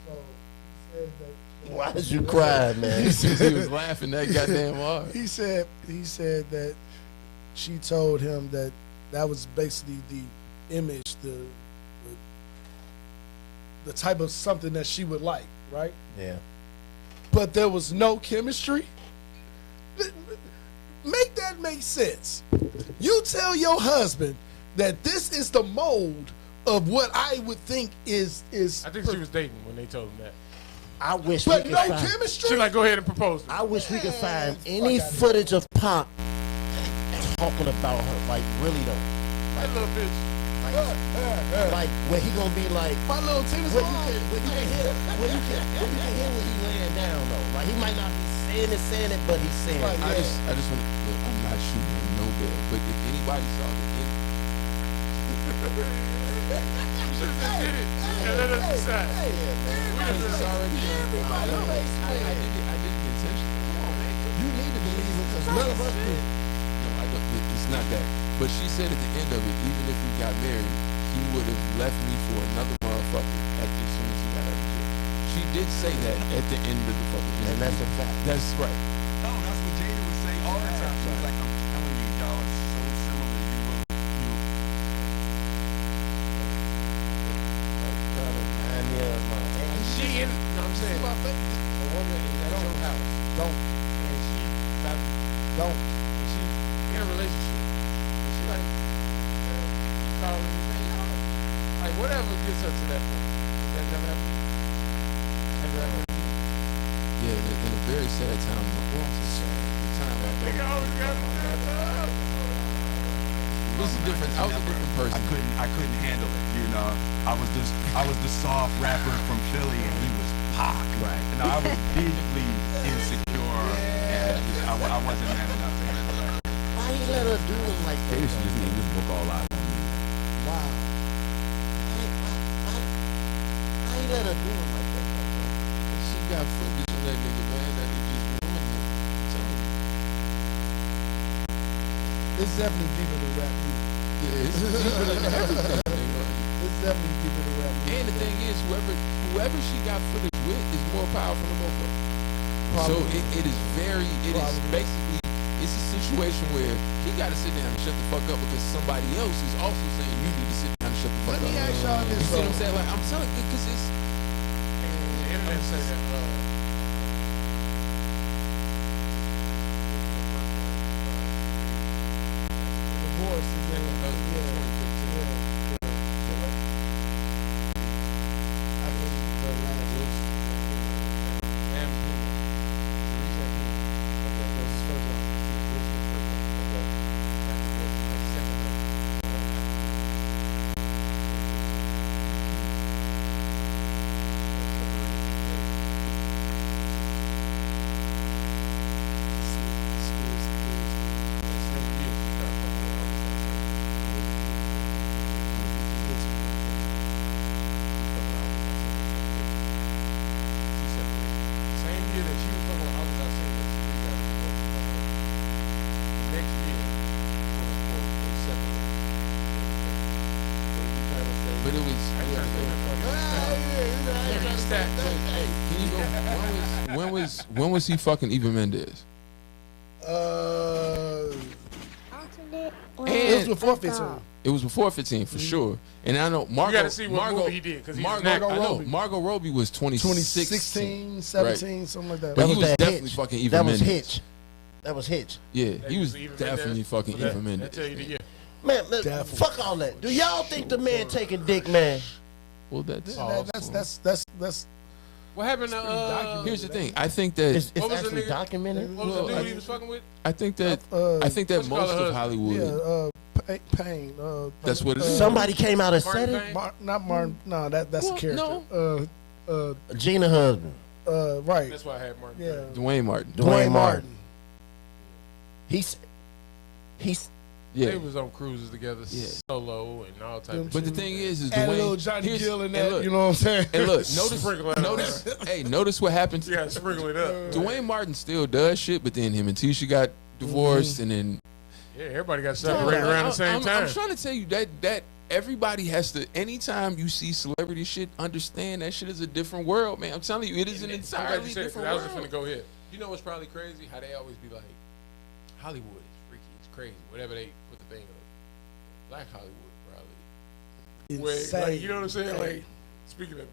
he said that. Why did you cry, man? He was laughing that goddamn hard. He said that she told him that was basically the image, the type of something that she would like, right? Yeah. But there was no chemistry. Make that make sense. You tell your husband that this is the mold of what I would think is. I think she was dating when they told him that. I wish But we no could find. chemistry. She like, go ahead and propose to I her. wish we could find any footage of Pac talking about her, like really though, That little bitch. like where he gonna be like. My little tennis Where ball. you can hear when he laying down though. Like he might not be saying it, but he's saying Right, it. I just want to. I'm not shooting him no bail, but if anybody saw the You should have just did it and let us decide. I did it intentionally. You need to believe it because none of us did. No, I don't. It's not that. But she said at the end of it, even if we got married, he would have left me for another motherfucker as soon as he got out of jail. She did say that at the end of the fucking interview. And that's a fact. That's right. No, that's what Jada would say all the time. She was like, I'm telling you, y'all are so similar. She in, you know what I'm saying? A woman is at your house. Don't. And she about Don't. and she in a relationship. And she like calling me saying, yo, like whatever gets her to that point. That never happened. Never happened. Yeah, in a very sad time. Well, it's sad. The time I Nigga always got It was was a different person. I couldn't handle it. You know, I was the soft rapper from Philly, and he was Pac. Right. And I was deeply insecure, and I wasn't man enough to handle that. Why he let her do him like that? They should just name this book All Eyes on Me. Wow. Why he let her do him like that? She got footage of that nigga, man, that he just ruined him. I'm telling you. It's definitely deeper than rap music. Yeah, it's deeper than everything. It's definitely deeper than rap music. And the thing is, whoever she got footage with is more powerful than both of them. So it is basically, it's a situation where he got to sit down and shut the fuck up because somebody else is also saying you need to sit down and shut the fuck up. Let me ask y'all this. You see what I'm saying? Like, I'm telling you, because it's. The internet says that. Divorce is in it. But it was. When was he fucking Eva Mendes? It was before 15. It was before 15 for sure. And I know Margot. You got to see what movie he did because he's an actor. I know Margot Robbie was 2016, 17, right. something like that. But he was that definitely Hitch. fucking Eva Mendes. That was Hitch. Yeah, he was definitely fucking Eva Mendes. Man, fuck all that. Do y'all think the man taking dick, man? Well, that's what happened to here's the thing. I think that it's actually documented. What was the dude he was fucking with? I think that most of Hollywood. Payne. That's what it is. Somebody came out and said it. Not Martin. No, that's a character. No. Gina husband. Right. That's why I had Martin. Yeah. Dwayne Martin. Dwayne Martin. He's. Yeah. They was on cruises together, solo and all types of But shit. the thing is Add a Dwayne. little Johnny Gill in that, look, you know what I'm saying? And look, notice what happened. You gotta sprinkle it up. Dwayne Martin still does shit, but then him and Tisha got divorced, and then yeah, everybody got separated around the same time. I'm trying to tell you that everybody has to. Anytime you see celebrity shit, understand that shit is a different world, man. I'm telling you, it is an entirely different I world. was just finna go here. You know what's probably crazy? How they always be like, Hollywood is freaky, it's crazy. Whatever they put the thing on. Black Hollywood probably. Where, like, you know what I'm saying? Like, speaking of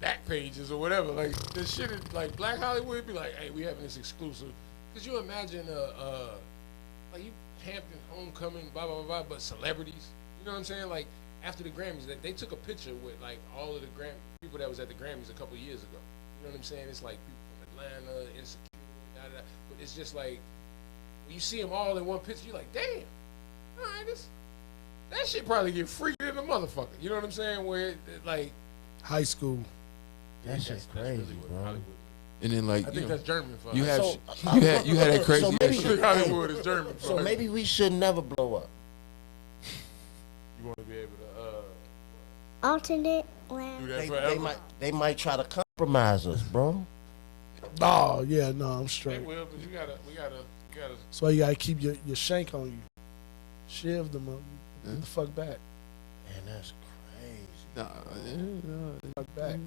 back pages or whatever, like this shit is like Black Hollywood be like, hey, we having this exclusive. Could you imagine like you Hampton homecoming, blah blah blah, but celebrities? You know what I'm saying? Like after the Grammys, they took a picture with like all of the people that was at the Grammys a couple years ago. You know what I'm saying? It's like people from Atlanta, Insecure, da da. But it's just like when you see them all in one picture, you're like, damn, all right, that shit probably get freaky in the motherfucker. You know what I'm saying? Where it like high school. That shit's crazy, bro. Hollywood. And then like I think that's German for you us. have you had that crazy so maybe, shit. Hollywood is German. So maybe we should never blow up. You want to be able to Alternate do land. that forever. They might try to compromise us, bro. Oh yeah, no, I'm They straight. will, but we gotta. That's why you gotta keep your shank on you. Shiv them up. Get the fuck back. Man, that's crazy. Fuck back.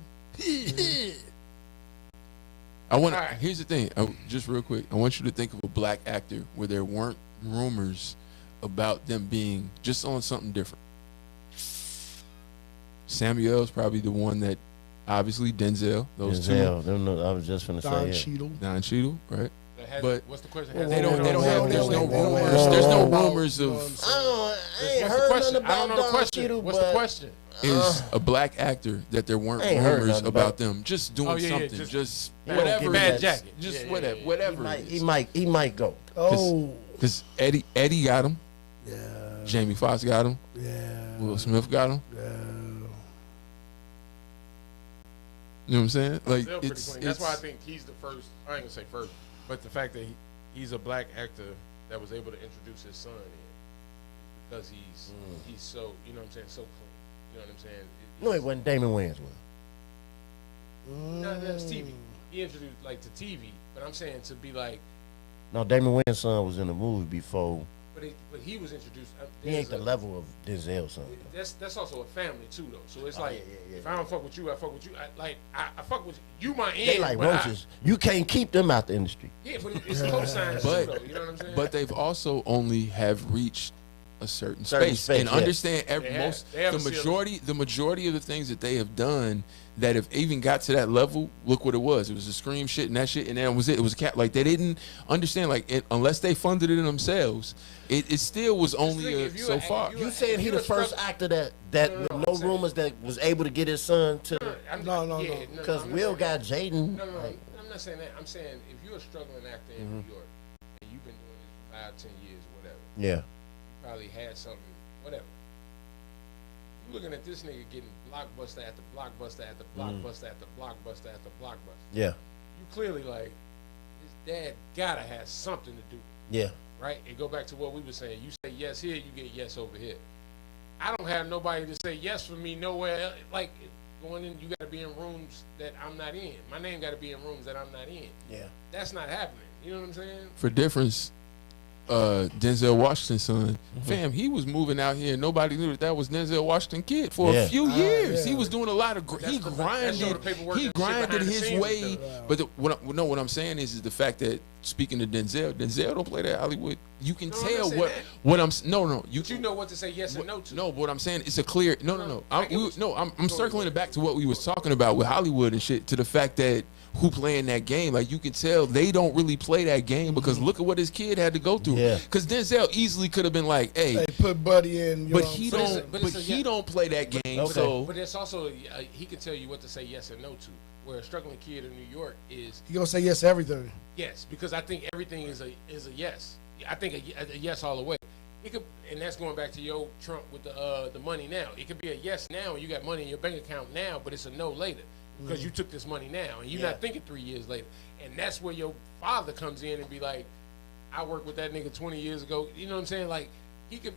I want. Here's the thing. Just real quick, I want you to think of a black actor where there weren't rumors about them being just on something different. Samuel's probably the one that, obviously Denzel. Those two. I was just finna Don say it. Don Cheadle, right? But what's the question? they don't have. There's no rumors. There's no rumors of. I ain't What's heard the question? nothing I don't about know the Don question. Cheadle, What's the question? Is a black actor that there weren't I ain't heard rumors nothing about them just doing yeah, something, just He won't whatever, give me it that. is. Jacket. Just Yeah, whatever, yeah. whatever. He might go. Oh, Because Eddie got him. yeah. Jamie Foxx got him. Yeah. Will Smith got him. Yeah. You know what I'm saying? Like Denzel pretty it's clean. That's why I think he's the first. I ain't gonna say first, but the fact that he's a black actor that was able to introduce his son in because he's so, you know what I'm saying, so clean. You know what I'm saying? No, it wasn't Damon Wayans. No, that's TV. He introduced like to TV, but I'm saying to be like. No, Damon Wayans' son was in the movie before. But he was introduced. He ain't the level of Denzel's son. That's also a family too, though. So it's like, yeah, if I don't fuck with you, I fuck with you. I fuck with you. My end. They like roaches. You can't keep them out the industry. Yeah, but it's co-signed too, though. You know what I'm saying? But they've also only have reached a certain space and understand the majority of the things that they have done that have even got to that level. Look what it was. It was a Scream shit and that shit, and that was it. It was a cat. Like they didn't understand. Like unless they funded it themselves, it still was only so far. You saying he the first actor that with no rumors that was able to get his son to? No. Because Will got Jaden. No. I'm not saying that. I'm saying if you're a struggling actor in New York and you've been doing this for 5, 10 years, whatever. Yeah. You probably had something, whatever. You looking at this nigga getting blockbuster after blockbuster after blockbuster after blockbuster after blockbuster. Yeah. You clearly like his dad gotta have something to do. Yeah. Right? And go back to what we were saying. You say yes here, you get yes over here. I don't have nobody to say yes for me nowhere else. Like going in, you gotta be in rooms that I'm not in. My name gotta be in rooms that I'm not in. Yeah. That's not happening. You know what I'm saying? For difference, Denzel Washington's son, fam, he was moving out here and nobody knew that was Denzel Washington kid for a few years. He was doing a lot of he grinded his way. But what I'm saying is the fact that speaking to Denzel don't play that Hollywood. You can tell what I'm no. You know what to say yes and no to. No, but what I'm saying it's a clear no. I'm circling it back to what we was talking about with Hollywood and shit, to the fact that who playing that game, like you can tell they don't really play that game because look at what his kid had to go through. Because Denzel easily could have been like, hey, put Buddy in. But he don't play that game. Okay. So, but it's also he can tell you what to say yes and no to. Where a struggling kid in New York is he gonna say yes to everything. Yes, because I think everything is a yes. I think a yes all the way. It could, and that's going back to your Trump with the money now. It could be a yes now and you got money in your bank account now, but it's a no later because you took this money now and you're not thinking 3 years later. And that's where your father comes in and be like, I worked with that nigga 20 years ago. You know what I'm saying? Like he could.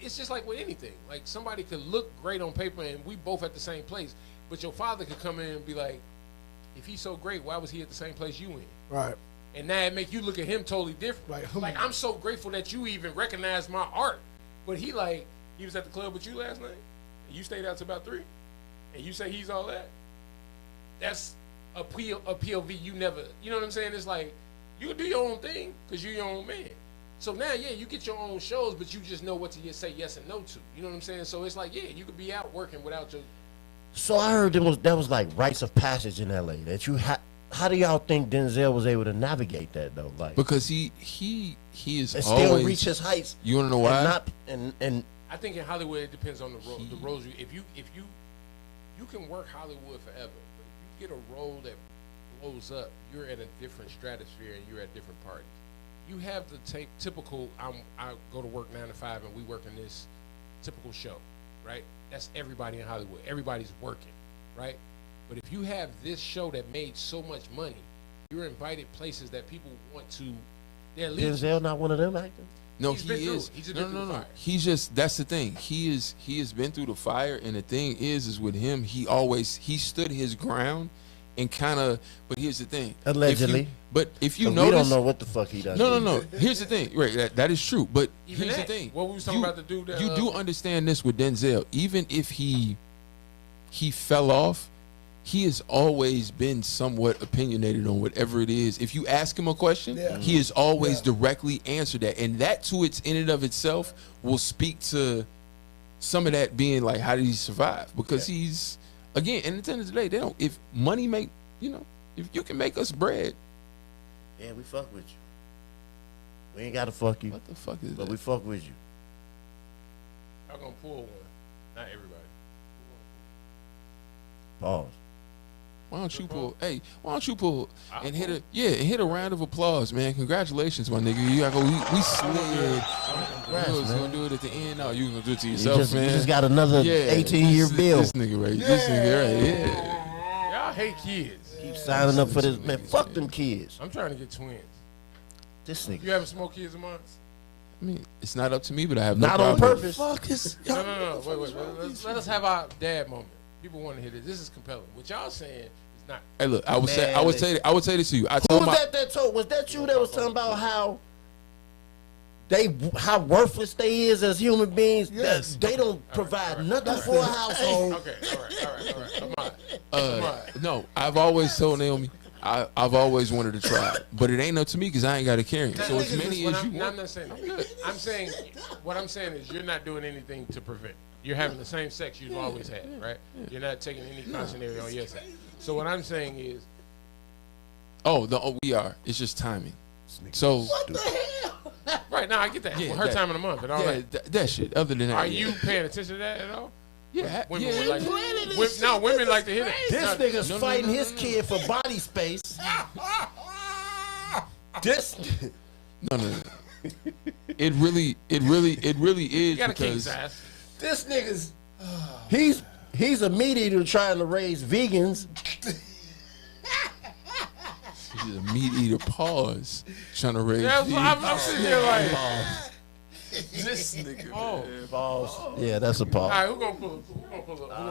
It's just like with anything. Like somebody could look great on paper and we both at the same place, but your father could come in and be like, if he's so great, why was he at the same place you in? Right. And now it make you look at him totally different. Like I'm so grateful that you even recognize my art. But he was at the club with you last night, and you stayed out till about 3, and you say he's all that. That's a POV you never. You know what I'm saying? It's like you can do your own thing because you're your own man. So now, you get your own shows, but you just know what to say yes and no to. You know what I'm saying? So it's like, you could be out working without your. So I heard that was like rites of passage in LA that you had. How do y'all think Denzel was able to navigate that though? Like because he is and always still reach his heights. You want to know why? And I think in Hollywood it depends on the roles you. If you can work Hollywood forever, but if you get a role that blows up, you're at a different stratosphere and you're at different parties. You have the typical. I go to work 9 to 5 and we work in this typical show, right? That's everybody in Hollywood. Everybody's working, right? But if you have this show that made so much money, you're invited places that people want to. Denzel not one of them actors? No, he is. No. He's just that's the thing. He has been through the fire, and the thing is with him, he stood his ground, and kind of. But here's the thing. Allegedly. If you notice, we don't know what the fuck he does. No. Here's the thing. Right, that is true. But even here's the thing. What we was talking about the dude. You do understand this with Denzel. Even if he fell off, he has always been somewhat opinionated on whatever it is. If you ask him a question, he has always directly answered that. And that in and of itself will speak to some of that being like, how did he survive? Because he's, again, and at the end of the day, if money make, if you can make us bread. Yeah, we fuck with you. We ain't got to fuck you. What the fuck is that? But we fuck with you. I'm going to pull one. Not everybody. Pause. Why don't don't you pull? Hey, why don't you pull and hit a round of applause, man? Congratulations, my nigga. You gotta go. We slid. You was gonna do it at the end. No, you gonna do it to yourself, man. You just got another 18-year bill. This nigga right. This nigga right. Yeah. Y'all hate kids. Keep signing up for this, man. Fuck them kids. I'm trying to get twins. This nigga. You haven't smoked kids of mine? I mean, it's not up to me, but I have not no on problem. purpose. Fuck this. No. Wait. Let us have our dad moment. People want to hear this. This is compelling. What y'all saying is not. Hey, look, I would say this to you. Who was that told? Was that you that was talking about how worthless they is as human beings? Yes. They don't provide nothing for a household. Okay, all right. No, I've always told Naomi, I've always wanted to try, but it ain't up to me because I ain't got to carry it. So as many as you want. I'm not saying that. I'm saying what I'm saying is you're not doing anything to prevent. You're having the same sex you've always had, right? You're not taking any cautionary on your side. So what I'm saying is, we are. It's just timing. So What the hell? right now I get that. Yeah, Her that- time of the month and all yeah, that. that shit. Other than that, Are you paying attention to that at all? Yeah, Women yeah. would like women like to hear that. This No, nigga's fighting his kid for body space. This. No. It really is You got a king because size. This nigga's. He's a meat eater trying to raise vegans. he's a meat eater. Pause. Trying to raise. Yeah, these- I'm sitting there like, this nigga. Pause. Yeah, that's a all pause. right, who gonna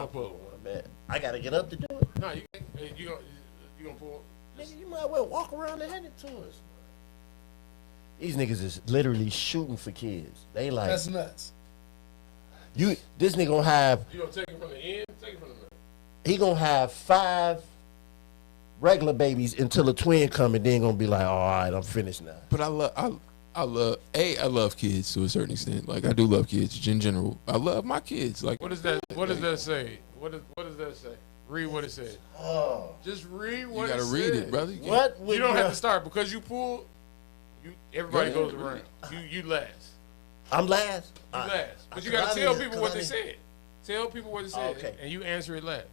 pull? I gotta get up to do it. No, you gonna pull? Nigga, you might well walk around and hand it to us. These niggas is literally shooting for kids. They like That's nuts. This nigga gonna have. You gonna take it from the end? Take it from the middle. He gonna have 5 regular babies until a twin come and then gonna be like, all right, I'm finished now. But I love kids to a certain extent. Like I do love kids in general. I love my kids. Like What does that say? What does that say? Read what it says. Oh. Just read you what gotta it read says. it, brother. What would You don't your- have to start because you pull. Everybody goes around. You last. I'm last. You last. But you Cause gotta I tell need- people cause what I they need- said. Tell people what it said, Okay. and you answer it last.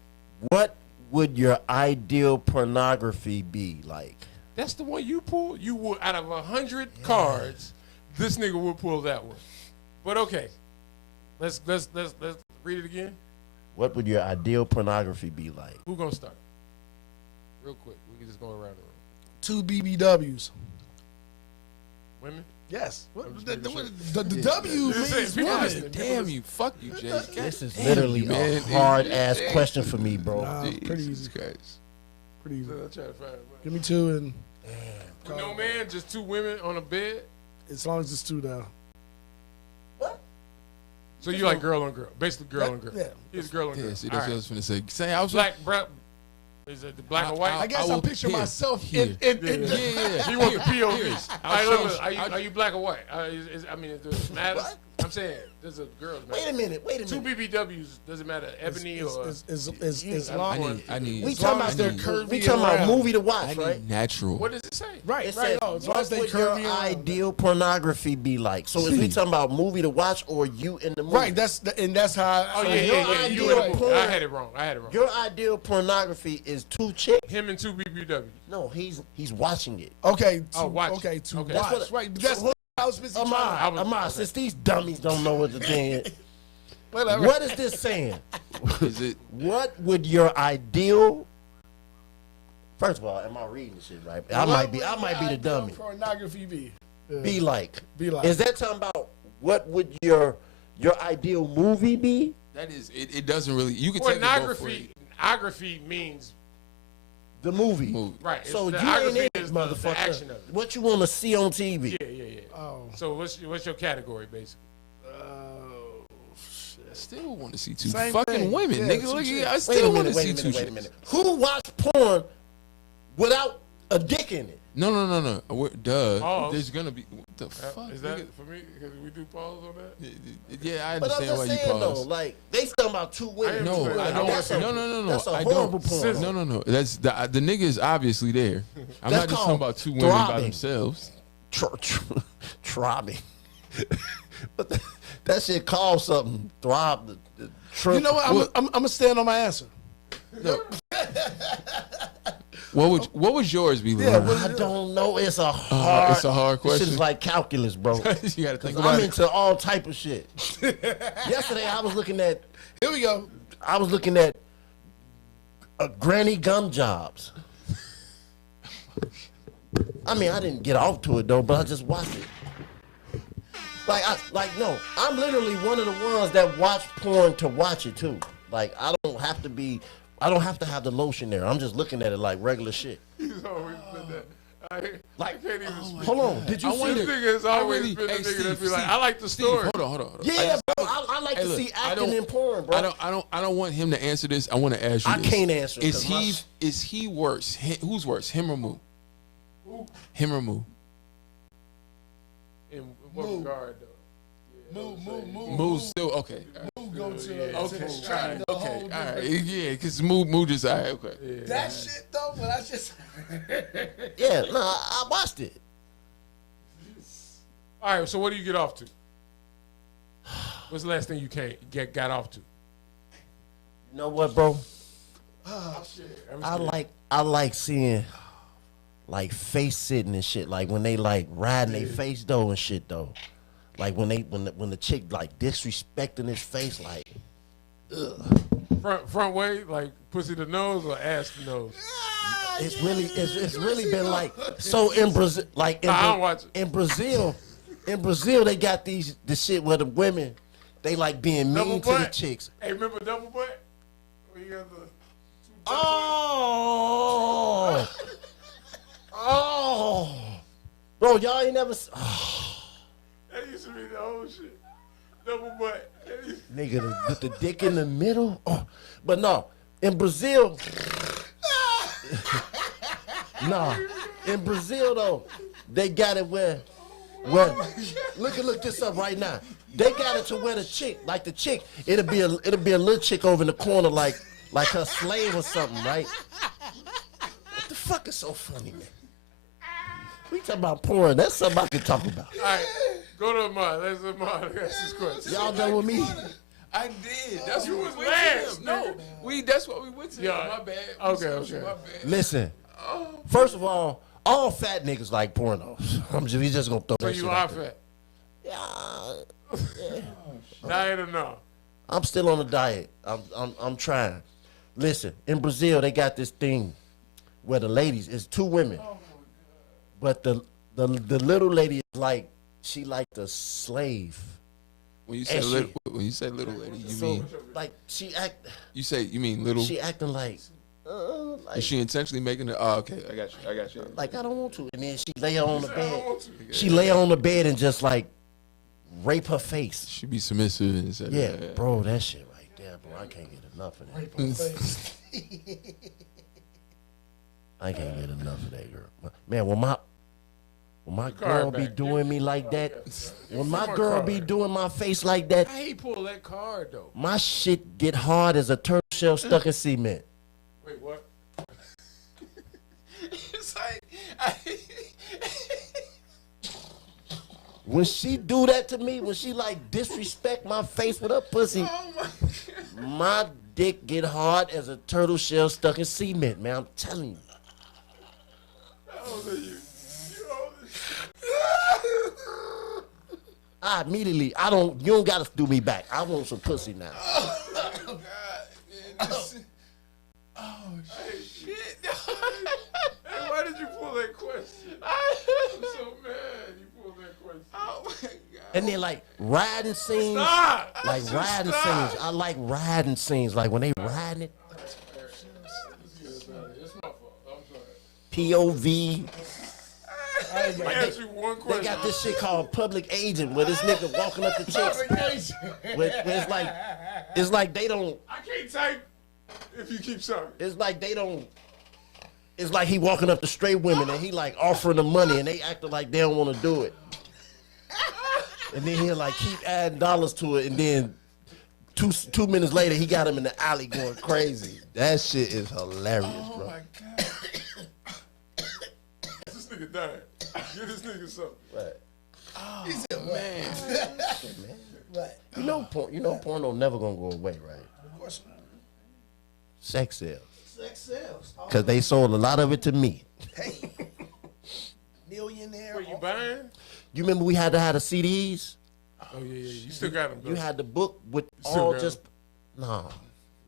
What would your ideal pornography be like? That's the one you pull. You would out of 100 cards, this nigga would pull that one. But okay, let's read it again. What would your ideal pornography be like? Who gonna start? Real quick, we can just go around the room. 2 BBWs. Women. Yes. I'm just The making sure. W Just means saying, women. listen. Damn you, fuck you, Jay. This is Damn literally you, man. a hard ass question for me, bro. Pretty Jesus easy. Christ. Pretty easy. I'm trying to find it. Give me 2 and No man, just 2 women on a bed. as long as it's 2 though. So you like girl on girl, basically girl on girl. Yeah. He's girl on girl. Yeah, see, All that's what I right. was finna say. Say, I was Black. Is it the black and white? I guess I will- picture here, myself here. in Yeah. He wants the Here, POV. here. All right, I'll look, show look, you. are you black or white? I mean, does it matter? I'm saying, does a girl's matter? Wait a 2 minute. BBWs, does it matter? Ebony or As long I need. We talking about they're curvy we talking about around. movie to I watch, need right? natural. what does it say? right, It right. says, No, as long as what they would your curvy around. ideal pornography be like? So is we talking about movie to watch or you in the movie? Right, that's how. Oh, So yeah. your You ideal in the movie. porn- I had it wrong. Your ideal pornography is 2 chicks? Him and 2 BBWs. No, he's watching it. Okay, Oh, watch. Okay, to Okay. watch. That's what- Right, that's so I was missing. Amar, since these dummies don't know what the thing is, Whatever. what is this saying? Is it? What would your ideal? First of all, am I reading this shit right? I might be the dummy. Pornography be. Be like. Be like. Is that talking about what would your ideal movie be? That is. It doesn't really. You can take it both ways. Pornography means The movie. right. So the you ain't in pornography it, is motherfucker. the action of it. What you want to see on TV? Yeah. Oh. So what's your category basically? I still want to see 2 Same fucking thing. women, Yeah, nigga. 2 Look, chicks. I Wait a still want minute, to wait see a 2 minute, wait a chicks. minute. Who watch porn without a dick in it? No. Duh. Pause. There's gonna be. What the fuck? Is that nigga? for me? Because we do pause on that. Yeah, I But I'm understand just why you saying though, pause. like they talking about 2 women. No, Like, I don't. That's a- No. That's a I horrible don't. porn. No. That's the nigga is obviously there. I'm That's not just talking called about 2 women by throbbing. themselves. Throbbing. But that shit called something. Throb. The You know what? I'm gonna stand on my answer. No. What would yours be, Lou? I don't know. It's a hard. It's a hard question. This is like calculus, bro. You gotta think I'm about it. into all type of shit. Yesterday I was looking at. Here we go. I was looking at granny gum jobs. I mean, I didn't get off to it though, but I just watched it. No, I'm literally one of the ones that watch porn to watch it too. Like, I don't have to have the lotion there. I'm just looking at it like regular shit. He's always been that. I can't even speak. Hold on, did you see This this? nigga has always been a nigga that be like, I like the story. Hold on. Yeah, bro, I like to see acting in porn, bro. I don't want him to answer this. I want to ask you. I can't answer it, 'cause Is he worse? Who's worse? Him or Moo? Him or Moo? In what regard, though? Moo's still okay. Moo go to Okay. All right. Yeah, because Moo just all right. Okay. Yeah. That shit though, but I just Yeah, no, I watched it. All right, so what do you get off to? What's the last thing you got off to? You know what, bro? oh shit. I like seeing like face sitting and shit. Like when they like riding their face though and shit though. Like when the chick like disrespecting his face, like, ugh. Front way, like pussy to nose or ass to nose? It's really been like so in Brazil, like in Brazil they got the shit where the women they like being mean to the chicks. Hey, remember double butt? Where you got the oh, bro, y'all ain't never. That used to be the whole shit. Double butt. Nigga, with the dick in the middle. Oh. But no, in Brazil. Nah, in Brazil though, they got it where look this up right now. They got it to where the chick, it'll be a little chick over in the corner like her slave or something, right? What the fuck is so funny, man? We talking about porn. That's something I can talk about. All right, go to Ahmad. Let's ask this question. Y'all done with me? I did. That's You what was we went last, to. No, that's what we went to. Yeah. My bad. Okay. My bad. Listen, first of all fat niggas like pornos. We just gonna throw So that you shit are out there. fat? Yeah. Diet or no? I'm still on a diet. I'm trying. Listen, in Brazil they got this thing where the ladies is two women, but the little lady is like she like the slave. When you say little lady, you mean like she act? You mean little? She acting like. Is she intentionally making it? Oh, okay. I got you. Like I don't want to, and then she lay her on the bed. She lay her on the bed and just like rape her face. She be submissive and said, yeah, bro, that shit right there, bro. I can't get enough of that. Rape her face. I can't get enough of that girl. Man, when my girl be doing me like that, when my girl be doing my face like that, I hate pull that card though. my shit get hard as a turtle shell stuck in cement. Wait, what? It's like When she do that to me, when she like disrespect my face with her pussy, my dick get hard as a turtle shell stuck in cement, man. I'm telling you. How old are you? I immediately, you don't gotta do me back. I want some pussy now. oh God, man. Shit. Hey, why did you pull that question? I'm so mad you pulled that question. Oh my God. And then like riding scenes. Stop. Like riding scenes. I like riding scenes. Like when they riding it. It's my fault. I'm sorry. POV. Let me ask you one question. They got this shit called Public Agent where this nigga walking up the chicks. Where it's like they don't. I can't type if you keep talking. It's like they don't. It's like he walking up to straight women and he like offering them money and they acting like they don't want to do it. And then he'll like keep adding dollars to it and then 2 minutes later he got him in the alley going crazy. That shit is hilarious, bro. Oh my God. This nigga died. Get this nigga something. Right. Oh man. Right. You know porno never gonna go away, right? Of course not. Sex sells. Sex sells. Because they sold a lot of it to me. Hey. Millionaire. What you buying? You remember we had to have the CDs? Oh yeah. You still got them. You had the book with Still all got just no,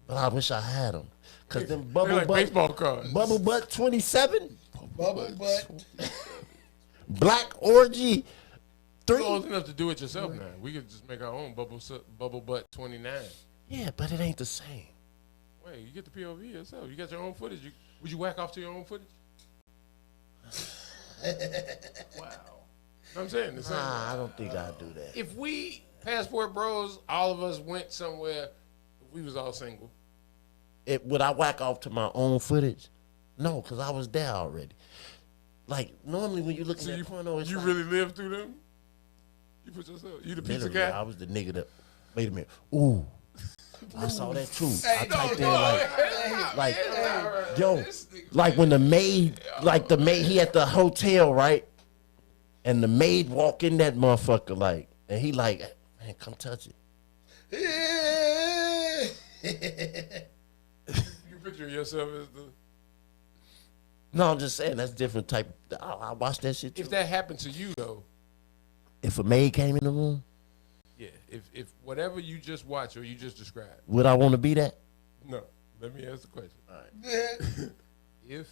but I wish I had them. Cause them They're bubble like butt, baseball cards. bubble butt 27, Bubble butt. Black Orgy You're 3. old enough to do it yourself now. We could just make our own bubble butt 29. Yeah, but it ain't the same. Wait, you get the POV yourself. You got your own footage. Would you whack off to your own footage? Wow. Know what I'm saying the same. Nah, I don't think I'd do that. If we passport bros, all of us went somewhere. If we was all single. Would I whack off to my own footage? No, because I was there already. Like, normally when you looking at porno, it's you like, really lived through them? You put yourself, you the pizza literally, guy? I was the nigga that, wait a minute, ooh. I saw that too. I typed in like, yo, like when the maid, he at the hotel, right? And the maid walk in that motherfucker, like, and he like, man, come touch it. You picture yourself as the... No, I'm just saying that's different type. I watch that shit too. If that happened to you, though. If a maid came in the room, Yeah, if whatever you just watched or you just described. would I want to be that? No, let me ask the question. All right. If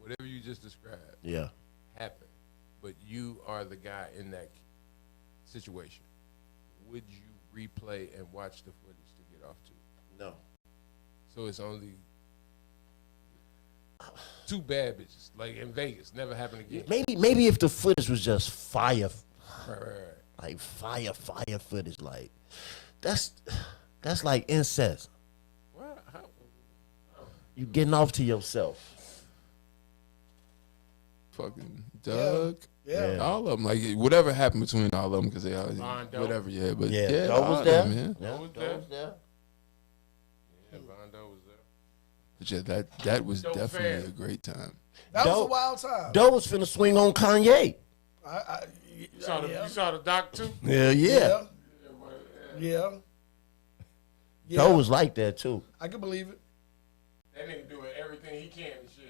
whatever you just described Yeah. happened, but you are the guy in that situation, would you replay and watch the footage to get off to? No. So it's only two bad bitches, like in Vegas, never happened again. Maybe if the footage was just fire, Right. like fire footage, like that's like incest. Well, You getting off to yourself. Fucking Doug. Yeah. All of them. Like, whatever happened between all of them, because they always, Vondo. whatever, yeah. But Yeah, yeah, Doe all was of there. them, yeah. Yeah, Doe was Doe there. was there. Yeah, Vondo was there. But yeah, that was Dope definitely fan. a great time. That was Doe- a wild time. Doe was finna swing on Kanye. You saw the doc too? Yeah, yeah. Yeah. Doe was like that too. I can believe it. That nigga doing everything he can and shit.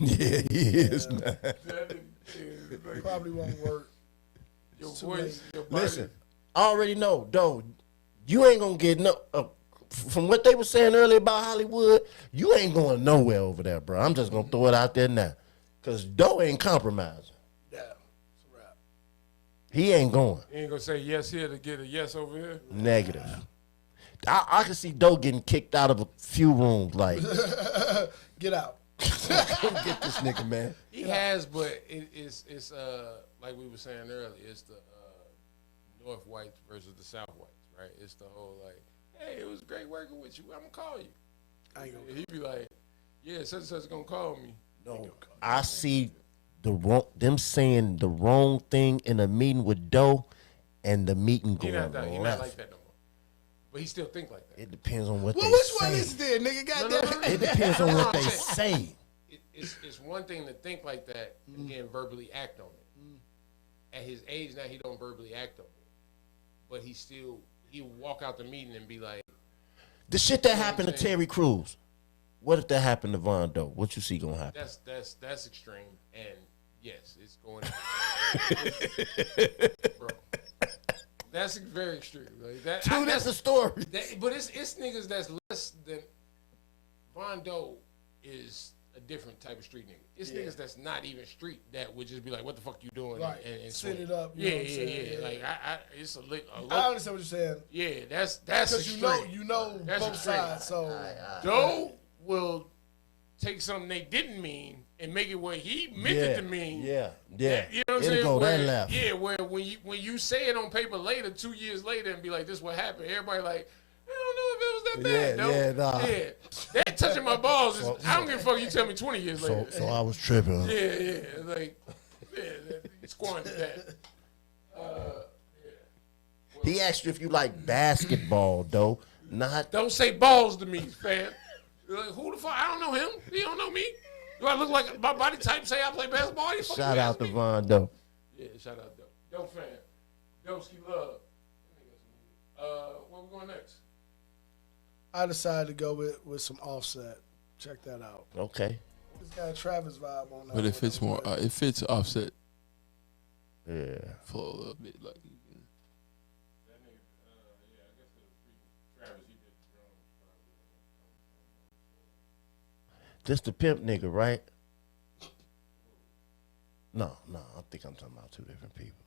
Yeah, he is, man. That nigga, like, Probably won't work. your Too voice, late. your body. Listen, I already know, Doe, you ain't gonna get no. From what they were saying earlier about Hollywood, you ain't going nowhere over there, bro. I'm just gonna throw it out there now, cause Doe ain't compromising. Yeah, it's a wrap. He ain't going. You ain't gonna say yes here to get a yes over here. Negative. I can see Doe getting kicked out of a few rooms. Like, Get out. come get this nigga, man. He has, but it's like we were saying earlier, it's the North whites versus the South whites, right? It's the whole like, hey, it was great working with you. I'm gonna call you. I ain't gonna. He'd be like, yeah, such and such gonna call me. No, I see them saying the wrong thing in a meeting with Doe, and the meeting He going not like left. that no more. But he still think like that. It depends on what Well, they which say. one is it, nigga? Goddamn. It depends on what they I'm say. It's one thing to think like that and again verbally act on it. At his age now, he don't verbally act on it, but he walk out the meeting and be like, The shit that happened to Terry Crews. What if that happened to Von Doe? What you see gonna happen? that's extreme, and yes, it's going. Bro, that's very extreme. Like that. Dude, that's a story. But it's niggas that's less than Von Doe is a different type of street nigga. It's niggas that's not even street that would just be like, "What the fuck you doing?" Right. And Set swing. it up. You know Yeah, what I'm saying? yeah. Like it's a lick. I understand what you're saying. Yeah, that's Because extreme. you know That's both extreme. sides. So Doe will take something they didn't mean and make it what he meant it to mean. Yeah. You know what I'm It'll saying? go that Where- left. Yeah, where when you say it on paper later, 2 years later, and be like, "This what happened," everybody like, "I don't know if it was that bad." Nah. Yeah, that touching my balls. I don't give a fuck. You tell me 20 years later. So I was tripping. Yeah, like, squandered that. He asked you if you like basketball, though. Not. Don't say balls to me, fam. Like, who the fuck? I don't know him. He don't know me. Do I look like my body type? Say I play basketball? He fucking Shout out ask to me? Von Doe. Yeah, shout out Doe. Doe fan. Doeski love. Where we going next? I decided to go with some Offset. Check that out. Okay. It's got a Travis vibe on that. But it fits more. It fits Offset. Yeah. Flow a little bit like. This the pimp nigga, right? No, I think I'm talking about two different people.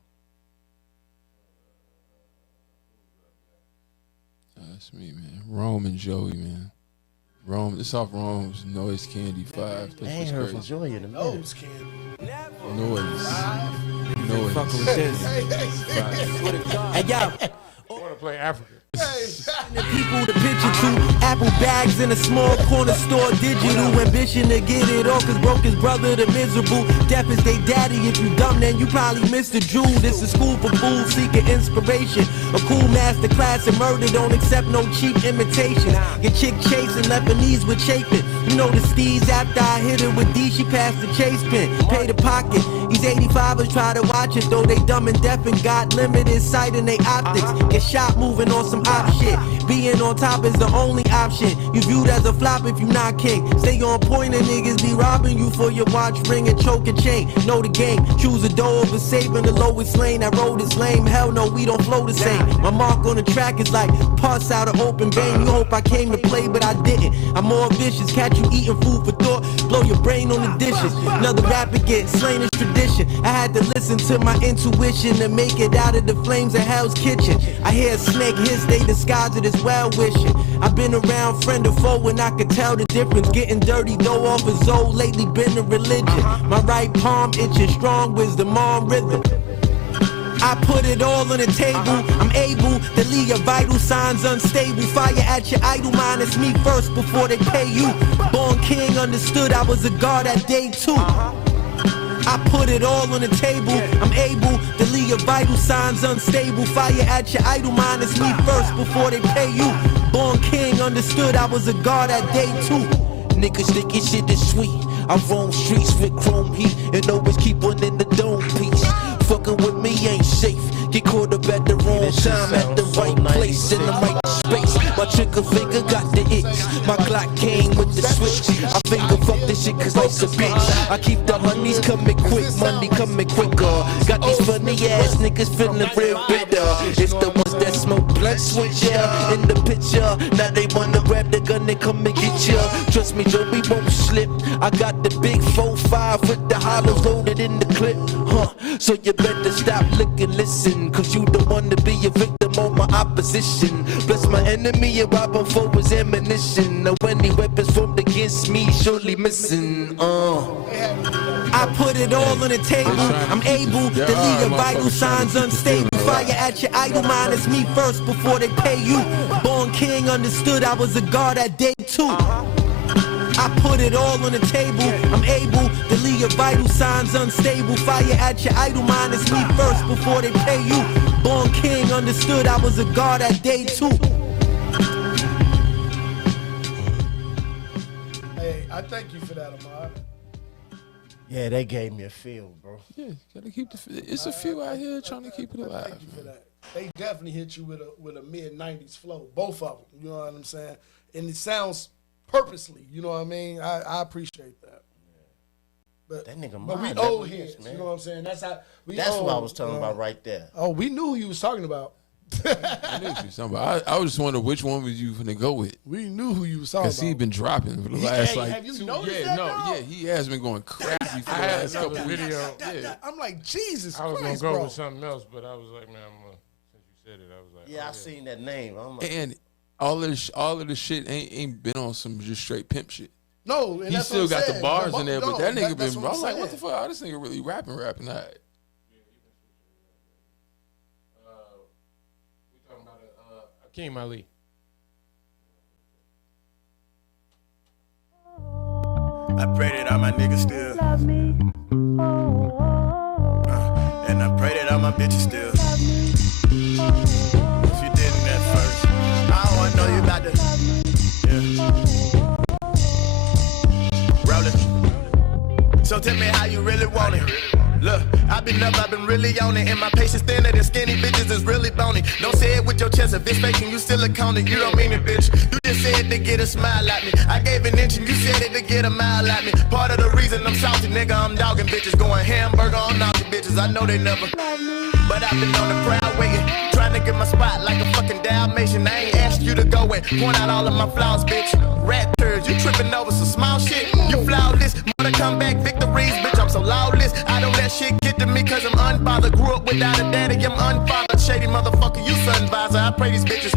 That's me, man. Rome and Joey, man. Rome, it's off Rome's Noise Candy 5. I ain't heard from Joey in a minute. Nose candy. Noise. Fucking with this. Hey, yo. I want to play Africa. The people to picture to apple bags in a small corner store, digital ambition to get it all, cause broke his brother, the miserable. Deaf is they daddy. If you dumb, then you probably missed the jewel. This is school for fools seeking inspiration. A cool master class in murder, don't accept no cheap imitations. Your chick chasing Lebanese with chafing. You know the steez after I hit her with D, she passed the chase pin. Pay the pocket. These 85ers try to watch it, though they dumb and deaf and got limited sight in they optics. Get shot moving on some op shit. Being on top is the only option. You viewed as a flop if you not king. Stay on point and niggas be robbing you for your watch, ring, and choke and chain. Know the game. Choose a door over saving the lowest lane. That road is lame. Hell no, we don't flow the same. My mark on the track is like pus out of open vein. You hope I came to play, but I didn't. I'm more vicious. Catch you eating food for thought. Blow your brain on the dishes. Another rapper get slain is tradition. I had to listen to my intuition to make it out of the flames of Hell's Kitchen. I hear a snake hiss, they disguise it as well wishing. I've been around friend or foe and I could tell the difference. Getting dirty though off his old, lately been a religion. My right palm itching, strong wisdom on rhythm. I put it all on the table. I'm able to leave your vital signs unstable. Fire at your idol, minus me first before they pay you. Born king, understood I was a god at day 2. I put it all on the table. I'm able to leave your vital signs unstable. Fire at your idol, minus me first before they pay you. Born king, understood I was a god at day 2. Niggas thinking shit is sweet. I roam streets with chrome heat and always keep one in the dome piece. Fucking with me ain't safe. Get caught up at the wrong time, at the right place, in the right space. My trigger finger got the itch. My Glock came with the switch. I finger fuck this shit cause life's a bitch. I keep the honeys coming quick, money coming quicker. Got these funny ass niggas feeling real bitter. It's the ones that smoke blunt switch, yeah, in the picture. Now they wanna grab the gun and come and get ya. Trust me, Joey won't slip. I got the big 4-5 with the hollows loaded in the clip, so you better stop, look and listen, cause you don't want to be a victim of my opposition. Bless my enemy and rob him for his ammunition. Now any weapons formed against me surely missing. I put it all on the table. I'm able to leave your vital signs unstable. Fire at your idol, minus me first before they pay you. Born king, understood I was a god at day 2. I put it all on the table. I'm able to leave your vital signs unstable. Fire at your idol, minus me first before they pay you. Born king, understood I was a god at day 2. Hey, I thank you for that, Ahmad. Yeah, they gave me a feel, bro. Yeah, gotta keep it's a few out here trying to keep it alive. Thank you for that. They definitely hit you with a mid-90s flow, both of them. You know what I'm saying? And it sounds purposely. You know what I mean? I appreciate that. But that nigga, but we old heads. You know what I'm saying? That's how. That's what I was talking about right there. Oh, we knew who you was talking about. I knew what you was talking about. I was just wondering which one was you finna go with. We knew who you was talking about. Because he been dropping for the last like have you 2 noticed years. that, No, dog? yeah, he has been going crazy for the I had last another couple video. weeks. I'm like, Jesus I was Christ, gonna go bro. with something else, but I was like, man, since you said it, I was like, Yeah, I seen that name. I'm like, And all of the shit ain't been on some just straight pimp shit. No, and He that's still what I'm got the saying. bars No, in there, no, but that nigga that's been. what I'm I'm like, what saying. the fuck? Oh, this nigga really rapping. All right. we talking about Akeem Ali. I pray that all my niggas still love me. And I pray that all my bitches still love me. If you didn't at first, I don't wanna know you about to. Yeah. Rollin'. So tell me how you really want it. Look, I've been really on it, and my patience thinner than skinny bitches is really bony. Don't say it with your chest, if it's faking, you still accounting. You don't mean it, bitch. You just said to get a smile at me. I gave an inch and you said it to get a mile at me. Part of the reason I'm salty, nigga, I'm dogging bitches. Going hamburger on naughty bitches, I know they never. But I've been on the crowd waiting, trying to get my spot like a fucking Dalmatian. I ain't asked you to go and point out all of my flaws, bitch. Rat turds, you tripping over some small shit. You flawless, more to come back victories, bitch. I'm so lawless. I don't let shit get to me cause I'm unbothered. Grew up without a daddy, I'm unfathered. Shady motherfucker, you sun visor. I pray these bitches.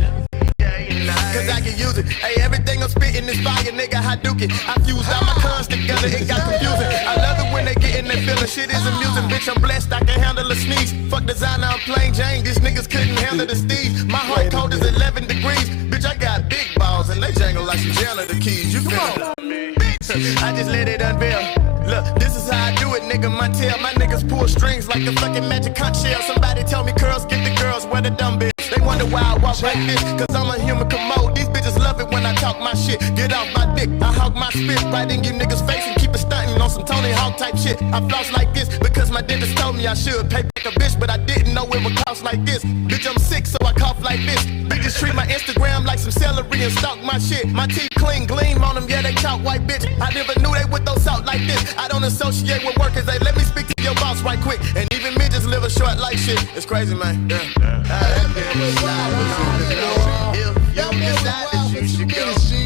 Cause I can use it. Hey, everything I'm spitting is fire, nigga. Hadouken. I fused all my cons together, it got confusing. I love it when they get in their feeling. Shit is amusing, bitch. I'm blessed, I can handle a sneeze. Fuck designer, I'm plain Jane. These niggas couldn't handle the steez. My heart cold is 11 degrees. Bitch, I got big balls and they jangle like some janitor keys. You feel me? Bitch, I just let it unveil. Look, this is how I do it, nigga. My tail, my niggas pull strings like the fucking magic conch shell. Somebody tell me curls, get the girls, where the dumb bitch. They wonder why I walk like this, cause I'm a human commode. These bitches love it when I talk my shit. Get off my dick, I hog my spit right in you niggas' face and keep it stunting on some Tony Hawk type shit. I floss like this because my dentist told me I should pay back a bitch, but I didn't know it would cost like this. Bitch, I'm sick, so I cough like this. Bitches treat my Instagram like some celery and stalk my shit. My teeth clean, gleam on them, yeah, they talk white bitch. I never knew they would throw salt like this. I don't associate with workers, they let me speak to your boss right quick. And even midgets live a short life shit. It's crazy, man. Yeah.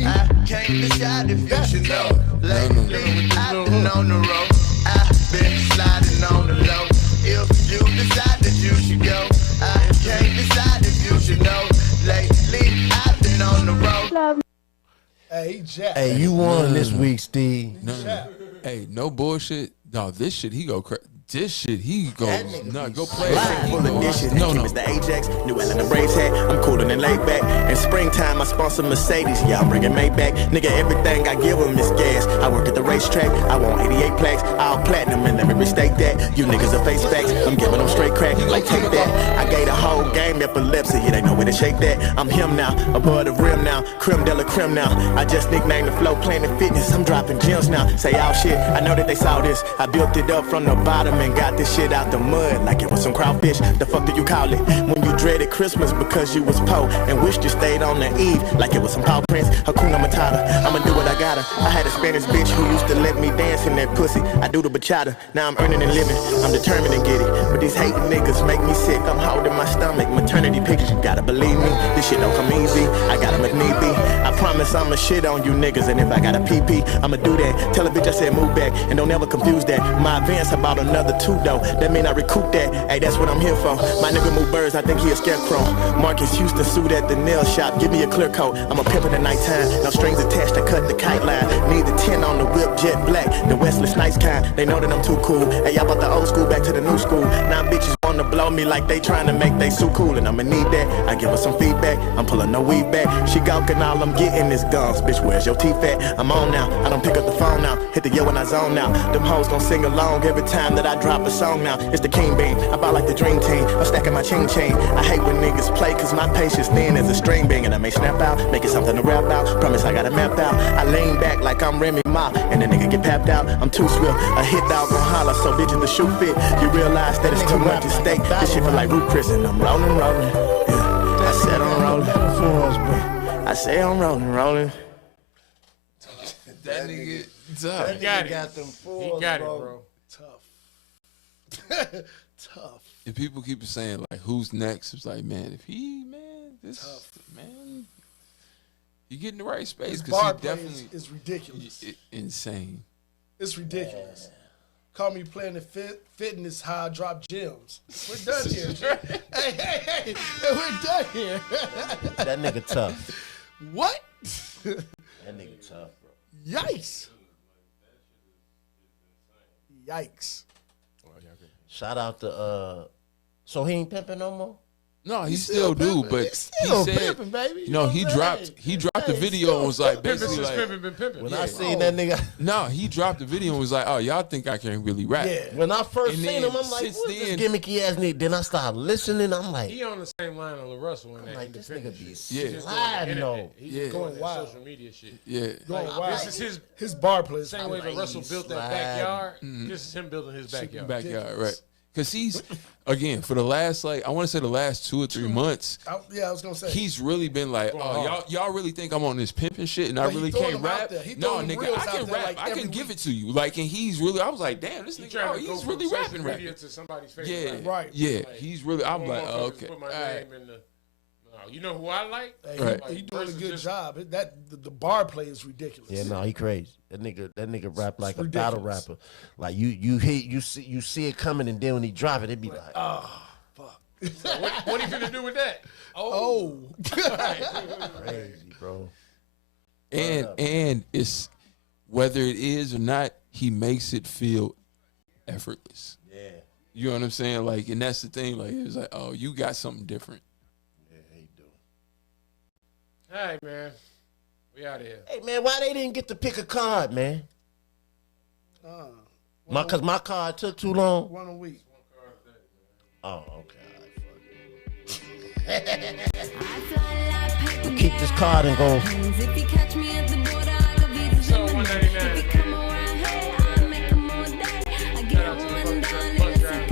I can't decide if you should know. Lately, I've been on the road. I've been sliding on the low. If you decide that you should go, I can't decide if you should know. Lately, I've been on the road. Hey, Jack. Hey, you won this week, Steve. No. Hey, no bullshit. No, this shit, he go crazy. This shit, he go, no, go play it. Full of dishes, no. Mr. Ajax, New Island, the braids hat. I'm coolin' and laid back. In springtime, I sponsor Mercedes. Yeah, I'm bringing Maybach. Nigga, everything I give them is gas. I work at the racetrack. I want 88 plaques. All platinum and let me mistake that. You niggas are face facts. I'm giving them straight crack. Like, take that. I gave the whole game epilepsy. Yeah, they know where to shake that. I'm him now. Above the rim now. Creme de la creme now. I just nicknamed the flow Planet Fitness. I'm dropping gems now. Say all shit. I know that they saw this. I built it up from the bottom and got this shit out the mud like it was some crawfish. The fuck do you call it? When you dreaded Christmas because you was poor and wished you stayed on the eve like it was some Paul Prince. Hakuna Matata. I'ma do what I gotta. I had a Spanish bitch who used to let me dance in that pussy. I do the bachata. Now I'm earning and living. I'm determined to get it. But these hating niggas make me sick. I'm holding my stomach. Maternity pictures, you gotta believe me. This shit don't come easy. I gotta make me be. I promise I'ma shit on you niggas. And if I got a PP, I'ma do that. Tell a bitch I said move back. And don't ever confuse that. My advance about another 2 though. That mean I recoup that. Hey, that's what I'm here for. My nigga move birds, I think he a scarecrow. Marcus Houston suit at the nail shop. Give me a clear coat. I'm a pimp in the nighttime. No strings attached to cut the kite line. Need the 10 on the whip, jet black. The Wesley Snipes kind. They know that I'm too cool. Hey, y'all brought the old school back to the new school. Now bitches wanna blow me like they trying to make they so cool. And I'ma need that. I give her some feedback. I'm pulling no weed back. She gawking, all I'm getting is guns. Bitch, where's your teeth at? I'm on now. I don't pick up the phone now. Hit the yo when I zone now. Them hoes gon' sing along every time that I drop a song now. It's the king bean. I ball like the dream team. I'm stacking my chain. I hate when niggas play cause my patience thin as a string bang. And I may snap out, make it something to rap out. Promise I got it mapped out. I lean back like I'm Remy Ma. And the nigga get papped out. I'm too swift. A hit dog gon' holler so bitches the shoe fit. You realize that it's too much at stake. This shit feel like root Chris and I'm rolling. Yeah. I said I'm rolling. I say I'm rolling. That nigga tough. He got it. He got it, bro. Tough. If people keep saying like who's next, it's like man, you get in the right space His because bar he definitely is ridiculous. Insane. It's ridiculous. Call me playing the fitness how I drop gems. We're done here. hey, we're done here. That nigga tough. What? That nigga tough, bro. Yikes. Shout out to so he ain't pimping no more? No, he still do, but still he said, pimping, baby. you know, he dropped the video and was like, Pimpin' basically since like, been pimping. When I seen that nigga, no, he dropped the video and was like, oh, y'all think I can really rap? Yeah. when I first And seen then him, I'm like, since what's this then- gimmicky ass nigga? Then I started listening. I'm like, He on the same line on Russell in that like this independent nigga be shit. Yeah. He's just doing sliding internet. though. He's Yeah. just doing Going that wild. social media shit. Yeah. Going Like, wild. this is his bar plays. same way that Russell built that slide. backyard. This is him building his backyard. Backyard, right? Because he's, again, for the last, like, I want to say the last 2 or 3 months, Yeah, I was gonna say. he's really been like, Going oh, hard. y'all really think I'm on this pimping shit and I But he really throwing can't them out rap? there. He No, throwing them nigga, reels I out can there, rap. like, I can every give week. it to you. Like, and he's really, I was like, damn, this He nigga, trying oh, to go he's from really social rapping. media to somebody's favorite Yeah, rapper. Right. yeah, Like, he's really, I'm One like, motherfucker oh, okay. Put my All right. name in the. No, you know who I like? Hey, Right. he doing a versus good just- job. The bar play is ridiculous. Yeah, no, he crazy. That nigga rap like a ridiculous. battle rapper. Like you see it coming, and then when he drop it, it be like, Oh, fuck. So what he finna do with that? Oh. crazy, bro. And it's, whether it is or not, he makes it feel effortless. Yeah, You know what I'm saying? Like, and that's the thing. Like, it's like, oh, you got something different. yeah, he do. All right, man. We out of here. Hey man, why they didn't get to pick a card, man? Cause my card took too long. One a week. Oh, okay. We'll keep this card and go. So 199. Shout out to the bus driver.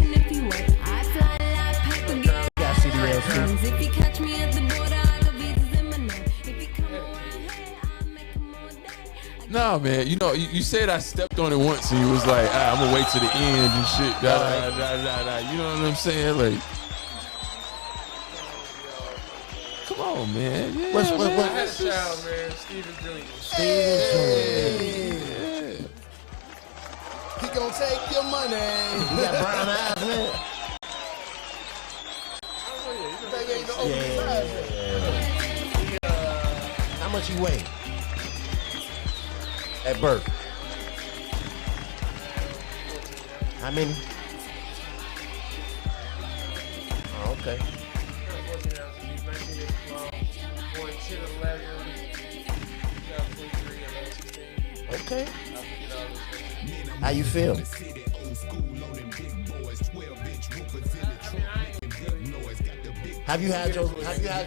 Got CDL too. No, man. You know, you said I stepped on it once, and you was like, I'm gonna wait to the end and shit. Da, da, da, da, da. You know what I'm saying? Like, come on, man. Yeah, What's- I what- had a child, man. Steven Jr. Steven He gonna take your money. He got brown eyes, man. They ain't no oversized. How much he weigh? At birth. How many? Oh, okay. 14 ounces. He's 19 inches long. Born 10, 11, 2023, 11, 16. Okay. I forget all this. How you feel? Have you had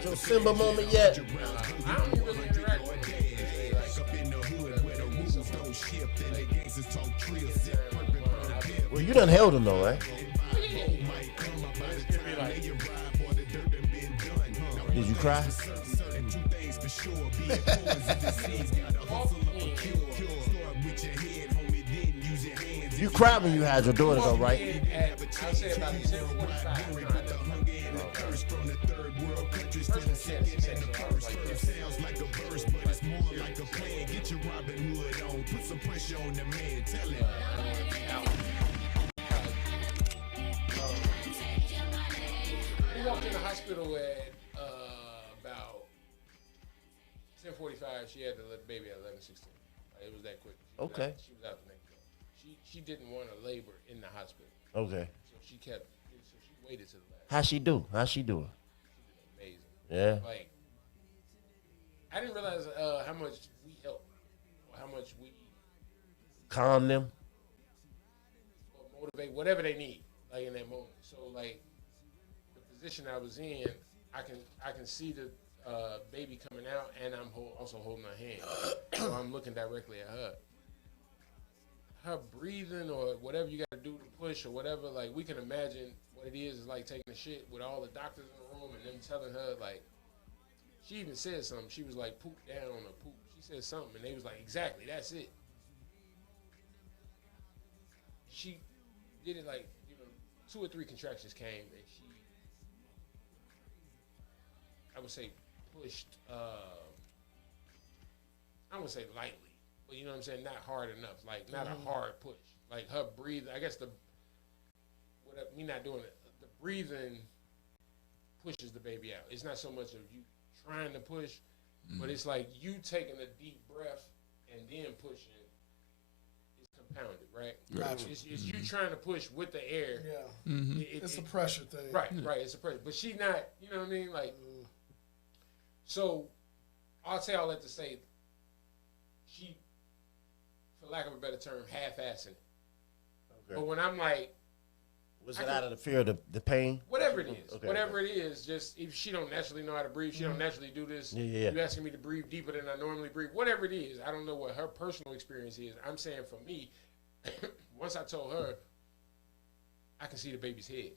your Simba moment yet? I don't even really interact with him. Well, you done held him though, right? Did you cry? You cried when you had your daughter though, right? I would say about 10:45. No, I don't. We walked in the hospital at about 10:45. She had to let the baby at 11:16. It was that quick. Okay. She was out the next day. She didn't want to labor in the hospital, Okay. so she waited to the last. How she do? How she doing? Amazing. Yeah. Like, I didn't realize how much we help, or how much we Calm them. motivate, whatever they need, like in that moment. So, like, the position I was in, I can see the baby coming out, and I'm also holding her hand, so I'm looking directly at her. Her breathing or whatever you got to do to push or whatever, like, we can imagine what it is like taking a shit with all the doctors in the room and them telling her, like, she even said something. She was like, poop down or poop. She said something, and they was like, exactly, that's it. She did it like, 2 or 3 contractions came, and she, I would say, pushed, I would say lightly. But you know what I'm saying? Not hard enough. Like, not a hard push. Like, her breathing, I guess me not doing it, the breathing pushes the baby out. It's not so much of you trying to push, but it's like you taking a deep breath and then pushing is pounded, right? Gotcha. It's you trying to push with the air. Yeah. Mm-hmm. It's a pressure thing. Right, right. It's a pressure. But she not, you know what I mean? Like, so I'll say all that to say she, for lack of a better term, half-assing it. Okay. But when I'm like, was it out of the fear of the pain? whatever it is, Okay, whatever it is, just if she don't naturally know how to breathe, she don't naturally do this. Yeah. You asking me to breathe deeper than I normally breathe, whatever it is. I don't know what her personal experience is. I'm saying for me, once I told her, I can see the baby's head.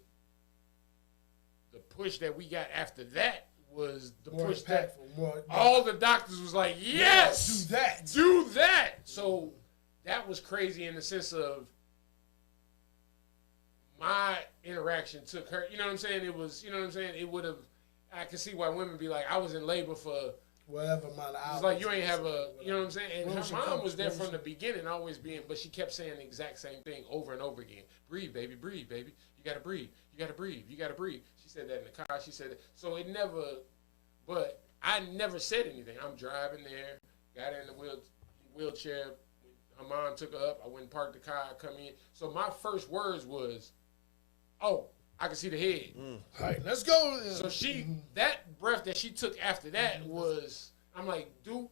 The push that we got after that was the More push that impactful, all the doctors was like, yes, do that. do that. So that was crazy in the sense of my interaction took her, you know what I'm saying? It was, you know what I'm saying? It would have, I can see why women be like, I was in labor for whatever amount of hours. it's like you ain't have a, you know what I'm saying? And When her was she mom coming? was there When was from the beginning, always being, but she kept saying the exact same thing over and over again. Breathe, baby, breathe, baby. You gotta breathe. You gotta breathe. You gotta breathe. She said that in the car. She said it. So it never, but I never said anything. I'm driving there, got her in the wheelchair. Her mom took her up. I went and parked the car. I come in. So my first words was, oh, I can see the head. All right, let's go. So that breath that she took after that was, I'm like, dude.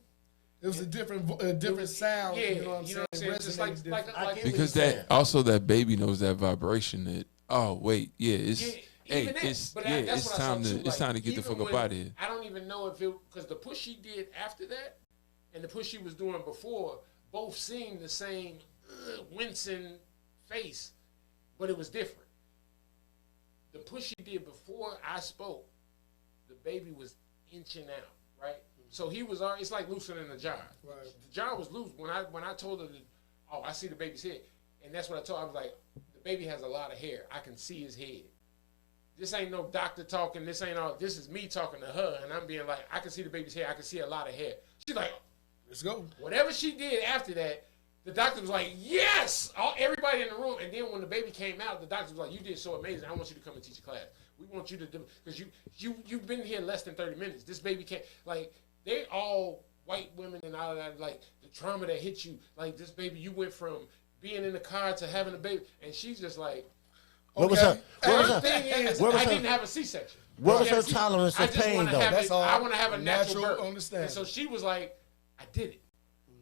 It was a different sound. Yeah, you know what I'm saying? Just like Because that baby knows that vibration that, oh wait, yeah, it's hey, even that, it's but yeah, that's it's what I time saw to too, it's like, time to get the fuck even up when- out of here. I don't even know if it, because the push she did after that and the push she was doing before both seemed the same wincing face, but it was different. The push she did before I spoke, the baby was inching out, right? So he was already, it's like loosening the jaw. Right. The jaw was loose when I told her, oh, I see the baby's head. And that's what I told her. I was like, the baby has a lot of hair. I can see his head. This ain't no doctor talking. This ain't all. This is me talking to her. And I'm being like, I can see the baby's hair. I can see a lot of hair. She's like, let's go. Whatever she did after that, the doctor was like, yes! Everybody in the room. And then when the baby came out, the doctor was like, you did so amazing. I want you to come and teach a class. We want you to do, because you've been here less than 30 minutes. This baby can't, like, they all white women and all of that, like, the trauma that hit you. Like, this baby, you went from being in the car to having a baby. And she's just like, What was her? First thing is, I didn't have a C-section. What was her tolerance of pain, though? That's all. I want to have a natural birth. Understanding. And so she was like, I did it.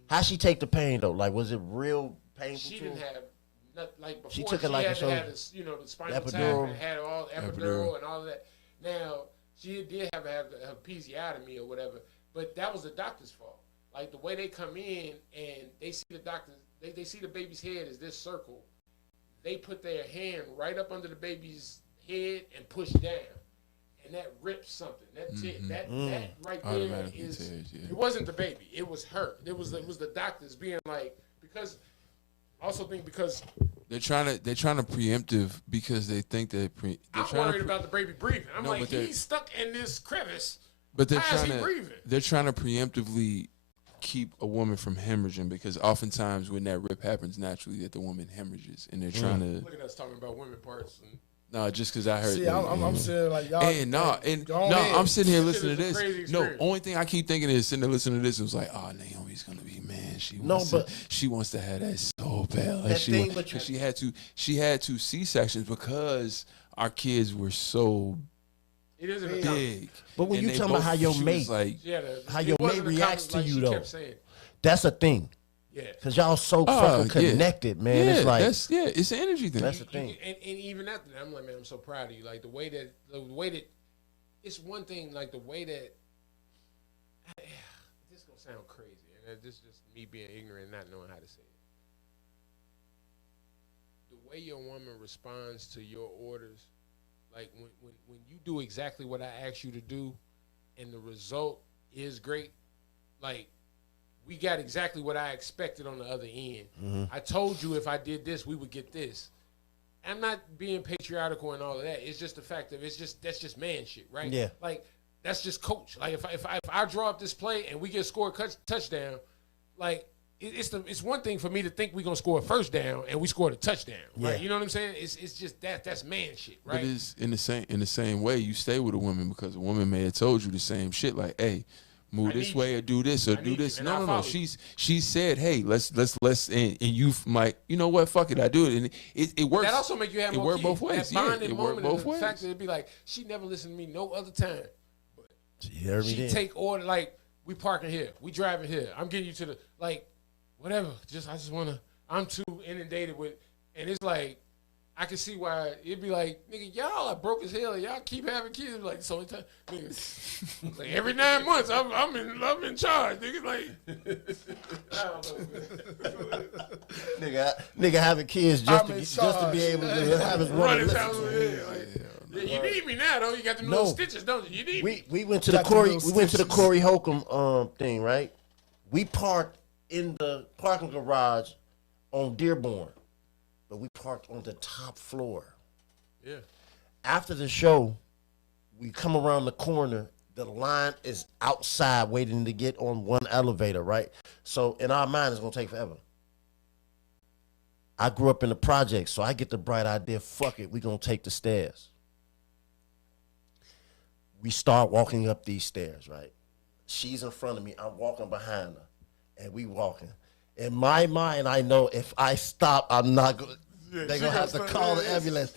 How'd she take the pain though? Like, was it real painful? She to didn't her? have, like before, She took it like had a to have shoulder. this, the spinal tap Epidural. and had all epidural and all of that. Now, she did have her episiotomy or whatever, but that was the doctor's fault. Like the way they come in and they see the doctor, they see the baby's head is this circle. They put their hand right up under the baby's head and push down. And that rips something. That's it. That right there Automatically is. tears, yeah. It wasn't the baby. It was her. It was the doctors being like, because. I also think because They're trying to preemptive because they think they're I'm trying worried about the baby breathing. I'm No, like, but they're- he's stuck in this crevice. But they're How is trying he to breathing? they're trying to preemptively keep a woman from hemorrhaging because oftentimes when that rip happens naturally that the woman hemorrhages and they're trying to Look at us talking about women parts. And no just because I heard See, that, I'm saying like y'all. and go no ahead. I'm sitting here This listening to shit is a crazy this no experience. only thing I keep thinking is sitting there listening to this it was like oh Naomi's gonna be man she wants to have that so bad like That she thing, wants, but you- 'cause she had two C-sections because our kids were so it isn't a big. But when And you they talking about both- how your she was mate, like, how your mate reacts to you though, Kept saying. that's a thing. Yeah. Cause y'all so Oh, fucking yeah. connected, man. Yeah, It's like it's an energy thing. that's the thing. And even after that, I'm like, man, I'm so proud of you. Like the way that it's one thing. Like the way that this is gonna sound crazy, and this is just me being ignorant, and not knowing how to say it. The way your woman responds to your orders, like when you do exactly what I asked you to do, and the result is great, like. We got exactly what I expected on the other end. Mm-hmm. I told you if I did this, we would get this. I'm not being patriarchal and all of that. It's just the fact that that's just man shit, right? Yeah. Like that's just coach. Like if I draw up this play and we get scored touchdown, like it's one thing for me to think we're gonna score a first down and we scored a touchdown, right? Yeah. You know what I'm saying? It's just that's man shit, right? But it's in the same way you stay with a woman because a woman may have told you the same shit like, hey, move this way or do this or do this. No. follow She said, hey, let's and you might, you know what? Fuck it, I do it, and it works. That also make you have it more worked kids. both ways. That bonding it moment worked both the ways. fact that it'd be like she never listened to me no other time. She take order like we parking here, we driving here. I'm getting you to the like whatever. I just wanna. I'm too inundated with, and it's like. I can see why it'd be like, nigga, y'all are broke as hell. Y'all keep having kids. Like, so nigga, like every 9 months, I'm in charge. Nigga, like, I don't know. Nigga having kids just to be able to have his woman listen to him. You need me now, though. You got them little stitches, don't you? You need me. We went to the Corey Holcomb thing, right? We parked in the parking garage on Dearborn. But we parked on the top floor. Yeah. After the show, we come around the corner. The line is outside waiting to get on one elevator, right? So in our mind, it's going to take forever. I grew up in the project, so I get the bright idea, fuck it, we're going to take the stairs. We start walking up these stairs, right? She's in front of me. I'm walking behind her, and we walking. In my mind, I know if I stop, I'm not going. They're gonna have to call the ambulance.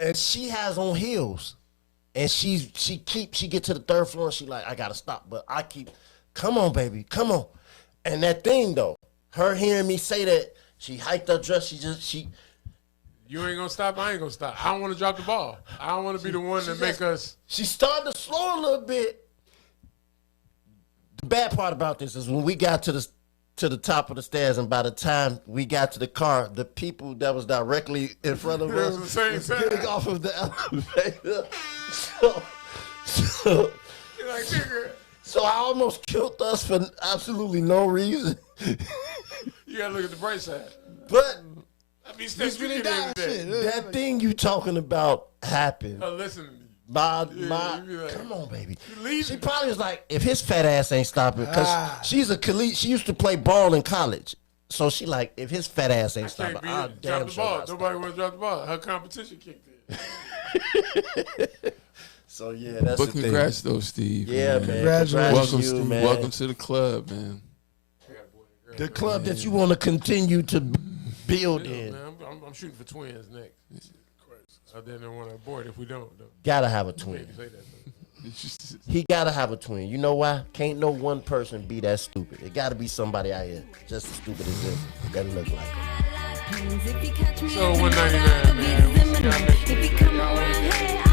And she has on heels, and she get to the third floor, and she like, I gotta stop, but I keep, come on, baby, come on. And that thing though, her hearing me say that, she hiked her dress. You ain't gonna stop. I ain't gonna stop. I don't want to drop the ball. I don't want to be the one that make us. She started to slow a little bit. The bad part about this is when we got to the top of the stairs, and by the time we got to the car, the people that was directly in front of us was getting off of the elevator. So I almost killed us for absolutely no reason. You gotta look at the bright side. But I mean, really that thing you talking about happened. Listen. Come on, baby. She probably was like, if his fat ass ain't stopping, because she's a collegiate. She used to play ball in college, so she like, if his fat ass ain't stopping, I'll damn sure not stop. Nobody want to drop the ball. Her competition kicked in. So yeah, that's. But congrats though, Steve. Yeah, man. Congratulations, welcome, man. Welcome to the club, man. The club that you want to continue to build in. Man, I'm shooting for twins next. I didn't want to abort if we don't. Though. Gotta have a twin. He gotta have a twin. You know why? Can't no one person be that stupid. It gotta be somebody out here just as stupid as him that look like him. So 199, man.